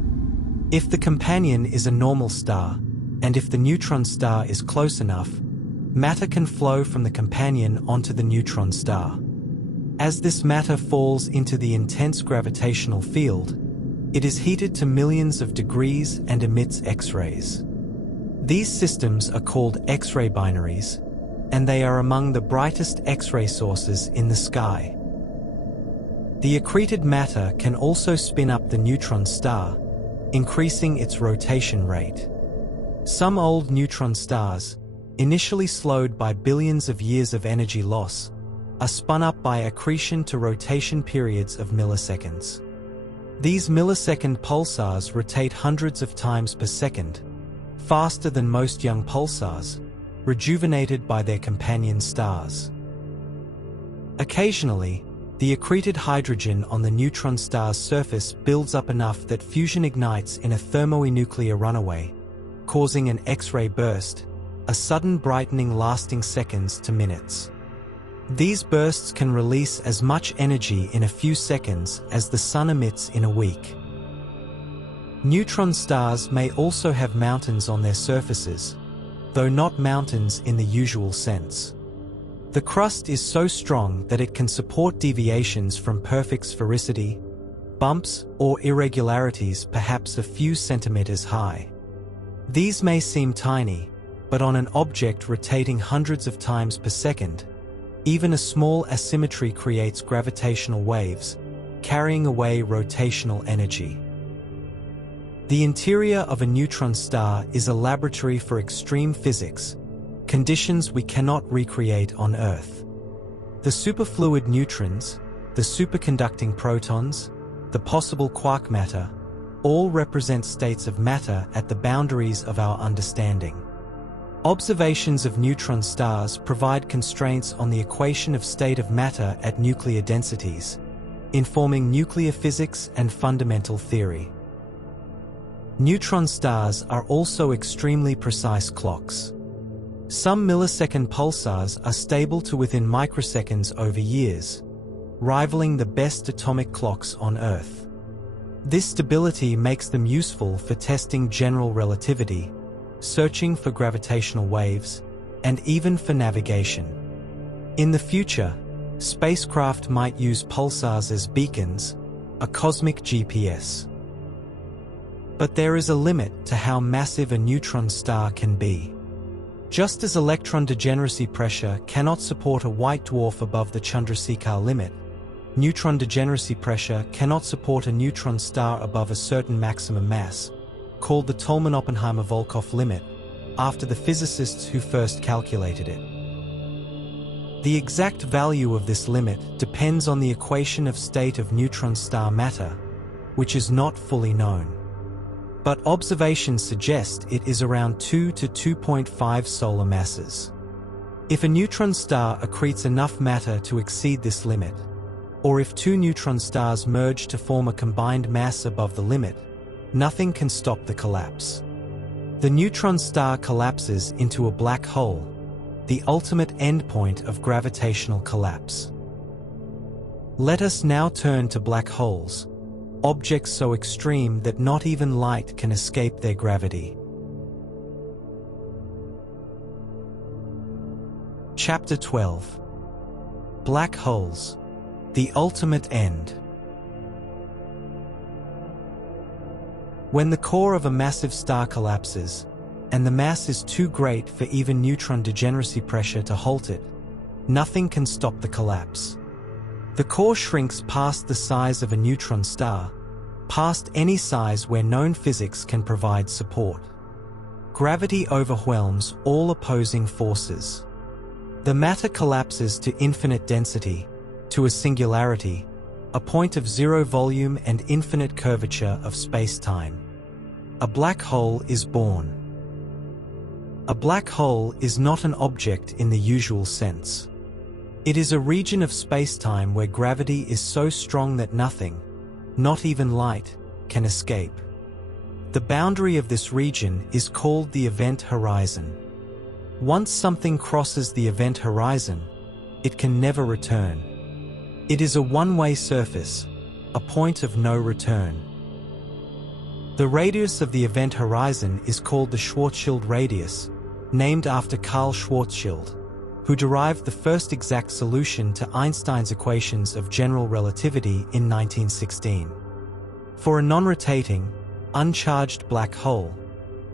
If the companion is a normal star, and if the neutron star is close enough, matter can flow from the companion onto the neutron star. As this matter falls into the intense gravitational field, it is heated to millions of degrees and emits X-rays. These systems are called X-ray binaries, and they are among the brightest X-ray sources in the sky. The accreted matter can also spin up the neutron star, increasing its rotation rate. Some old neutron stars, initially slowed by billions of years of energy loss, are spun up by accretion to rotation periods of milliseconds. These millisecond pulsars rotate hundreds of times per second, faster than most young pulsars, rejuvenated by their companion stars. Occasionally, the accreted hydrogen on the neutron star's surface builds up enough that fusion ignites in a thermonuclear runaway, causing an X-ray burst, a sudden brightening lasting seconds to minutes. These bursts can release as much energy in a few seconds as the sun emits in a week. Neutron stars may also have mountains on their surfaces, though not mountains in the usual sense. The crust is so strong that it can support deviations from perfect sphericity, bumps or irregularities perhaps a few centimeters high. These may seem tiny, but on an object rotating hundreds of times per second, even a small asymmetry creates gravitational waves, carrying away rotational energy. The interior of a neutron star is a laboratory for extreme physics, conditions we cannot recreate on Earth. The superfluid neutrons, the superconducting protons, the possible quark matter, all represent states of matter at the boundaries of our understanding. Observations of neutron stars provide constraints on the equation of state of matter at nuclear densities, informing nuclear physics and fundamental theory. Neutron stars are also extremely precise clocks. Some millisecond pulsars are stable to within microseconds over years, rivaling the best atomic clocks on Earth. This stability makes them useful for testing general relativity, searching for gravitational waves, and even for navigation. In the future, spacecraft might use pulsars as beacons, a cosmic GPS. But there is a limit to how massive a neutron star can be. Just as electron degeneracy pressure cannot support a white dwarf above the Chandrasekhar limit, neutron degeneracy pressure cannot support a neutron star above a certain maximum mass, called the Tolman-Oppenheimer-Volkoff limit, after the physicists who first calculated it. The exact value of this limit depends on the equation of state of neutron star matter, which is not fully known. But observations suggest it is around 2 to 2.5 solar masses. If a neutron star accretes enough matter to exceed this limit, or if two neutron stars merge to form a combined mass above the limit, nothing can stop the collapse. The neutron star collapses into a black hole, the ultimate endpoint of gravitational collapse. Let us now turn to black holes, objects so extreme that not even light can escape their gravity. Chapter 12. Black holes, the ultimate end. When the core of a massive star collapses, and the mass is too great for even neutron degeneracy pressure to halt it, nothing can stop the collapse. The core shrinks past the size of a neutron star, past any size where known physics can provide support. Gravity overwhelms all opposing forces. The matter collapses to infinite density, to a singularity, a point of zero volume and infinite curvature of space-time. A black hole is born. A black hole is not an object in the usual sense. It is a region of space-time where gravity is so strong that nothing, not even light, can escape. The boundary of this region is called the event horizon. Once something crosses the event horizon, it can never return. It is a one-way surface, a point of no return. The radius of the event horizon is called the Schwarzschild radius, named after Karl Schwarzschild, who derived the first exact solution to Einstein's equations of general relativity in 1916. For a non-rotating, uncharged black hole,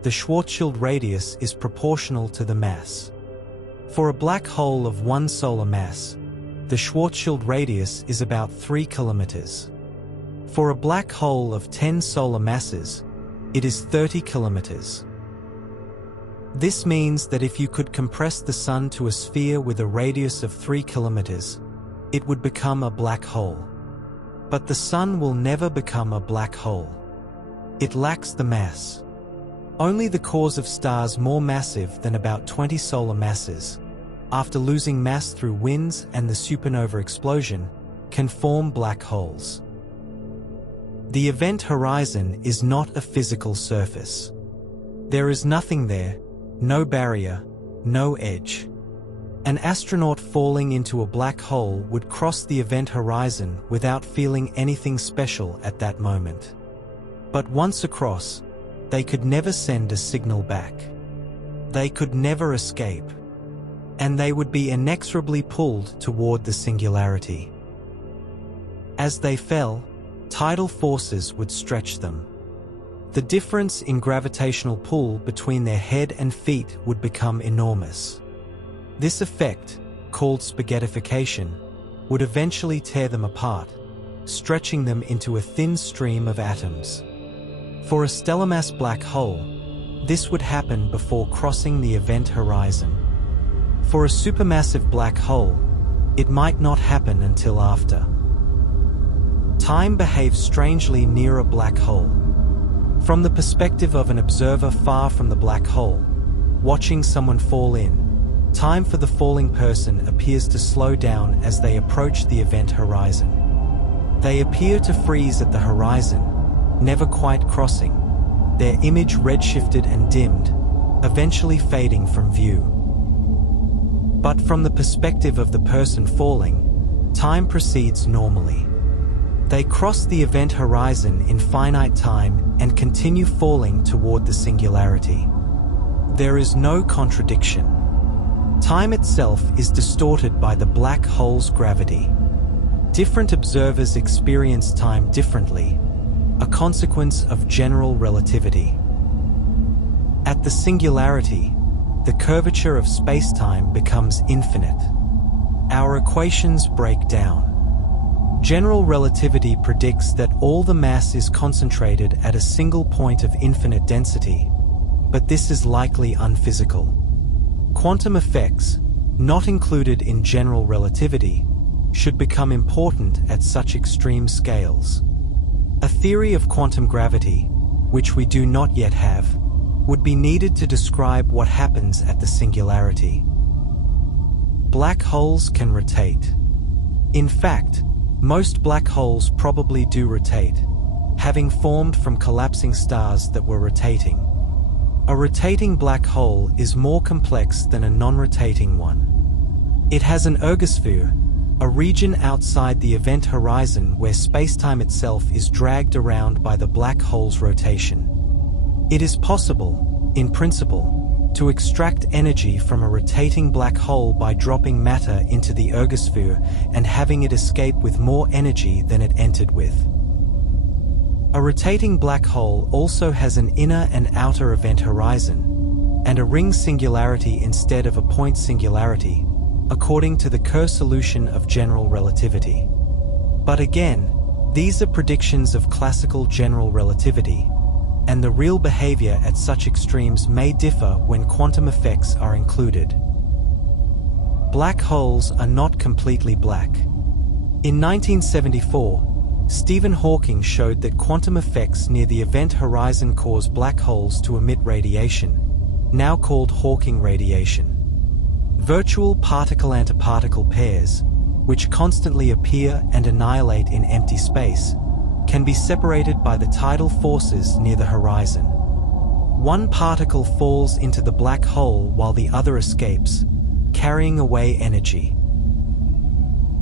the Schwarzschild radius is proportional to the mass. For a black hole of 1 solar mass, the Schwarzschild radius is about 3 kilometers. For a black hole of 10 solar masses, it is 30 kilometers. This means that if you could compress the Sun to a sphere with a radius of 3 kilometers, it would become a black hole. But the Sun will never become a black hole. It lacks the mass. Only the cores of stars more massive than about 20 solar masses, after losing mass through winds and the supernova explosion, can form black holes. The event horizon is not a physical surface. There is nothing there, no barrier, no edge. An astronaut falling into a black hole would cross the event horizon without feeling anything special at that moment. But once across, they could never send a signal back. They could never escape. And they would be inexorably pulled toward the singularity. As they fell, tidal forces would stretch them. The difference in gravitational pull between their head and feet would become enormous. This effect, called spaghettification, would eventually tear them apart, stretching them into a thin stream of atoms. For a stellar mass black hole, this would happen before crossing the event horizon. For a supermassive black hole, it might not happen until after. Time behaves strangely near a black hole. From the perspective of an observer far from the black hole, watching someone fall in, time for the falling person appears to slow down as they approach the event horizon. They appear to freeze at the horizon, never quite crossing, their image redshifted and dimmed, eventually fading from view. But from the perspective of the person falling, time proceeds normally. They cross the event horizon in finite time and continue falling toward the singularity. There is no contradiction. Time itself is distorted by the black hole's gravity. Different observers experience time differently, a consequence of general relativity. At the singularity, the curvature of space-time becomes infinite. Our equations break down. General relativity predicts that all the mass is concentrated at a single point of infinite density, but this is likely unphysical. Quantum effects, not included in general relativity, should become important at such extreme scales. A theory of quantum gravity, which we do not yet have, would be needed to describe what happens at the singularity. Black holes can rotate. In fact, most black holes probably do rotate, having formed from collapsing stars that were rotating. A rotating black hole is more complex than a non-rotating one. It has an ergosphere, a region outside the event horizon where spacetime itself is dragged around by the black hole's rotation. It is possible, in principle, to extract energy from a rotating black hole by dropping matter into the ergosphere and having it escape with more energy than it entered with. A rotating black hole also has an inner and outer event horizon, and a ring singularity instead of a point singularity, according to the Kerr solution of general relativity. But again, these are predictions of classical general relativity, and the real behavior at such extremes may differ when quantum effects are included. Black holes are not completely black. In 1974, Stephen Hawking showed that quantum effects near the event horizon cause black holes to emit radiation, now called Hawking radiation. Virtual particle-antiparticle pairs, which constantly appear and annihilate in empty space, can be separated by the tidal forces near the horizon. One particle falls into the black hole while the other escapes, carrying away energy.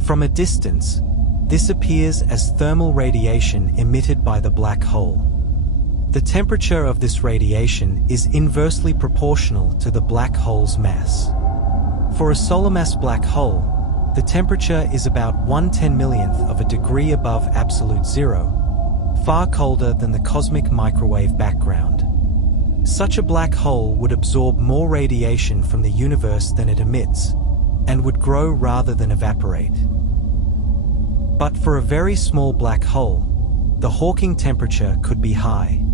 From a distance, this appears as thermal radiation emitted by the black hole. The temperature of this radiation is inversely proportional to the black hole's mass. For a solar mass black hole, the temperature is about 1/10,000,000th of a degree above absolute zero, far colder than the cosmic microwave background. Such a black hole would absorb more radiation from the universe than it emits, and would grow rather than evaporate. But for a very small black hole, the Hawking temperature could be high.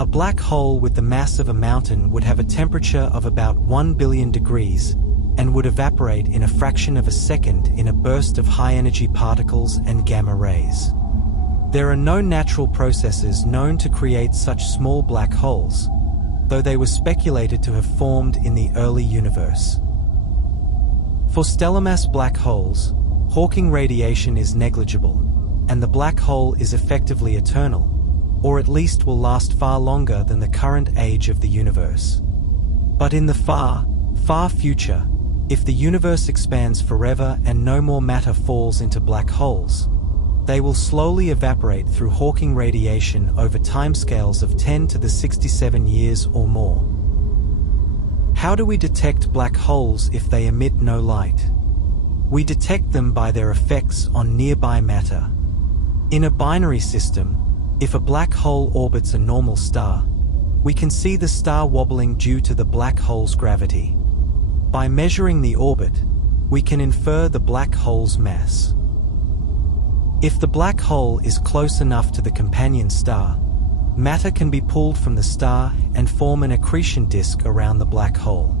A black hole with the mass of a mountain would have a temperature of about 1 billion degrees and would evaporate in a fraction of a second in a burst of high-energy particles and gamma rays. There are no natural processes known to create such small black holes, though they were speculated to have formed in the early universe. For stellar mass black holes, Hawking radiation is negligible, and the black hole is effectively eternal, or at least will last far longer than the current age of the universe. But in the far, far future, if the universe expands forever and no more matter falls into black holes, they will slowly evaporate through Hawking radiation over timescales of 10 to the 67 years or more. How do we detect black holes if they emit no light? We detect them by their effects on nearby matter. In a binary system, if a black hole orbits a normal star, we can see the star wobbling due to the black hole's gravity. By measuring the orbit, we can infer the black hole's mass. If the black hole is close enough to the companion star, matter can be pulled from the star and form an accretion disk around the black hole.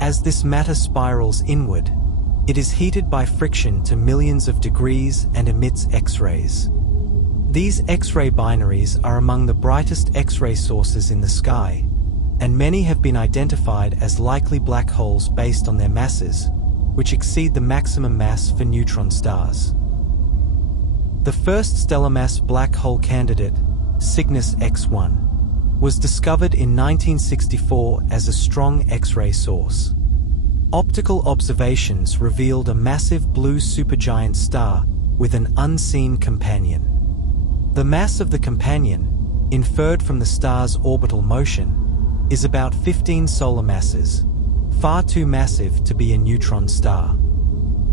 As this matter spirals inward, it is heated by friction to millions of degrees and emits X-rays. These X-ray binaries are among the brightest X-ray sources in the sky, and many have been identified as likely black holes based on their masses, which exceed the maximum mass for neutron stars. The first stellar mass black hole candidate, Cygnus X1, was discovered in 1964 as a strong X-ray source. Optical observations revealed a massive blue supergiant star with an unseen companion. The mass of the companion, inferred from the star's orbital motion, is about 15 solar masses, far too massive to be a neutron star.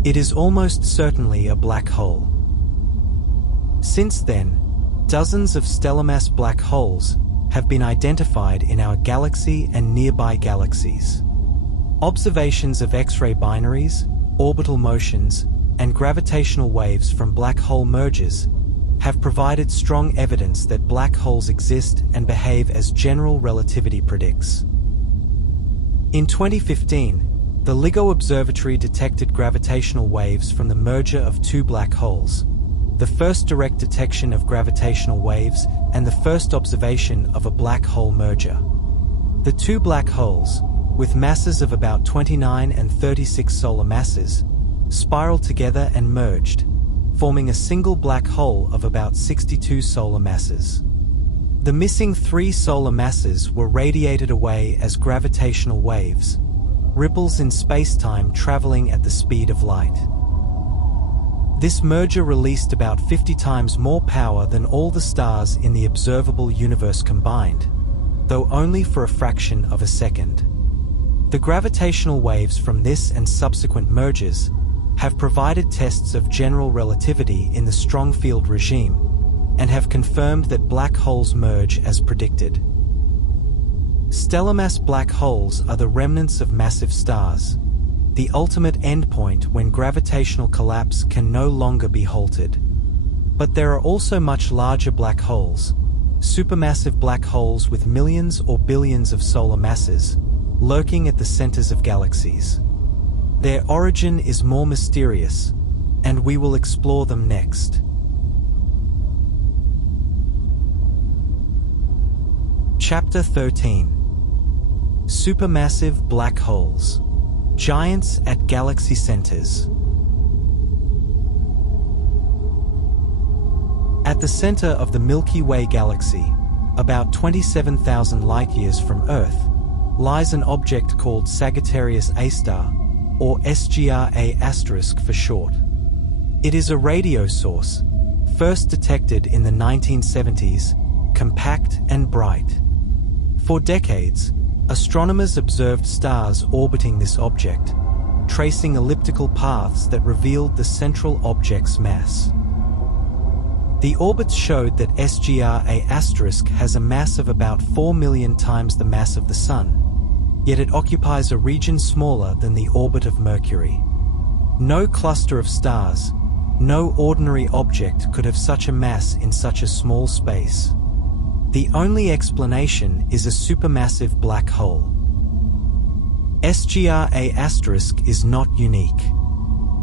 It is almost certainly a black hole. Since then, dozens of stellar mass black holes have been identified in our galaxy and nearby galaxies. Observations of X-ray binaries, orbital motions, and gravitational waves from black hole mergers have provided strong evidence that black holes exist and behave as general relativity predicts. In 2015, the LIGO Observatory detected gravitational waves from the merger of two black holes, the first direct detection of gravitational waves and the first observation of a black hole merger. The two black holes, with masses of about 29 and 36 solar masses, spiraled together and merged, forming a single black hole of about 62 solar masses. The missing 3 solar masses were radiated away as gravitational waves, ripples in space-time traveling at the speed of light. This merger released about 50 times more power than all the stars in the observable universe combined, though only for a fraction of a second. The gravitational waves from this and subsequent mergers have provided tests of general relativity in the strong field regime and have confirmed that black holes merge as predicted. Stellar mass black holes are the remnants of massive stars, the ultimate endpoint when gravitational collapse can no longer be halted. But there are also much larger black holes, supermassive black holes with millions or billions of solar masses, lurking at the centers of galaxies. Their origin is more mysterious, and we will explore them next. Chapter 13. Supermassive black holes. Giants at galaxy centers. At the center of the Milky Way galaxy, about 27,000 light-years from Earth, lies an object called Sagittarius A star, or SGR-A* for short. It is a radio source, first detected in the 1970s, compact and bright. For decades, astronomers observed stars orbiting this object, tracing elliptical paths that revealed the central object's mass. The orbits showed that SGR-A* has a mass of about 4 million times the mass of the Sun, yet it occupies a region smaller than the orbit of Mercury. No cluster of stars, no ordinary object could have such a mass in such a small space. The only explanation is a supermassive black hole. SGR-A* is not unique.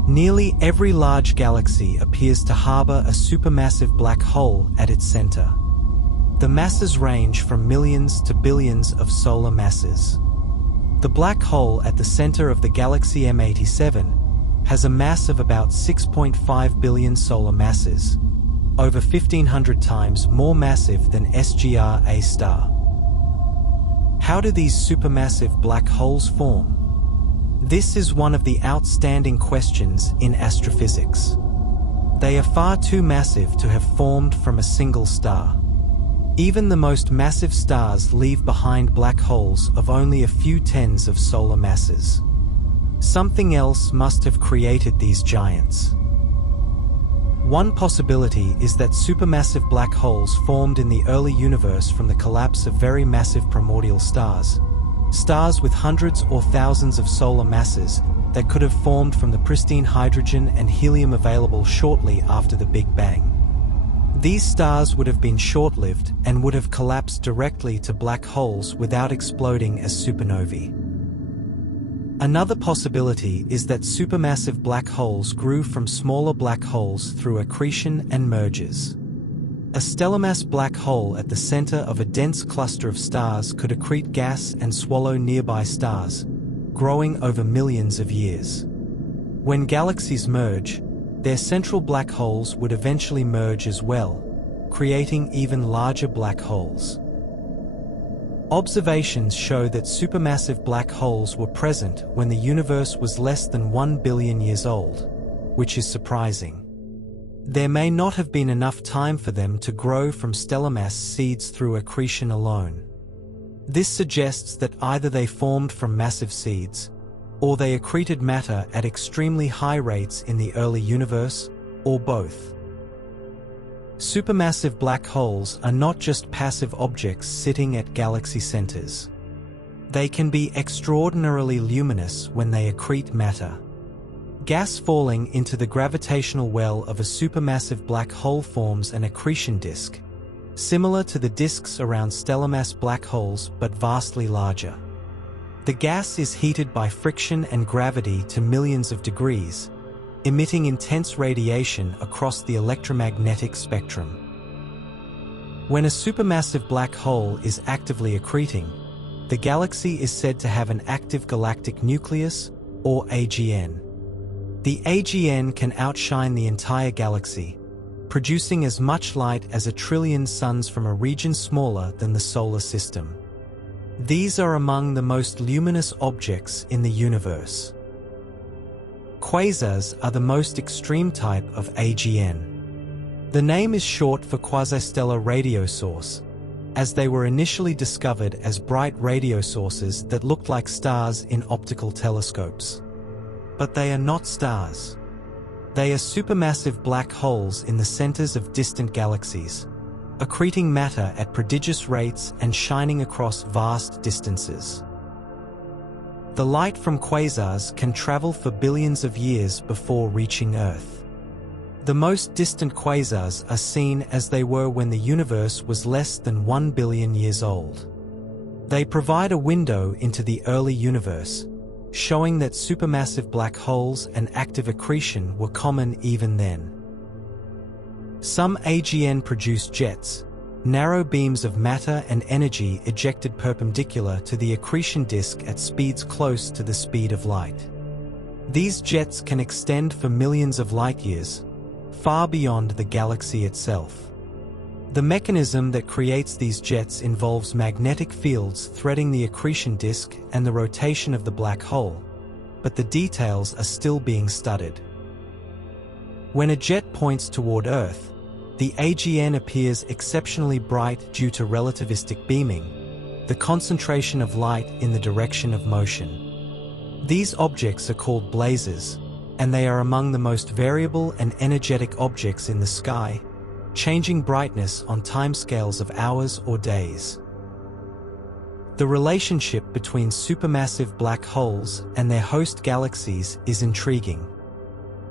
Nearly every large galaxy appears to harbor a supermassive black hole at its center. The masses range from millions to billions of solar masses. The black hole at the center of the galaxy M87 has a mass of about 6.5 billion solar masses, over 1,500 times more massive than SGR-A star. How do these supermassive black holes form? This is one of the outstanding questions in astrophysics. They are far too massive to have formed from a single star. Even the most massive stars leave behind black holes of only a few tens of solar masses. Something else must have created these giants. One possibility is that supermassive black holes formed in the early universe from the collapse of very massive primordial stars, stars with hundreds or thousands of solar masses that could have formed from the pristine hydrogen and helium available shortly after the Big Bang. These stars would have been short-lived and would have collapsed directly to black holes without exploding as supernovae. Another possibility is that supermassive black holes grew from smaller black holes through accretion and mergers. A stellar mass black hole at the center of a dense cluster of stars could accrete gas and swallow nearby stars, growing over millions of years. When galaxies merge, their central black holes would eventually merge as well, creating even larger black holes. Observations show that supermassive black holes were present when the universe was less than 1 billion years old, which is surprising. There may not have been enough time for them to grow from stellar mass seeds through accretion alone. This suggests that either they formed from massive seeds, or they accreted matter at extremely high rates in the early universe, or both. Supermassive black holes are not just passive objects sitting at galaxy centers. They can be extraordinarily luminous when they accrete matter. Gas falling into the gravitational well of a supermassive black hole forms an accretion disk, similar to the disks around stellar mass black holes but vastly larger. The gas is heated by friction and gravity to millions of degrees, emitting intense radiation across the electromagnetic spectrum. When a supermassive black hole is actively accreting, the galaxy is said to have an active galactic nucleus, or AGN. The AGN can outshine the entire galaxy, producing as much light as 1 trillion suns from a region smaller than the solar system. These are among the most luminous objects in the universe. Quasars are the most extreme type of AGN. The name is short for quasi-stellar radio source, as they were initially discovered as bright radio sources that looked like stars in optical telescopes. But they are not stars. They are supermassive black holes in the centers of distant galaxies, accreting matter at prodigious rates and shining across vast distances. The light from quasars can travel for billions of years before reaching Earth. The most distant quasars are seen as they were when the universe was less than 1 billion years old. They provide a window into the early universe, showing that supermassive black holes and active accretion were common even then. Some AGN produce jets, narrow beams of matter and energy ejected perpendicular to the accretion disk at speeds close to the speed of light. These jets can extend for millions of light-years, far beyond the galaxy itself. The mechanism that creates these jets involves magnetic fields threading the accretion disk and the rotation of the black hole, but the details are still being studied. When a jet points toward Earth, the AGN appears exceptionally bright due to relativistic beaming, the concentration of light in the direction of motion. These objects are called blazars, and they are among the most variable and energetic objects in the sky, changing brightness on timescales of hours or days. The relationship between supermassive black holes and their host galaxies is intriguing.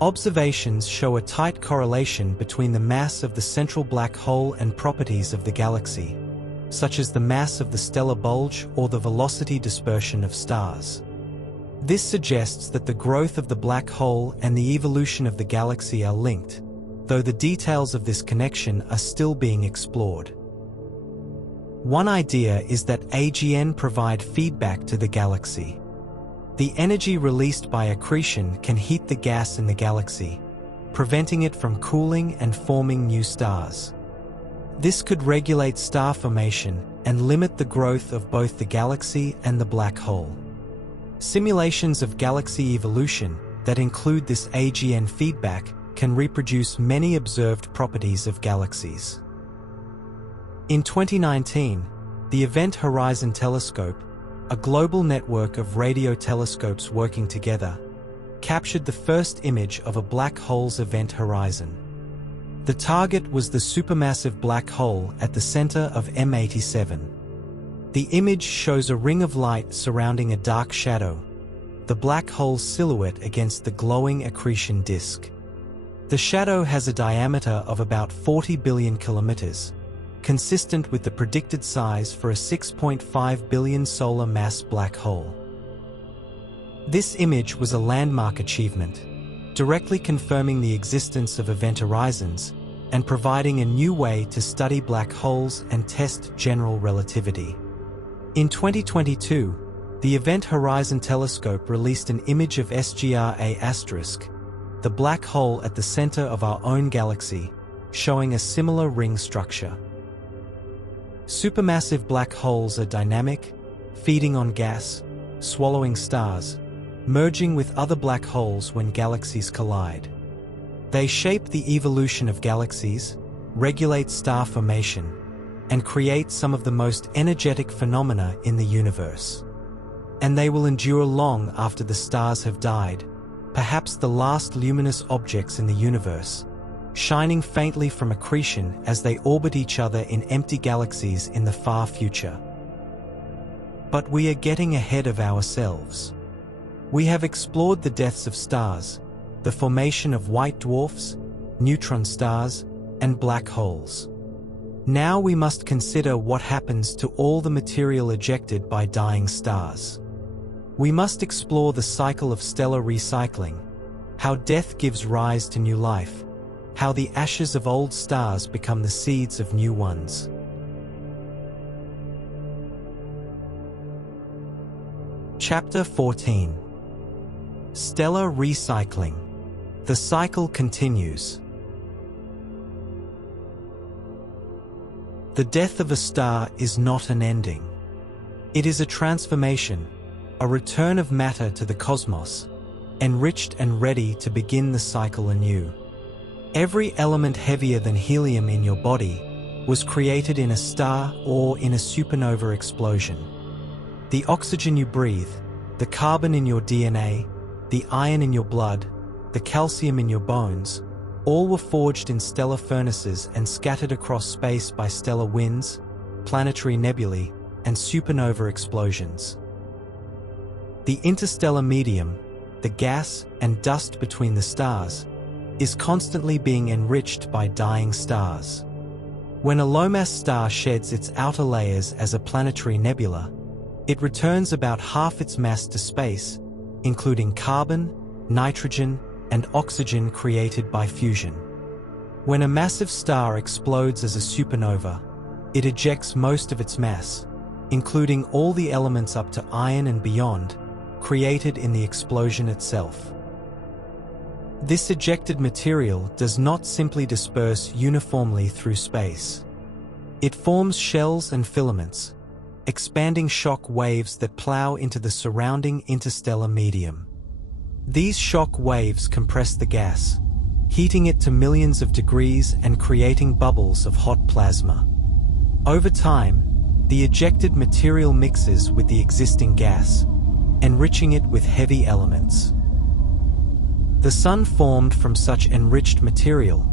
Observations show a tight correlation between the mass of the central black hole and properties of the galaxy, such as the mass of the stellar bulge or the velocity dispersion of stars. This suggests that the growth of the black hole and the evolution of the galaxy are linked, though the details of this connection are still being explored. One idea is that AGN provide feedback to the galaxy. The energy released by accretion can heat the gas in the galaxy, preventing it from cooling and forming new stars. This could regulate star formation and limit the growth of both the galaxy and the black hole. Simulations of galaxy evolution that include this AGN feedback can reproduce many observed properties of galaxies. In 2019, the Event Horizon Telescope, a global network of radio telescopes working together, captured the first image of a black hole's event horizon. The target was the supermassive black hole at the center of M87. The image shows a ring of light surrounding a dark shadow, the black hole's silhouette against the glowing accretion disk. The shadow has a diameter of about 40 billion kilometers, consistent with the predicted size for a 6.5 billion solar mass black hole. This image was a landmark achievement, directly confirming the existence of event horizons and providing a new way to study black holes and test general relativity. In 2022, the Event Horizon Telescope released an image of SGRA*, the black hole at the center of our own galaxy, showing a similar ring structure. Supermassive black holes are dynamic, feeding on gas, swallowing stars, merging with other black holes when galaxies collide. They shape the evolution of galaxies, regulate star formation, and create some of the most energetic phenomena in the universe. And they will endure long after the stars have died, perhaps the last luminous objects in the universe, shining faintly from accretion as they orbit each other in empty galaxies in the far future. But we are getting ahead of ourselves. We have explored the deaths of stars, the formation of white dwarfs, neutron stars, and black holes. Now we must consider what happens to all the material ejected by dying stars. We must explore the cycle of stellar recycling, how death gives rise to new life, how the ashes of old stars become the seeds of new ones. Chapter 14. Stellar Recycling. The cycle continues. The death of a star is not an ending. It is a transformation, a return of matter to the cosmos, enriched and ready to begin the cycle anew. Every element heavier than helium in your body was created in a star or in a supernova explosion. The oxygen you breathe, the carbon in your DNA, the iron in your blood, the calcium in your bones, all were forged in stellar furnaces and scattered across space by stellar winds, planetary nebulae, and supernova explosions. The interstellar medium, the gas and dust between the stars, is constantly being enriched by dying stars. When a low-mass star sheds its outer layers as a planetary nebula, it returns about half its mass to space, including carbon, nitrogen, and oxygen created by fusion. When a massive star explodes as a supernova, it ejects most of its mass, including all the elements up to iron and beyond, created in the explosion itself. This ejected material does not simply disperse uniformly through space. It forms shells and filaments, expanding shock waves that plow into the surrounding interstellar medium. These shock waves compress the gas, heating it to millions of degrees and creating bubbles of hot plasma. Over time, the ejected material mixes with the existing gas, enriching it with heavy elements. The Sun formed from such enriched material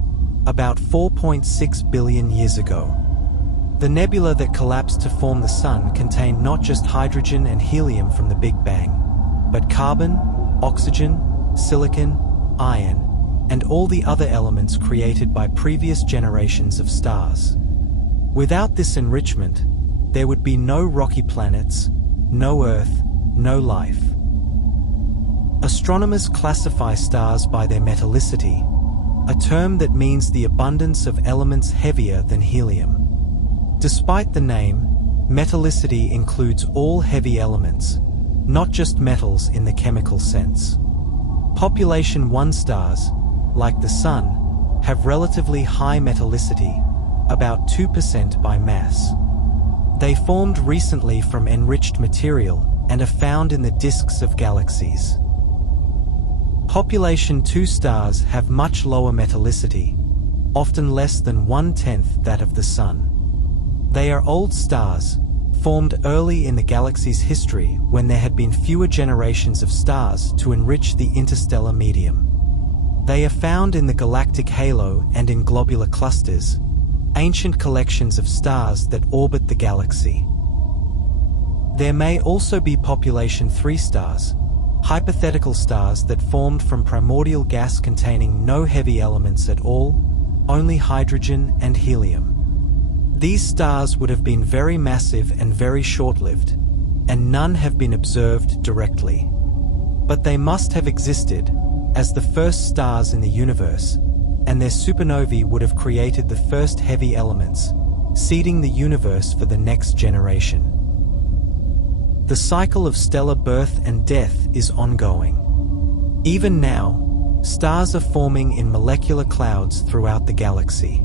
about 4.6 billion years ago. The nebula that collapsed to form the Sun contained not just hydrogen and helium from the Big Bang, but carbon, oxygen, silicon, iron, and all the other elements created by previous generations of stars. Without this enrichment, there would be no rocky planets, no Earth, no life. Astronomers classify stars by their metallicity, a term that means the abundance of elements heavier than helium. Despite the name, metallicity includes all heavy elements, not just metals in the chemical sense. Population 1 stars, like the Sun, have relatively high metallicity, about 2% by mass. They formed recently from enriched material and are found in the disks of galaxies. Population 2 stars have much lower metallicity, often less than 1/10 that of the Sun. They are old stars, formed early in the galaxy's history when there had been fewer generations of stars to enrich the interstellar medium. They are found in the galactic halo and in globular clusters, ancient collections of stars that orbit the galaxy. There may also be population 3 stars, hypothetical stars that formed from primordial gas containing no heavy elements at all, only hydrogen and helium. These stars would have been very massive and very short-lived, and none have been observed directly. But they must have existed as the first stars in the universe, and their supernovae would have created the first heavy elements, seeding the universe for the next generation. The cycle of stellar birth and death is ongoing. Even now, stars are forming in molecular clouds throughout the galaxy.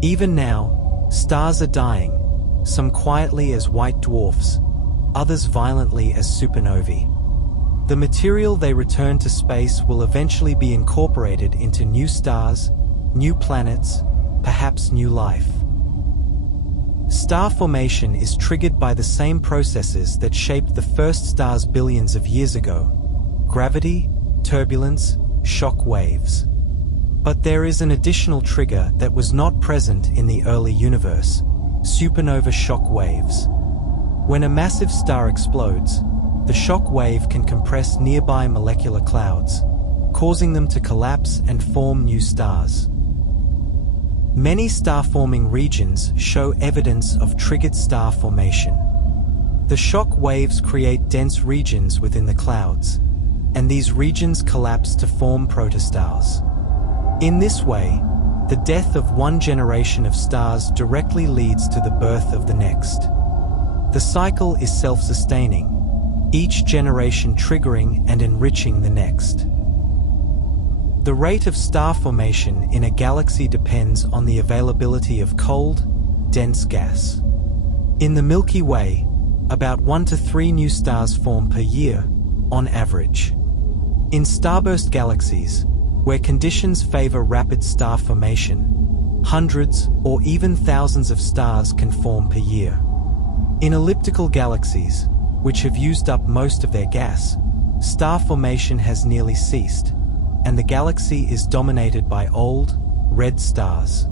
Even now, stars are dying, some quietly as white dwarfs, others violently as supernovae. The material they return to space will eventually be incorporated into new stars, new planets, perhaps new life. Star formation is triggered by the same processes that shaped the first stars billions of years ago: gravity, turbulence, shock waves. But there is an additional trigger that was not present in the early universe: supernova shock waves. When a massive star explodes, the shock wave can compress nearby molecular clouds, causing them to collapse and form new stars. Many star-forming regions show evidence of triggered star formation. The shock waves create dense regions within the clouds, and these regions collapse to form protostars. In this way, the death of one generation of stars directly leads to the birth of the next. The cycle is self-sustaining, each generation triggering and enriching the next. The rate of star formation in a galaxy depends on the availability of cold, dense gas. In the Milky Way, about 1 to 3 new stars form per year, on average. In starburst galaxies, where conditions favor rapid star formation, hundreds or even thousands of stars can form per year. In elliptical galaxies, which have used up most of their gas, star formation has nearly ceased, and the galaxy is dominated by old, red stars.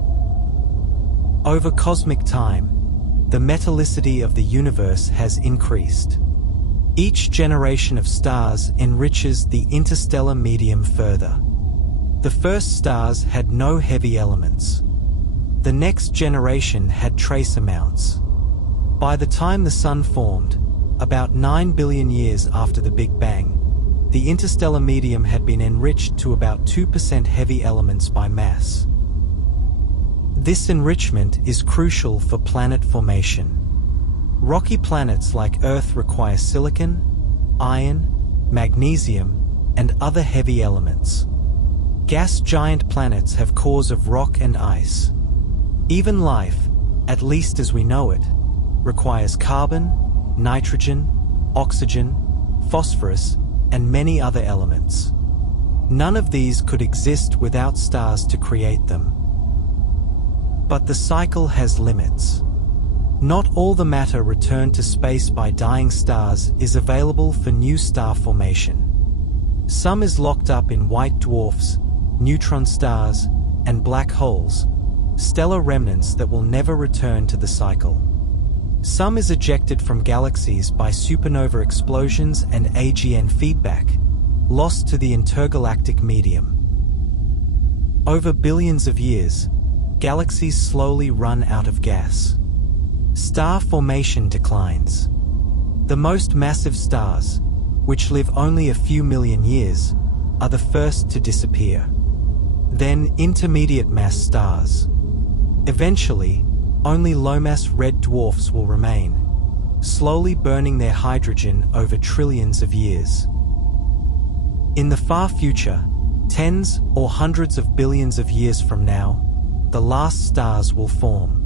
Over cosmic time, the metallicity of the universe has increased. Each generation of stars enriches the interstellar medium further. The first stars had no heavy elements. The next generation had trace amounts. By the time the Sun formed, about 9 billion years after the Big Bang, the interstellar medium had been enriched to about 2% heavy elements by mass. This enrichment is crucial for planet formation. Rocky planets like Earth require silicon, iron, magnesium, and other heavy elements. Gas giant planets have cores of rock and ice. Even life, at least as we know it, requires carbon, nitrogen, oxygen, phosphorus, and many other elements. None of these could exist without stars to create them. But the cycle has limits. Not all the matter returned to space by dying stars is available for new star formation. Some is locked up in white dwarfs, neutron stars, and black holes, stellar remnants that will never return to the cycle. Some is ejected from galaxies by supernova explosions and AGN feedback, lost to the intergalactic medium. Over billions of years, galaxies slowly run out of gas. Star formation declines. The most massive stars, which live only a few million years, are the first to disappear. Then intermediate mass stars. Eventually, only low-mass red dwarfs will remain, slowly burning their hydrogen over trillions of years. In the far future, tens or hundreds of billions of years from now, the last stars will form.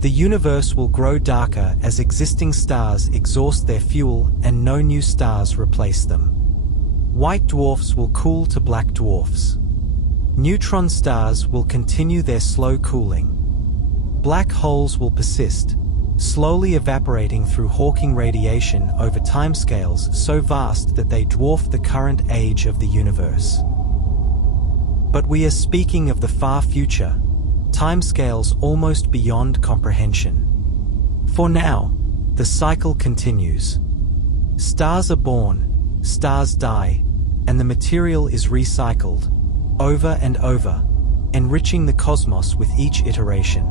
The universe will grow darker as existing stars exhaust their fuel and no new stars replace them. White dwarfs will cool to black dwarfs. Neutron stars will continue their slow cooling. Black holes will persist, slowly evaporating through Hawking radiation over timescales so vast that they dwarf the current age of the universe. But we are speaking of the far future, timescales almost beyond comprehension. For now, the cycle continues. Stars are born, stars die, and the material is recycled, over and over, enriching the cosmos with each iteration.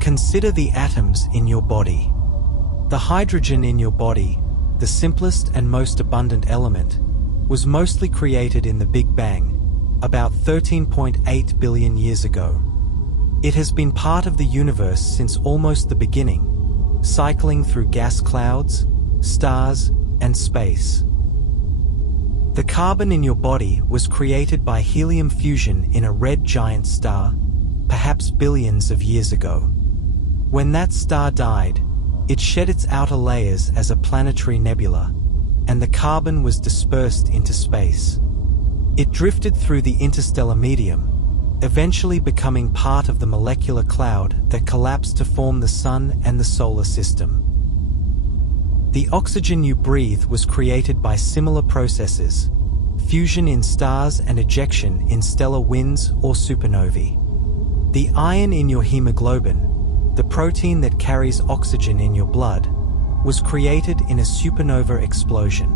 Consider the atoms in your body. The hydrogen in your body, the simplest and most abundant element, was mostly created in the Big Bang, about 13.8 billion years ago. It has been part of the universe since almost the beginning, cycling through gas clouds, stars, and space. The carbon in your body was created by helium fusion in a red giant star, perhaps billions of years ago. When that star died, it shed its outer layers as a planetary nebula, and the carbon was dispersed into space. It drifted through the interstellar medium, eventually becoming part of the molecular cloud that collapsed to form the Sun and the solar system. The oxygen you breathe was created by similar processes, fusion in stars and ejection in stellar winds or supernovae. The iron in your hemoglobin, the protein that carries oxygen in your blood, was created in a supernova explosion.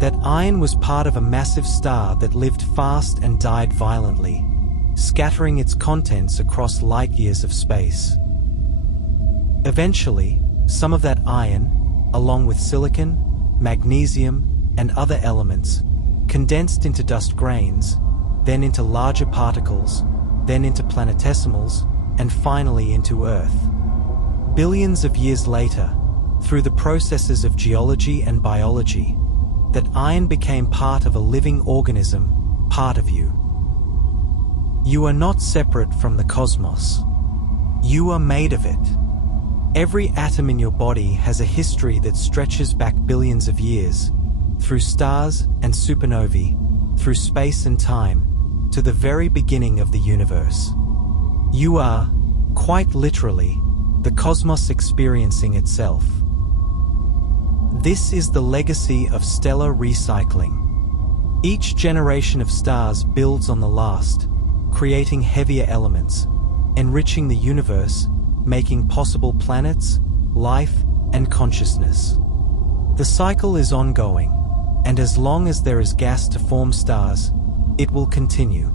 That iron was part of a massive star that lived fast and died violently, scattering its contents across light years of space. Eventually, some of that iron, along with silicon, magnesium, and other elements, condensed into dust grains, then into larger particles, then into planetesimals, and finally into Earth. Billions of years later, through the processes of geology and biology, that iron became part of a living organism, part of you. You are not separate from the cosmos. You are made of it. Every atom in your body has a history that stretches back billions of years, through stars and supernovae, through space and time, to the very beginning of the universe. You are, quite literally, the cosmos experiencing itself. This is the legacy of stellar recycling. Each generation of stars builds on the last, creating heavier elements, enriching the universe, making possible planets, life, and consciousness. The cycle is ongoing, and as long as there is gas to form stars, it will continue.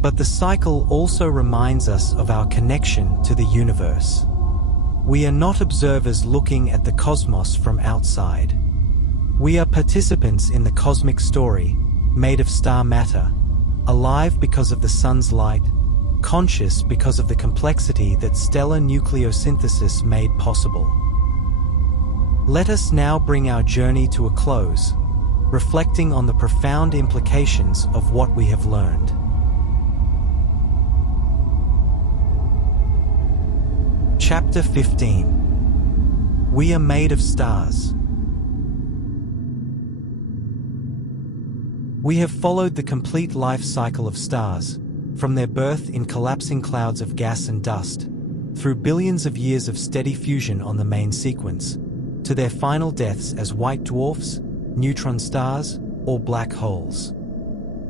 But the cycle also reminds us of our connection to the universe. We are not observers looking at the cosmos from outside. We are participants in the cosmic story, made of star matter, alive because of the sun's light, conscious because of the complexity that stellar nucleosynthesis made possible. Let us now bring our journey to a close, reflecting on the profound implications of what we have learned. Chapter 15. We are made of stars. We have followed the complete life cycle of stars, from their birth in collapsing clouds of gas and dust, through billions of years of steady fusion on the main sequence, to their final deaths as white dwarfs, neutron stars, or black holes.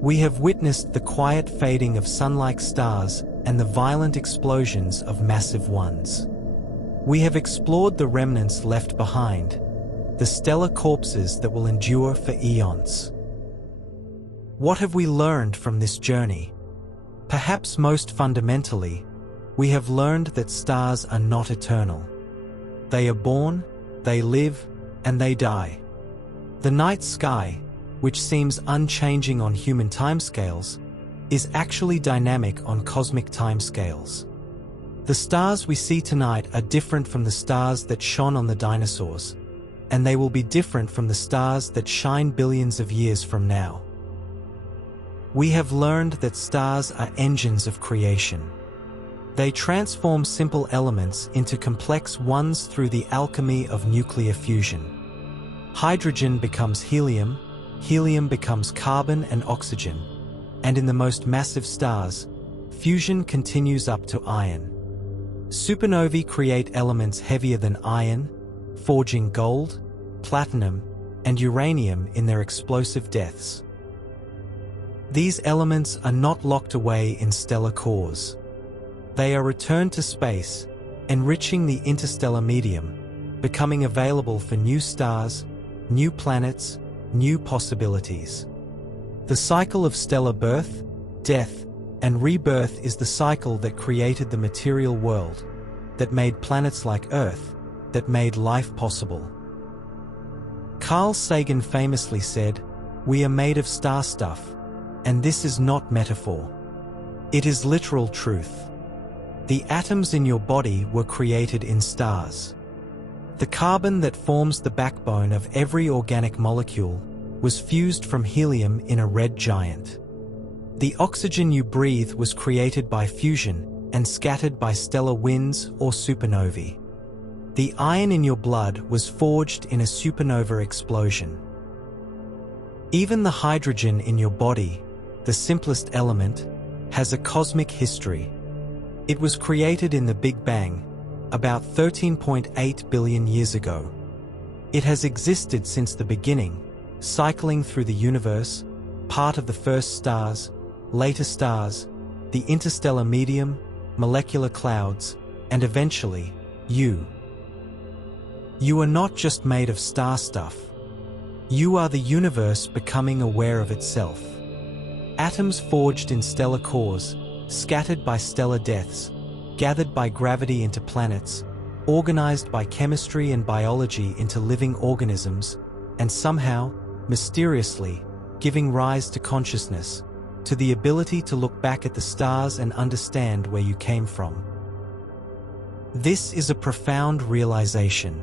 We have witnessed the quiet fading of sun-like stars and the violent explosions of massive ones. We have explored the remnants left behind, the stellar corpses that will endure for eons. What have we learned from this journey? Perhaps most fundamentally, we have learned that stars are not eternal. They are born, they live, and they die. The night sky, which seems unchanging on human timescales, is actually dynamic on cosmic timescales. The stars we see tonight are different from the stars that shone on the dinosaurs, and they will be different from the stars that shine billions of years from now. We have learned that stars are engines of creation. They transform simple elements into complex ones through the alchemy of nuclear fusion. Hydrogen becomes helium, helium becomes carbon and oxygen, and in the most massive stars, fusion continues up to iron. Supernovae create elements heavier than iron, forging gold, platinum, and uranium in their explosive deaths. These elements are not locked away in stellar cores. They are returned to space, enriching the interstellar medium, becoming available for new stars, new planets, new possibilities. The cycle of stellar birth, death, and rebirth is the cycle that created the material world, that made planets like Earth, that made life possible. Carl Sagan famously said, "We are made of star stuff," and this is not metaphor. It is literal truth. The atoms in your body were created in stars. The carbon that forms the backbone of every organic molecule was fused from helium in a red giant. The oxygen you breathe was created by fusion and scattered by stellar winds or supernovae. The iron in your blood was forged in a supernova explosion. Even the hydrogen in your body, the simplest element, has a cosmic history. It was created in the Big Bang, about 13.8 billion years ago. It has existed since the beginning, cycling through the universe, part of the first stars, later stars, the interstellar medium, molecular clouds, and eventually, you. You are not just made of star stuff. You are the universe becoming aware of itself. Atoms forged in stellar cores, scattered by stellar deaths, gathered by gravity into planets, organized by chemistry and biology into living organisms, and somehow, mysteriously, giving rise to consciousness, to the ability to look back at the stars and understand where you came from. This is a profound realization.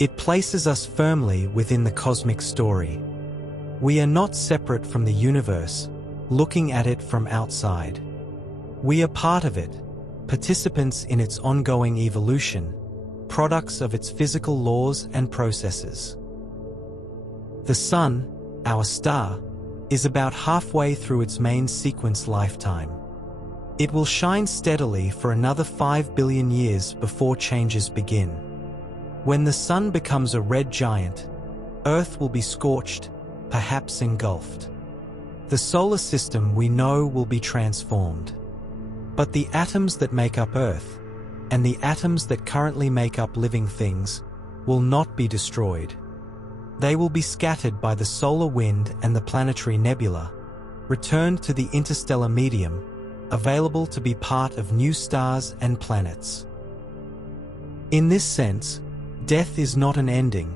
It places us firmly within the cosmic story. We are not separate from the universe, looking at it from outside. We are part of it, participants in its ongoing evolution, products of its physical laws and processes. The Sun, our star, is about halfway through its main sequence lifetime. It will shine steadily for another 5 billion years before changes begin. When the Sun becomes a red giant, Earth will be scorched, perhaps engulfed. The solar system we know will be transformed. But the atoms that make up Earth, and the atoms that currently make up living things, will not be destroyed. They will be scattered by the solar wind and the planetary nebula, returned to the interstellar medium, available to be part of new stars and planets. In this sense, death is not an ending,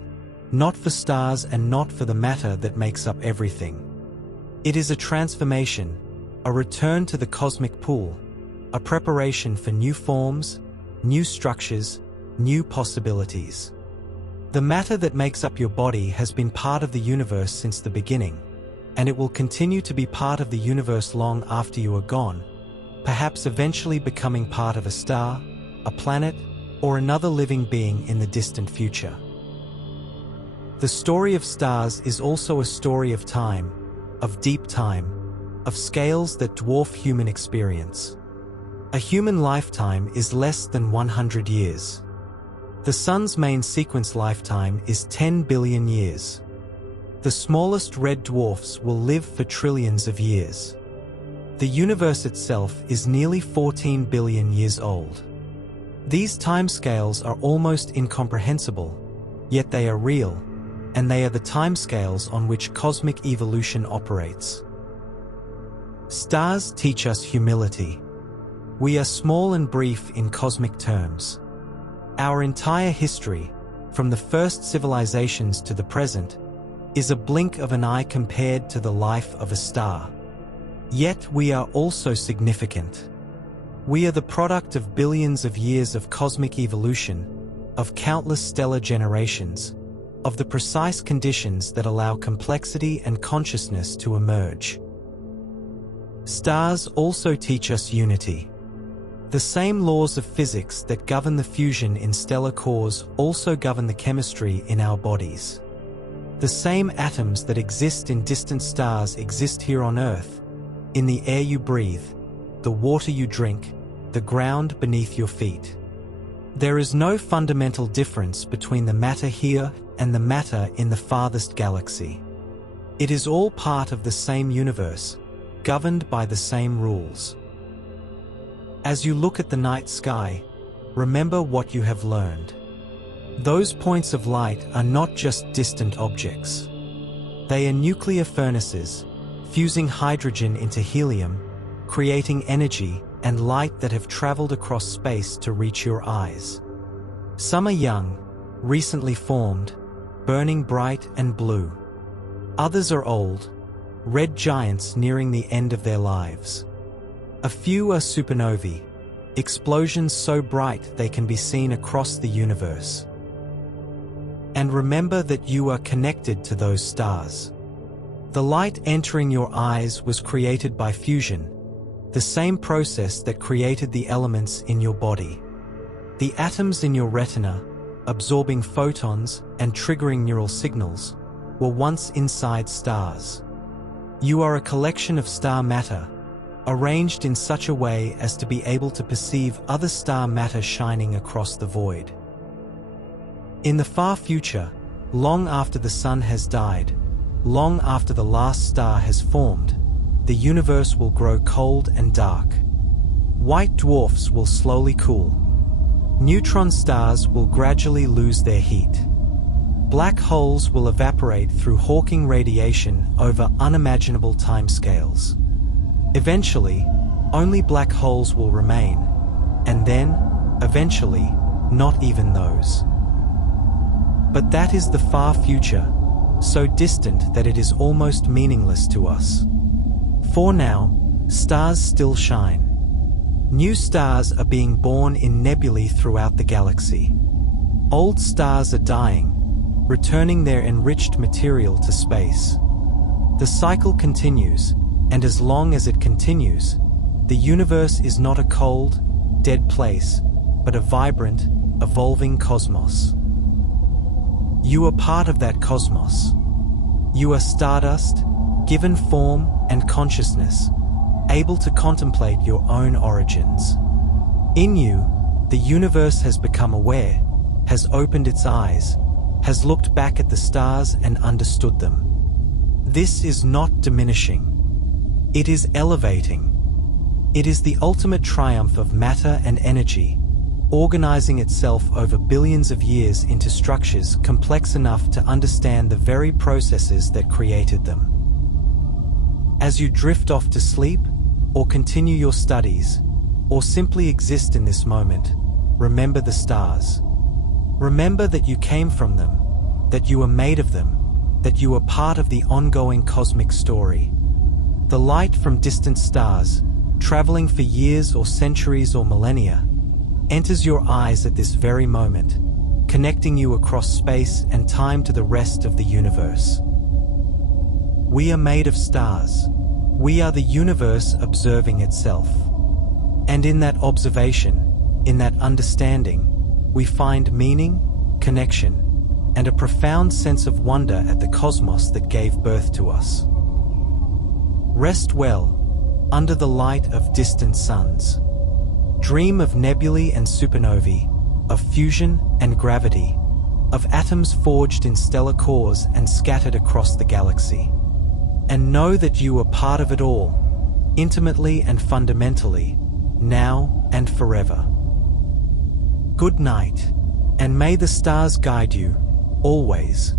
not for stars and not for the matter that makes up everything. It is a transformation, a return to the cosmic pool, a preparation for new forms, new structures, new possibilities. The matter that makes up your body has been part of the universe since the beginning, and it will continue to be part of the universe long after you are gone, perhaps eventually becoming part of a star, a planet, or another living being in the distant future. The story of stars is also a story of time, of deep time, of scales that dwarf human experience. A human lifetime is less than 100 years. The Sun's main sequence lifetime is 10 billion years. The smallest red dwarfs will live for trillions of years. The universe itself is nearly 14 billion years old. These timescales are almost incomprehensible, yet they are real, and they are the timescales on which cosmic evolution operates. Stars teach us humility. We are small and brief in cosmic terms. Our entire history, from the first civilizations to the present, is a blink of an eye compared to the life of a star. Yet we are also significant. We are the product of billions of years of cosmic evolution, of countless stellar generations, of the precise conditions that allow complexity and consciousness to emerge. Stars also teach us unity. The same laws of physics that govern the fusion in stellar cores also govern the chemistry in our bodies. The same atoms that exist in distant stars exist here on Earth, in the air you breathe, the water you drink, the ground beneath your feet. There is no fundamental difference between the matter here and the matter in the farthest galaxy. It is all part of the same universe, governed by the same rules. As you look at the night sky, remember what you have learned. Those points of light are not just distant objects. They are nuclear furnaces, fusing hydrogen into helium, creating energy and light that have traveled across space to reach your eyes. Some are young, recently formed, burning bright and blue. Others are old, red giants nearing the end of their lives. A few are supernovae, explosions so bright they can be seen across the universe. And remember that you are connected to those stars. The light entering your eyes was created by fusion, the same process that created the elements in your body. The atoms in your retina, absorbing photons and triggering neural signals, were once inside stars. You are a collection of star matter, arranged in such a way as to be able to perceive other star matter shining across the void. In the far future, long after the sun has died, long after the last star has formed, the universe will grow cold and dark. White dwarfs will slowly cool. Neutron stars will gradually lose their heat. Black holes will evaporate through Hawking radiation over unimaginable timescales. Eventually, only black holes will remain, and then, eventually, not even those. But that is the far future, so distant that it is almost meaningless to us. For now, stars still shine. New stars are being born in nebulae throughout the galaxy. Old stars are dying, returning their enriched material to space. The cycle continues, and as long as it continues, the universe is not a cold, dead place, but a vibrant, evolving cosmos. You are part of that cosmos. You are stardust, given form and consciousness, able to contemplate your own origins. In you, the universe has become aware, has opened its eyes, has looked back at the stars and understood them. This is not diminishing. It is elevating. It is the ultimate triumph of matter and energy, organizing itself over billions of years into structures complex enough to understand the very processes that created them. As you drift off to sleep, or continue your studies, or simply exist in this moment, remember the stars. Remember that you came from them, that you are made of them, that you are part of the ongoing cosmic story. The light from distant stars, traveling for years or centuries or millennia, enters your eyes at this very moment, connecting you across space and time to the rest of the universe. We are made of stars. We are the universe observing itself. And in that observation, in that understanding, we find meaning, connection, and a profound sense of wonder at the cosmos that gave birth to us. Rest well, under the light of distant suns. Dream of nebulae and supernovae, of fusion and gravity, of atoms forged in stellar cores and scattered across the galaxy. And know that you are part of it all, intimately and fundamentally, now and forever. Good night, and may the stars guide you, always.